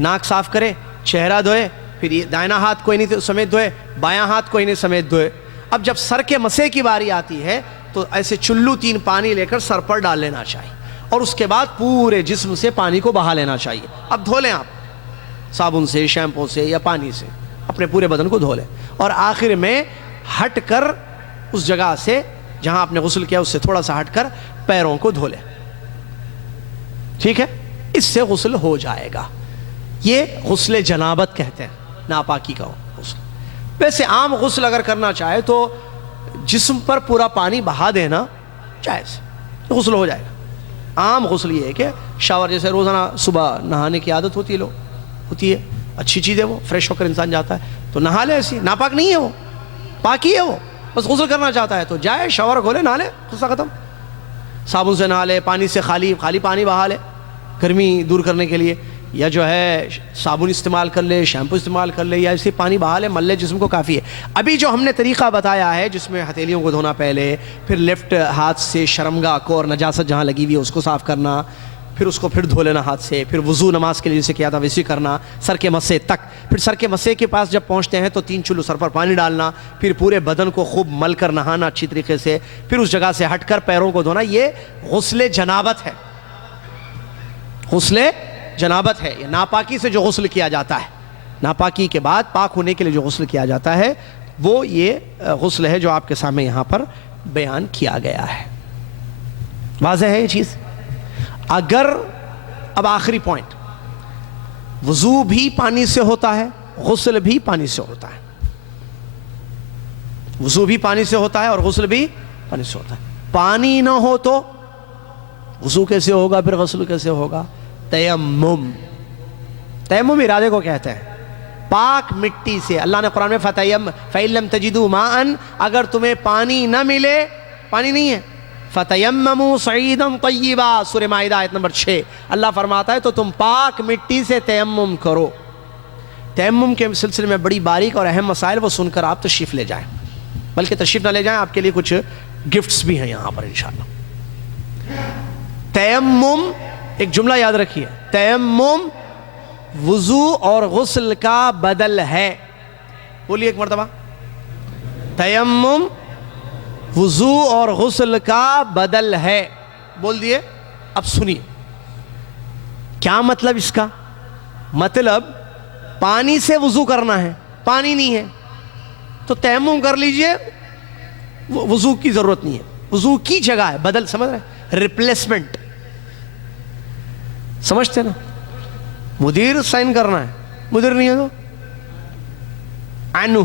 ناک صاف کرے، چہرہ دھوئے، پھر یہ دائنا ہاتھ کوئی نہیں سمیت دھوئے، بایاں ہاتھ کوئی نہیں سمیت دھوئے. اب جب سر کے مسے کی باری آتی ہے تو ایسے چلو 3 پانی لے کر سر پر ڈال لینا چاہیے، اور اس کے بعد پورے جسم سے پانی کو بہا لینا چاہیے. اب دھو لیں آپ صابن سے، شیمپو سے یا پانی سے، اپنے پورے بدن کو دھو لیں، اور آخر میں ہٹ کر اس جگہ سے جہاں آپ نے غسل کیا اس سے تھوڑا سا ہٹ کر پیروں کو دھو لیں، ٹھیک ہے؟ اس سے غسل ہو جائے گا. یہ غسل جنابت کہتے ہیں، ناپاکی کا غسل. ویسے عام غسل اگر کرنا چاہے تو جسم پر پورا پانی بہا دینا جائز، غسل ہو جائے گا. عام غسل یہ ہے کہ شاور، جیسے روزانہ صبح نہانے کی عادت ہوتی ہے، اچھی چیز ہے، وہ فریش ہو کر انسان جاتا ہے تو نہا لے. ایسی ناپاک نہیں ہے، وہ پاکی ہے، وہ بس غسل کرنا چاہتا ہے تو جائے شاور کھولے، نہا لے، غسل ختم. صابن سے نہا لے، پانی سے خالی پانی بہا لے گرمی دور کرنے کے لیے، یا جو ہے صابن استعمال کر لے، شیمپو استعمال کر لے، یا ایسے پانی بہا لے، مل لے، جسم کو کافی ہے. ابھی جو ہم نے طریقہ بتایا ہے جس میں ہتھیلیوں کو دھونا پہلے، پھر لیفٹ ہاتھ سے شرمگاہ کو اور نجاست جہاں لگی ہوئی ہے اس کو صاف کرنا، پھر اس کو پھر دھو لینا ہاتھ سے، پھر وضو نماز کے لیے جیسے کیا تھا ویسے کرنا، سر کے مسے تک. پھر سر کے مسے کے پاس جب پہنچتے ہیں تو 3 چلو سر پر پانی ڈالنا، پھر پورے بدن کو خوب مل کر نہانا اچھی طریقے سے، پھر اس جگہ سے ہٹ کر پیروں کو دھونا. یہ غسل جنابت ہے، غسل جنابت ہے. یہ ناپاکی سے جو غسل کیا جاتا ہے، ناپاکی کے بعد پاک ہونے کے لیے جو غسل کیا جاتا ہے وہ یہ غسل ہے جو آپ کے سامنے یہاں پر بیان کیا گیا ہے. واضح ہے یہ چیز؟ اگر اب آخری پوائنٹ، وضو بھی پانی سے ہوتا ہے، غسل بھی پانی سے ہوتا ہے. وضو بھی پانی سے ہوتا ہے اور غسل بھی پانی سے ہوتا ہے. پانی نہ ہو تو وضو کیسے ہوگا، پھر غسل کیسے ہوگا؟ تیمم. تیمم ارادے کو کہتے ہیں، پاک مٹی سے. اللہ نے قرآن میں فَإِن لَمْ تَجِدُوا مَاءً، اگر تمہیں پانی نہ ملے، پانی نہیں ہے، فَتَيَمَّمُوا صَعِيدًا طَيِّبًا، سورہ مائدہ آیت نمبر 6. اللہ فرماتا ہے تو تم پاک مٹی سے تیمم کرو. تیمم کے سلسلے میں بڑی باریک اور اہم مسائل وہ سن کر آپ تشریف لے جائیں، بلکہ تشریف نہ لے جائیں، آپ کے لیے کچھ گفٹس بھی ہیں یہاں پر انشاءاللہ. تیمم ایک جملہ یاد رکھیے، تیمم وضو اور غسل کا بدل ہے. بولیے ایک مرتبہ، تیمم وضو اور غسل کا بدل ہے. بول دیے. اب سنیے کیا مطلب اس کا. مطلب پانی سے وضو کرنا ہے، پانی نہیں ہے تو تیمم کر لیجئے، وضو کی ضرورت نہیں ہے. وضو کی جگہ ہے، بدل، سمجھ رہے، ریپلیسمنٹ. سمجھتے نا؟ مدیر سائن کرنا ہے، مدیر نہیں ہے تو عنہ،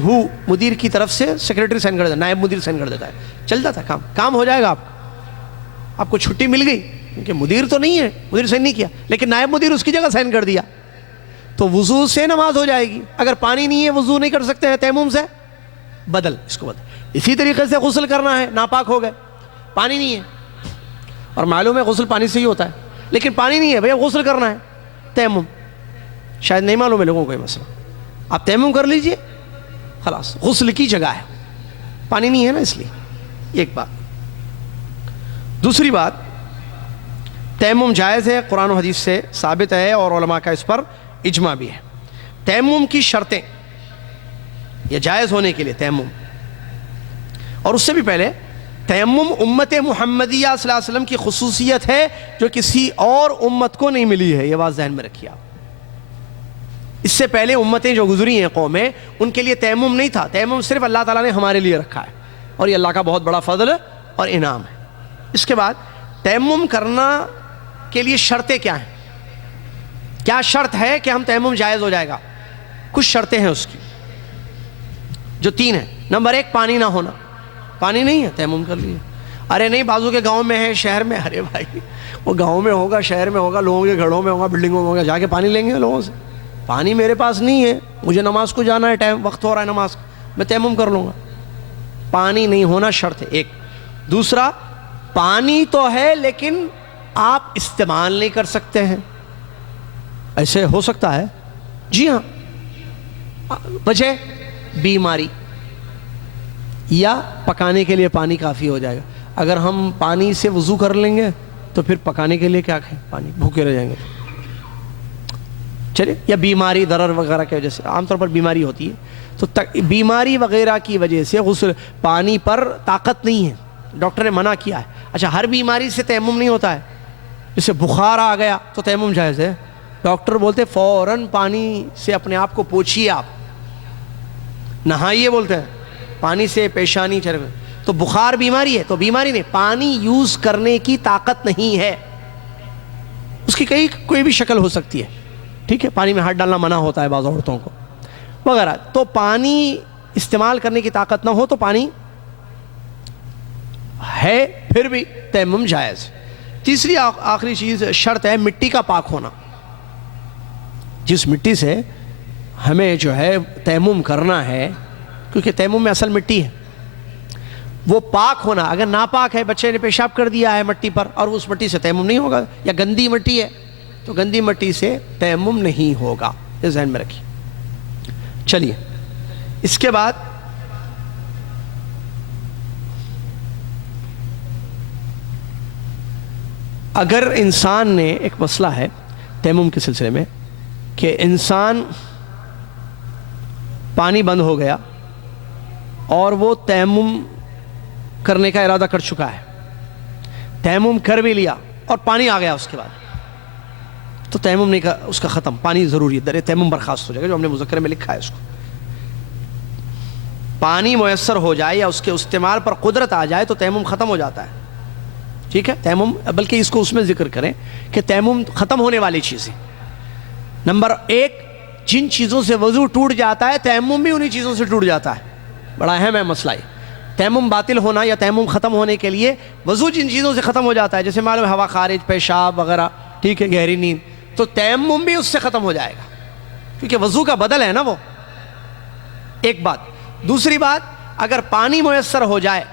مدیر کی طرف سے سیکریٹری سائن کر دیتا ہے، نائب مدیر سائن کر دیتا ہے، چل جاتا ہے کام ہو جائے گا. آپ کو چھٹی مل گئی کیونکہ مدیر تو نہیں ہے، مدیر سائن نہیں کیا، لیکن نائب مدیر اس کی جگہ سائن کر دیا تو وضو سے نماز ہو جائے گی. اگر پانی نہیں ہے، وضو نہیں کر سکتے ہیں تیمم سے، بدل، اس کو بدل. اسی طریقے سے غسل کرنا ہے، ناپاک ہو گئے، پانی نہیں ہے، اور معلوم ہے غسل پانی سے ہی ہوتا ہے، لیکن پانی نہیں ہے بھئی، غسل کرنا ہے، تیمم. شاید نہیں معلوم ہے لوگوں کو یہ مسئلہ. آپ تیمم کر لیجئے، خلاص غسل کی جگہ ہے، پانی نہیں ہے نا، اس لیے. ایک بات. دوسری بات، تیمم جائز ہے، قرآن و حدیث سے ثابت ہے اور علماء کا اس پر اجماع بھی ہے. تیمم کی شرطیں، یہ جائز ہونے کے لیے تیمم، اور اس سے بھی پہلے تیمم امت محمدیہ صلی اللہ علیہ وسلم کی خصوصیت ہے جو کسی اور امت کو نہیں ملی ہے. یہ بات ذہن میں رکھیے آپ. اس سے پہلے امتیں جو گزری ہیں، قومیں، ان کے لیے تیمم نہیں تھا. تیمم صرف اللہ تعالیٰ نے ہمارے لیے رکھا ہے اور یہ اللہ کا بہت بڑا فضل اور انعام ہے. اس کے بعد تیمم کرنا کے لیے شرطیں کیا ہیں؟ کیا شرط ہے کہ ہم تیمم جائز ہو جائے گا؟ کچھ شرطیں ہیں اس کی جو 3 ہیں. نمبر 1، پانی نہ ہونا. پانی نہیں ہے، تیمم کر لیے. ارے نہیں، بازو کے گاؤں میں ہے، شہر میں، ارے بھائی وہ گاؤں میں ہوگا، شہر میں ہوگا، لوگوں کے گھروں میں ہوگا، بلڈنگوں میں ہوگا، جا کے پانی لیں گے لوگوں سے. پانی میرے پاس نہیں ہے، مجھے نماز کو جانا ہے، ٹائم وقت ہو رہا ہے نماز کا، میں تیمم کر لوں گا. پانی نہیں ہونا شرط ہے ایک. دوسرا، پانی تو ہے لیکن آپ استعمال نہیں کر سکتے ہیں. ایسے ہو سکتا ہے؟ جی ہاں. وجہ بیماری، یا پکانے کے لیے پانی کافی ہو جائے گا. اگر ہم پانی سے وضو کر لیں گے تو پھر پکانے کے لیے کیا کھائیں؟ پانی، بھوکے رہ جائیں گے. چلے، یا بیماری ضرر وغیرہ کی وجہ سے، عام طور پر بیماری ہوتی ہے تو بیماری وغیرہ کی وجہ سے غسل، پانی پر طاقت نہیں ہے، ڈاکٹر نے منع کیا ہے. اچھا، ہر بیماری سے تیمم نہیں ہوتا ہے. جیسے بخار آ گیا تو تیمم جائز ہے، ڈاکٹر بولتے فوراً پانی سے اپنے آپ کو پوچھیے، آپ نہائیے، بولتے ہیں پانی سے پیشانی چرے. تو بخار بیماری ہے تو بیماری نہیں، پانی یوز کرنے کی طاقت نہیں ہے، اس کی کوئی بھی شکل ہو سکتی ہے. ٹھیک ہے، پانی میں ہاتھ ڈالنا منع ہوتا ہے بعض عورتوں کو وغیرہ. تو پانی استعمال کرنے کی طاقت نہ ہو تو پانی ہے پھر بھی تیمم جائز. تیسری آخری چیز شرط ہے مٹی کا پاک ہونا. جس مٹی سے ہمیں جو ہے تیمم کرنا ہے، کیونکہ تیمم میں اصل مٹی ہے، وہ پاک ہونا. اگر ناپاک ہے، بچے نے پیشاب کر دیا ہے مٹی پر اور اس مٹی سے تیمم نہیں ہوگا، یا گندی مٹی ہے تو گندی مٹی سے تیمم نہیں ہوگا، یہ ذہن میں رکھیے. چلیے، اس کے بعد اگر انسان نے، ایک مسئلہ ہے تیمم کے سلسلے میں کہ انسان پانی بند ہو گیا اور وہ تیمم کرنے کا ارادہ کر چکا ہے، تیمم کر بھی لیا اور پانی آ گیا اس کے بعد، تو تیمم نہیں کا اس کا ختم، پانی ضروری ہے، درے تیمم برخاست ہو جائے گا، جو ہم نے مذکرے میں لکھا ہے اس کو. پانی میسر ہو جائے یا اس کے استعمال پر قدرت آ جائے تو تیمم ختم ہو جاتا ہے. ٹھیک ہے، تیمم، بلکہ اس کو اس میں ذکر کریں کہ تیمم ختم ہونے والی چیزیں. نمبر 1، جن چیزوں سے وضو ٹوٹ جاتا ہے تیمم بھی انہی چیزوں سے ٹوٹ جاتا ہے. بڑا اہم ہے مسئلہ یہ. تیمم باطل ہونا یا تیمم ختم ہونے کے لیے وضو جن چیزوں سے ختم ہو جاتا ہے، جیسے معلوم ہوا خارج، پیشاب وغیرہ، ٹھیک ہے، گہری نیند، تو تیمم بھی اس سے ختم ہو جائے گا، کیونکہ وضو کا بدل ہے نا وہ. ایک بات. دوسری بات، اگر پانی میسر ہو جائے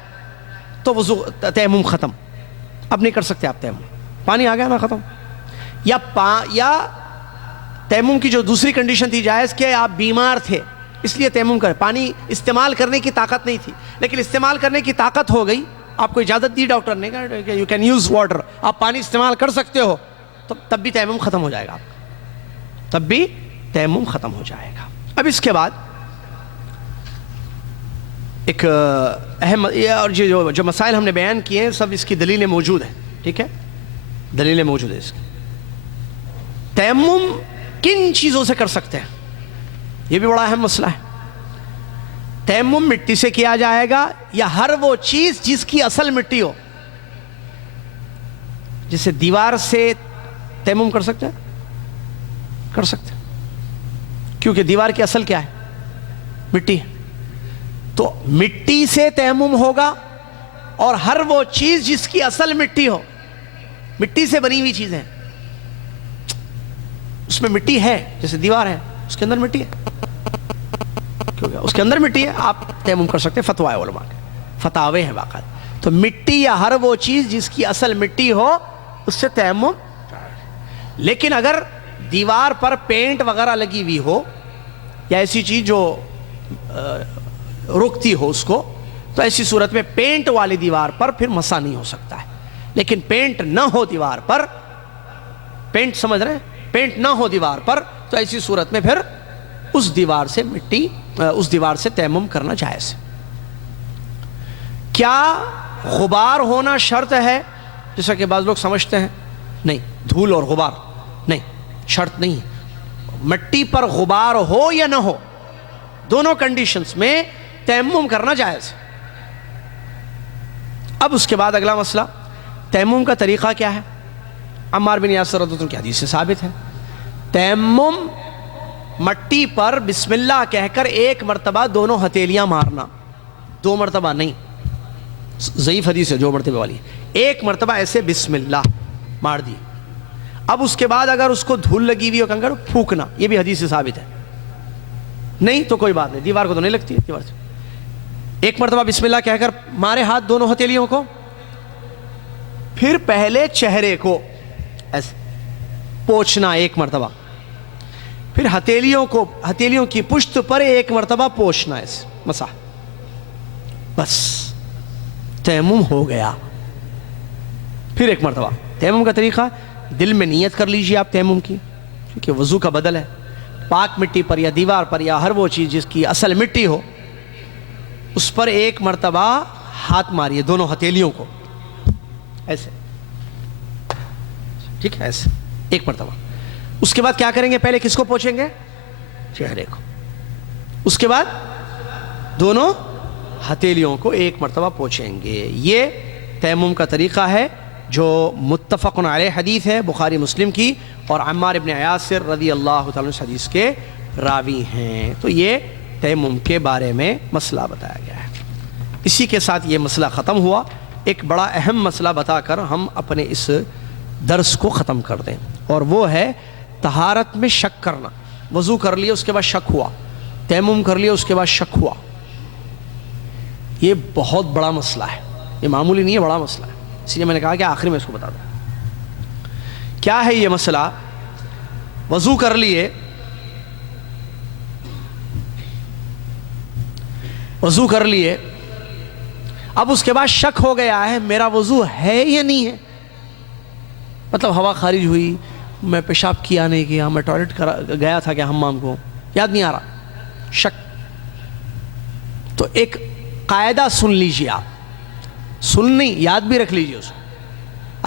تو وضو، تیمم ختم، اب نہیں کر سکتے آپ تیمم، پانی آ گیا نا، ختم. یا تیمم کی جو دوسری کنڈیشن تھی جائز کہ آپ بیمار تھے اس لیے تیمم کریں، پانی استعمال کرنے کی طاقت نہیں تھی، لیکن استعمال کرنے کی طاقت ہو گئی، آپ کو اجازت دی ڈاکٹر نے کہ یو کین یوز واٹر، آپ پانی استعمال کر سکتے ہو، تو تب بھی تیمم ختم ہو جائے گا آپ کا، تب بھی تیمم ختم ہو جائے گا. اب اس کے بعد ایک اہم، اور جو مسائل ہم نے بیان کیے ہیں سب اس کی دلیلیں موجود ہیں. ٹھیک ہے، دلیلیں موجود ہیں اس کی. تیمم کن چیزوں سے کر سکتے ہیں، یہ بھی بڑا اہم مسئلہ ہے. تیمم مٹی سے کیا جائے گا یا ہر وہ چیز جس کی اصل مٹی ہو. جیسے دیوار سے تیمم کر سکتے ہیں، کر سکتے ہیں، کیونکہ دیوار کی اصل کیا ہے؟ مٹی ہے. تو مٹی سے تیمم ہوگا، اور ہر وہ چیز جس کی اصل مٹی ہو، مٹی سے بنی ہوئی چیزیں، اس میں مٹی ہے، جیسے دیوار ہے اس کے اندر مٹی ہے، کیونکہ اس کے اندر مٹی ہے، آپ تیمم کر سکتے ہیں. فتوی علماء کے فتاوے ہیں باقاعدہ. تو مٹی یا ہر وہ چیز جس کی اصل مٹی ہو اس سے تیمم. لیکن اگر دیوار پر پینٹ وغیرہ لگی ہوئی ہو یا ایسی چیز جو روکتی ہو اس کو، تو ایسی صورت میں پینٹ والی دیوار پر پھر مسا نہیں ہو سکتا ہے. لیکن پینٹ نہ ہو دیوار پر، پینٹ سمجھ رہے ہیں، پینٹ نہ ہو دیوار پر، تو ایسی صورت میں پھر اس دیوار سے مٹی، اس دیوار سے تیمم کرنا جائز ہے. کیا غبار ہونا شرط ہے، جیسا کہ بعض لوگ سمجھتے ہیں؟ نہیں، دھول اور غبار نہیں، شرط نہیں ہے. مٹی پر غبار ہو یا نہ ہو، دونوں کنڈیشنز میں تیمم کرنا جائز ہے. اب اس کے بعد اگلا مسئلہ، تیمم کا طریقہ کیا ہے؟ عمار بن یاسر رضی اللہ عنہ کی حدیث سے ثابت ہے، تیمم مٹی پر بسم اللہ کہہ کر ایک مرتبہ دونوں ہتھیلیاں مارنا، 2 مرتبہ نہیں، ضعیف حدیث ہے جو مرتبہ والی، ایک مرتبہ ایسے بسم اللہ مار دی. اب اس کے بعد اگر اس کو دھول لگی ہوئی ہو کنکر، پھونکنا، یہ بھی حدیث سے ثابت ہے. نہیں تو کوئی بات نہیں، دیوار کو تو نہیں لگتی ہے، دیوار سے ایک مرتبہ بسم اللہ کہہ کر مارے ہاتھ دونوں ہتھیلیوں کو، پھر پہلے چہرے کو ایسے پوچھنا ایک مرتبہ، پھر ہتھیلیوں کی پشت پر ایک مرتبہ پوچھنا ہے، مسح، بس تیمم ہو گیا۔ پھر ایک مرتبہ تیمم کا طریقہ، دل میں نیت کر لیجئے آپ تیمم کی، کیونکہ وضو کا بدل ہے، پاک مٹی پر یا دیوار پر یا ہر وہ چیز جس کی اصل مٹی ہو اس پر ایک مرتبہ ہاتھ ماریے، دونوں ہتھیلیوں کو ایسے، ٹھیک ہے، ایسے ایک مرتبہ۔ اس کے بعد کیا کریں گے؟ پہلے کس کو پوچھیں گے؟ چہرے کو۔ اس کے بعد دونوں ہتھیلیوں کو ایک مرتبہ پوچھیں گے۔ یہ تیمم کا طریقہ ہے جو متفق علیہ حدیث ہے، بخاری مسلم کی، اور عمار ابن یاسر رضی اللہ تعالیٰ عنہ حدیث کے راوی ہیں۔ تو یہ تیمم کے بارے میں مسئلہ بتایا گیا ہے۔ اسی کے ساتھ یہ مسئلہ ختم ہوا۔ ایک بڑا اہم مسئلہ بتا کر ہم اپنے اس درس کو ختم کر دیں، اور وہ ہے طہارت میں شک کرنا۔ وضو کر لیا اس کے بعد شک ہوا، تیمم کر لیا اس کے بعد شک ہوا، یہ بہت بڑا مسئلہ ہے، یہ معمولی نہیں ہے، بڑا مسئلہ ہے۔ اس لیے میں نے کہا کہ آخر میں اس کو بتا دوں۔ کیا ہے یہ مسئلہ؟ وضو کر لیے، اب اس کے بعد شک ہو گیا ہے میرا وضو ہے یا نہیں ہے، مطلب ہوا خارج ہوئی، میں پیشاب کیا نہیں کیا، میں ٹوائلٹ گیا تھا کیا حمام کو، یاد نہیں آ رہا، شک۔ تو ایک قاعدہ سن لیجیے آپ، سن نہیں، یاد بھی رکھ لیجیے اس کو،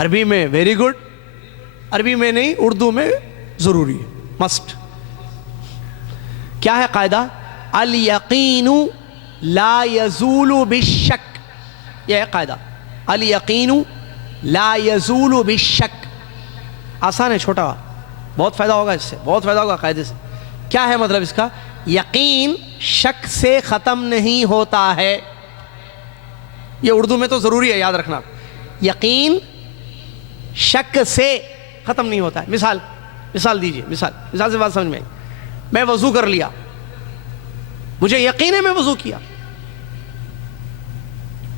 عربی میں ویری گڈ، عربی میں نہیں اردو میں ضروری ہے، مسٹ۔ کیا ہے قاعدہ؟ الیقین لا یزول بالشک، یہ ہے قاعدہ، الیقین لا یزول بالشک۔ آسان ہے، چھوٹا، بہت فائدہ ہوگا اس سے، بہت فائدہ ہوگا قاعدے سے۔ کیا ہے مطلب اس کا؟ یقین شک سے ختم نہیں ہوتا ہے، یہ اردو میں تو ضروری ہے یاد رکھنا، یقین شک سے ختم نہیں ہوتا ہے۔ مثال دیجئے، مثال سے بات سمجھ میں آئی۔ میں وضو کر لیا، مجھے یقین ہے میں وضو کیا،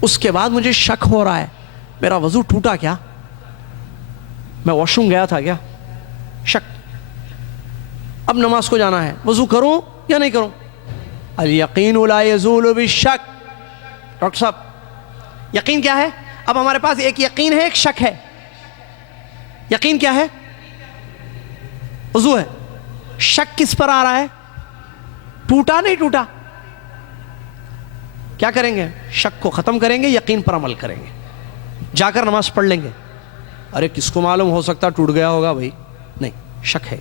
اس کے بعد مجھے شک ہو رہا ہے میرا وضو ٹوٹا کیا، میں واش روم گیا تھا کیا، شک۔ اب نماز کو جانا ہے، وضو کروں یا نہیں کروں؟ الیقین لا یزول بالشک۔ ڈاکٹر صاحب یقین کیا ہے؟ اب ہمارے پاس ایک یقین ہے، ایک شک ہے۔ یقین کیا ہے؟ وضو ہے۔ شک کس پر آ رہا ہے؟ ٹوٹا نہیں ٹوٹا۔ کیا کریں گے؟ شک کو ختم کریں گے، یقین پر عمل کریں گے، جا کر نماز پڑھ لیں گے۔ ارے کس کو معلوم، ہو سکتا ٹوٹ گیا ہوگا، بھائی نہیں، شک ہے،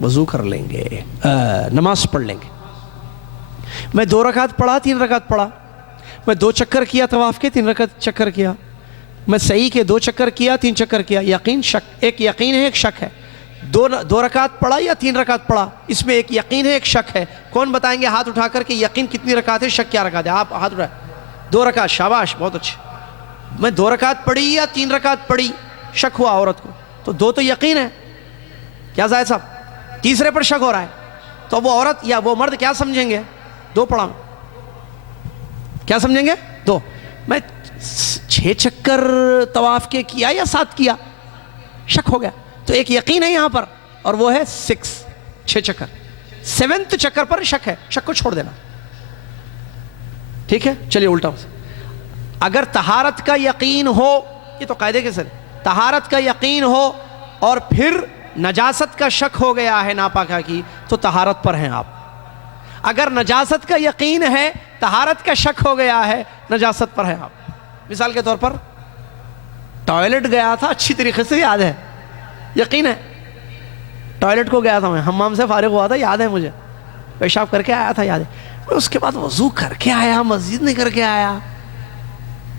وضو کر لیں گے، نماز پڑھ لیں گے۔ میں 2 رکعت پڑھا، 3 رکعت پڑھا، میں 2 چکر کیا طواف کے، 3 رکعت چکر کیا، میں صحیح کے 2 چکر کیا، 3 چکر کیا، یقین شک، ایک یقین ہے ایک شک ہے۔ 2 رکعت پڑھا یا 3 رکعت پڑھا، اس میں ایک یقین ہے ایک شک ہے۔ کون بتائیں گے ہاتھ اٹھا کر کہ یقین کتنی رکعت ہے، شک کیا رکعت ہے؟ آپ ہاتھ اٹھائیں۔ 2 رکعت، شاباش، بہت اچھے۔ میں 2 رکعت پڑھی یا 3 رکعت پڑھی، شک ہوا عورت کو، تو 2 تو یقین ہے، کیا زاہد صاحب؟ تیسرے پر شک ہو رہا ہے، تو وہ عورت یا وہ مرد کیا سمجھیں گے؟ 2 پڑھا، کیا سمجھیں گے؟ 2۔ میں 6 چکر طواف کے کیا یا 7 کیا، شک ہو گیا، تو ایک یقین ہے یہاں پر، اور وہ ہے 6 چکر۔ 7 چکر پر شک ہے، شک کو چھوڑ دینا، ٹھیک ہے؟ چلیے الٹا، اگر طہارت کا یقین ہو، یہ تو قاعدے کے سر، طہارت کا یقین ہو اور پھر نجاست کا شک ہو گیا ہے ناپاکہ کی، تو طہارت پر ہیں آپ۔ اگر نجاست کا یقین ہے، طہارت کا شک ہو گیا ہے، نجاست پر ہیں آپ۔ مثال کے طور پر ٹوائلٹ گیا تھا، اچھی طریقے سے یاد ہے، یقین ہے، ٹوائلٹ کو گیا تھا میں، حمام سے فارغ ہوا تھا، یاد ہے مجھے، پیشاب کر کے آیا تھا، یاد ہے، میں اس کے بعد وضو کر کے آیا، مسجد نہیں کر کے آیا،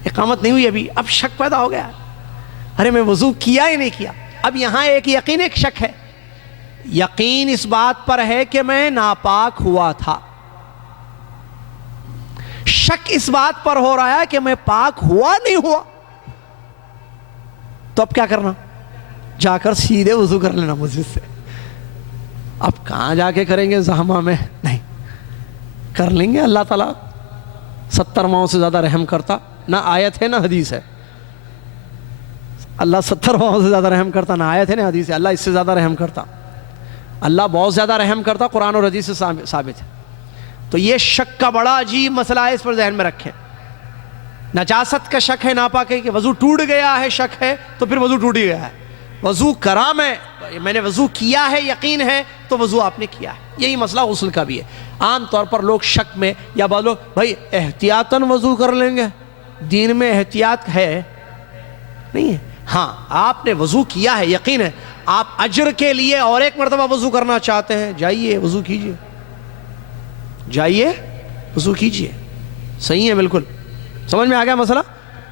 اقامت نہیں ہوئی ابھی، اب شک پیدا ہو گیا، ارے میں وضو کیا ہی نہیں کیا۔ اب یہاں ایک یقین ایک شک ہے۔ یقین اس بات پر ہے کہ میں ناپاک ہوا تھا، شک اس بات پر ہو رہا ہے کہ میں پاک ہوا نہیں ہوا، تو اب کیا کرنا؟ جا کر سیدھے وضو کر لینا مسجد سے۔ اب کہاں جا کے کریں گے زحمہ میں؟ نہیں، کر لیں گے، اللہ تعالیٰ 70 ماہوں سے زیادہ رحم کرتا، نہ آیت ہے نہ حدیث ہے، اللہ 70 ماہوں سے زیادہ رحم کرتا، نہ آیت ہے نہ حدیث ہے، اللہ اس سے زیادہ رحم کرتا، اللہ بہت زیادہ رحم کرتا، قرآن اور حدیث سے ثابت ہے۔ تو یہ شک کا بڑا عجیب مسئلہ ہے، اس پر ذہن میں رکھیں۔ نجاست کا شک ہے، ناپاکی کہ وضو ٹوٹ گیا ہے شک ہے تو پھر وضو ٹوٹ ہی گیا ہے۔ وضو کرا میں نے وضو کیا ہے، یقین ہے تو وضو آپ نے کیا ہے۔ یہی مسئلہ غسل کا بھی ہے۔ عام طور پر لوگ شک میں یا بعض لوگ بھائی احتیاطاً وضو کر لیں گے، دین میں احتیاط ہے نہیں ہے۔ ہاں آپ نے وضو کیا ہے، یقین ہے، آپ اجر کے لیے اور ایک مرتبہ وضو کرنا چاہتے ہیں، جائیے وضو کیجئے، جائیے وضو کیجئے، صحیح ہے بالکل۔ سمجھ میں آ گیا مسئلہ؟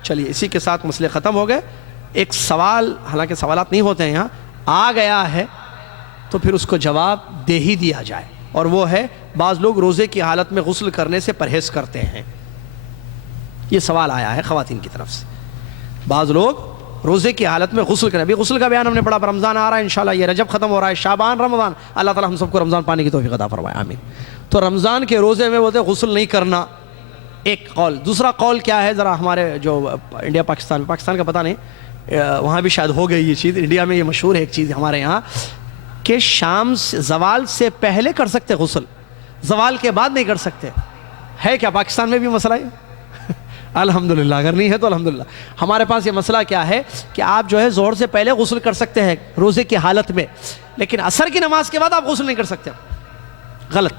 چلیے اسی کے ساتھ مسئلے ختم ہو گئے۔ ایک سوال، حالانکہ سوالات نہیں ہوتے ہیں یہاں، آ گیا ہے تو پھر اس کو جواب دے ہی دیا جائے، اور وہ ہے بعض لوگ روزے کی حالت میں غسل کرنے سے پرہیز کرتے ہیں۔ یہ سوال آیا ہے خواتین کی طرف سے، بعض لوگ روزے کی حالت میں غسل کریں۔ ابھی غسل کا بیان ہم نے پڑھا، رمضان آ رہا ہے انشاءاللہ، یہ رجب ختم ہو رہا ہے، شعبان، رمضان، اللہ تعالی ہم سب کو رمضان پانے کی توفیق عطا فرمائے، آمین۔ تو رمضان کے روزے میں بولتے غسل نہیں کرنا، ایک قول۔ دوسرا قول کیا ہے، ذرا ہمارے جو انڈیا پاکستان کا پتہ نہیں، وہاں بھی شاید ہو گئی یہ چیز، انڈیا میں یہ مشہور ہے ایک چیز ہمارے یہاں کہ شام سے زوال سے پہلے کر سکتے غسل، زوال کے بعد نہیں کر سکتے۔ ہے کیا پاکستان میں بھی مسئلہ ہے؟ الحمدللہ، اگر نہیں ہے تو الحمدللہ۔ ہمارے پاس یہ مسئلہ کیا ہے کہ آپ جو ہے ظہر سے پہلے غسل کر سکتے ہیں روزے کی حالت میں، لیکن عصر کی نماز کے بعد آپ غسل نہیں کر سکتے، غلط۔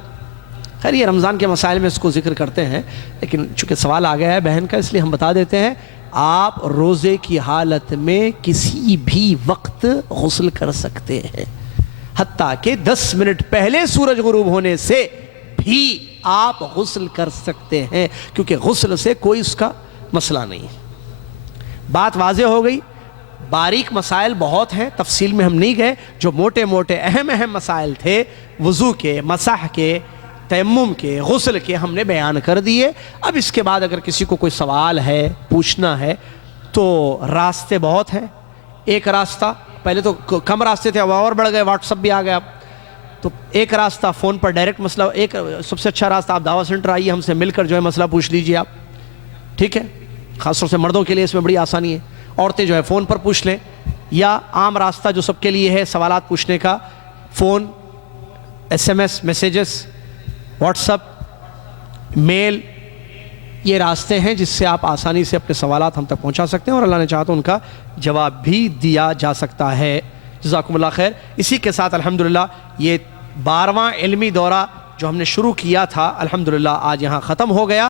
خیر یہ رمضان کے مسائل میں اس کو ذکر کرتے ہیں، لیکن چونکہ سوال آ گیا ہے بہن کا، اس لیے ہم بتا دیتے ہیں، آپ روزے کی حالت میں کسی بھی وقت غسل کر سکتے ہیں، حتیٰ کہ 10 منٹ پہلے سورج غروب ہونے سے بھی آپ غسل کر سکتے ہیں، کیونکہ غسل سے کوئی اس کا مسئلہ نہیں ہے۔ بات واضح ہو گئی۔ باریک مسائل بہت ہیں، تفصیل میں ہم نہیں گئے، جو موٹے موٹے اہم مسائل تھے وضو کے، مسح کے، تیمم کے، غسل کے، ہم نے بیان کر دیے۔ اب اس کے بعد اگر کسی کو کوئی سوال ہے، پوچھنا ہے، تو راستے بہت ہیں۔ ایک راستہ، پہلے تو کم راستے تھے، اب اور بڑھ گئے، واٹس ایپ بھی آ گیا، تو ایک راستہ فون پر ڈائریکٹ مسئلہ، ایک سب سے اچھا راستہ آپ دعوت سینٹر آئیے، ہم سے مل کر جو ہے مسئلہ پوچھ لیجیے آپ، ٹھیک ہے؟ خاص طور سے مردوں کے لیے اس میں بڑی آسانی ہے، عورتیں جو ہے فون پر پوچھ لیں، یا عام راستہ جو سب کے لیے ہے سوالات پوچھنے کا، phone, SMS messages, WhatsApp, mail, یہ راستے ہیں جس سے آپ آسانی سے اپنے سوالات ہم تک پہنچا سکتے ہیں، اور اللہ نے چاہا تو ان کا جواب بھی دیا جا سکتا ہے۔ جزاکم اللہ خیر۔ اسی کے ساتھ الحمدللہ یہ 12واں علمی دورہ جو ہم نے شروع کیا تھا الحمدللہ آج یہاں ختم ہو گیا۔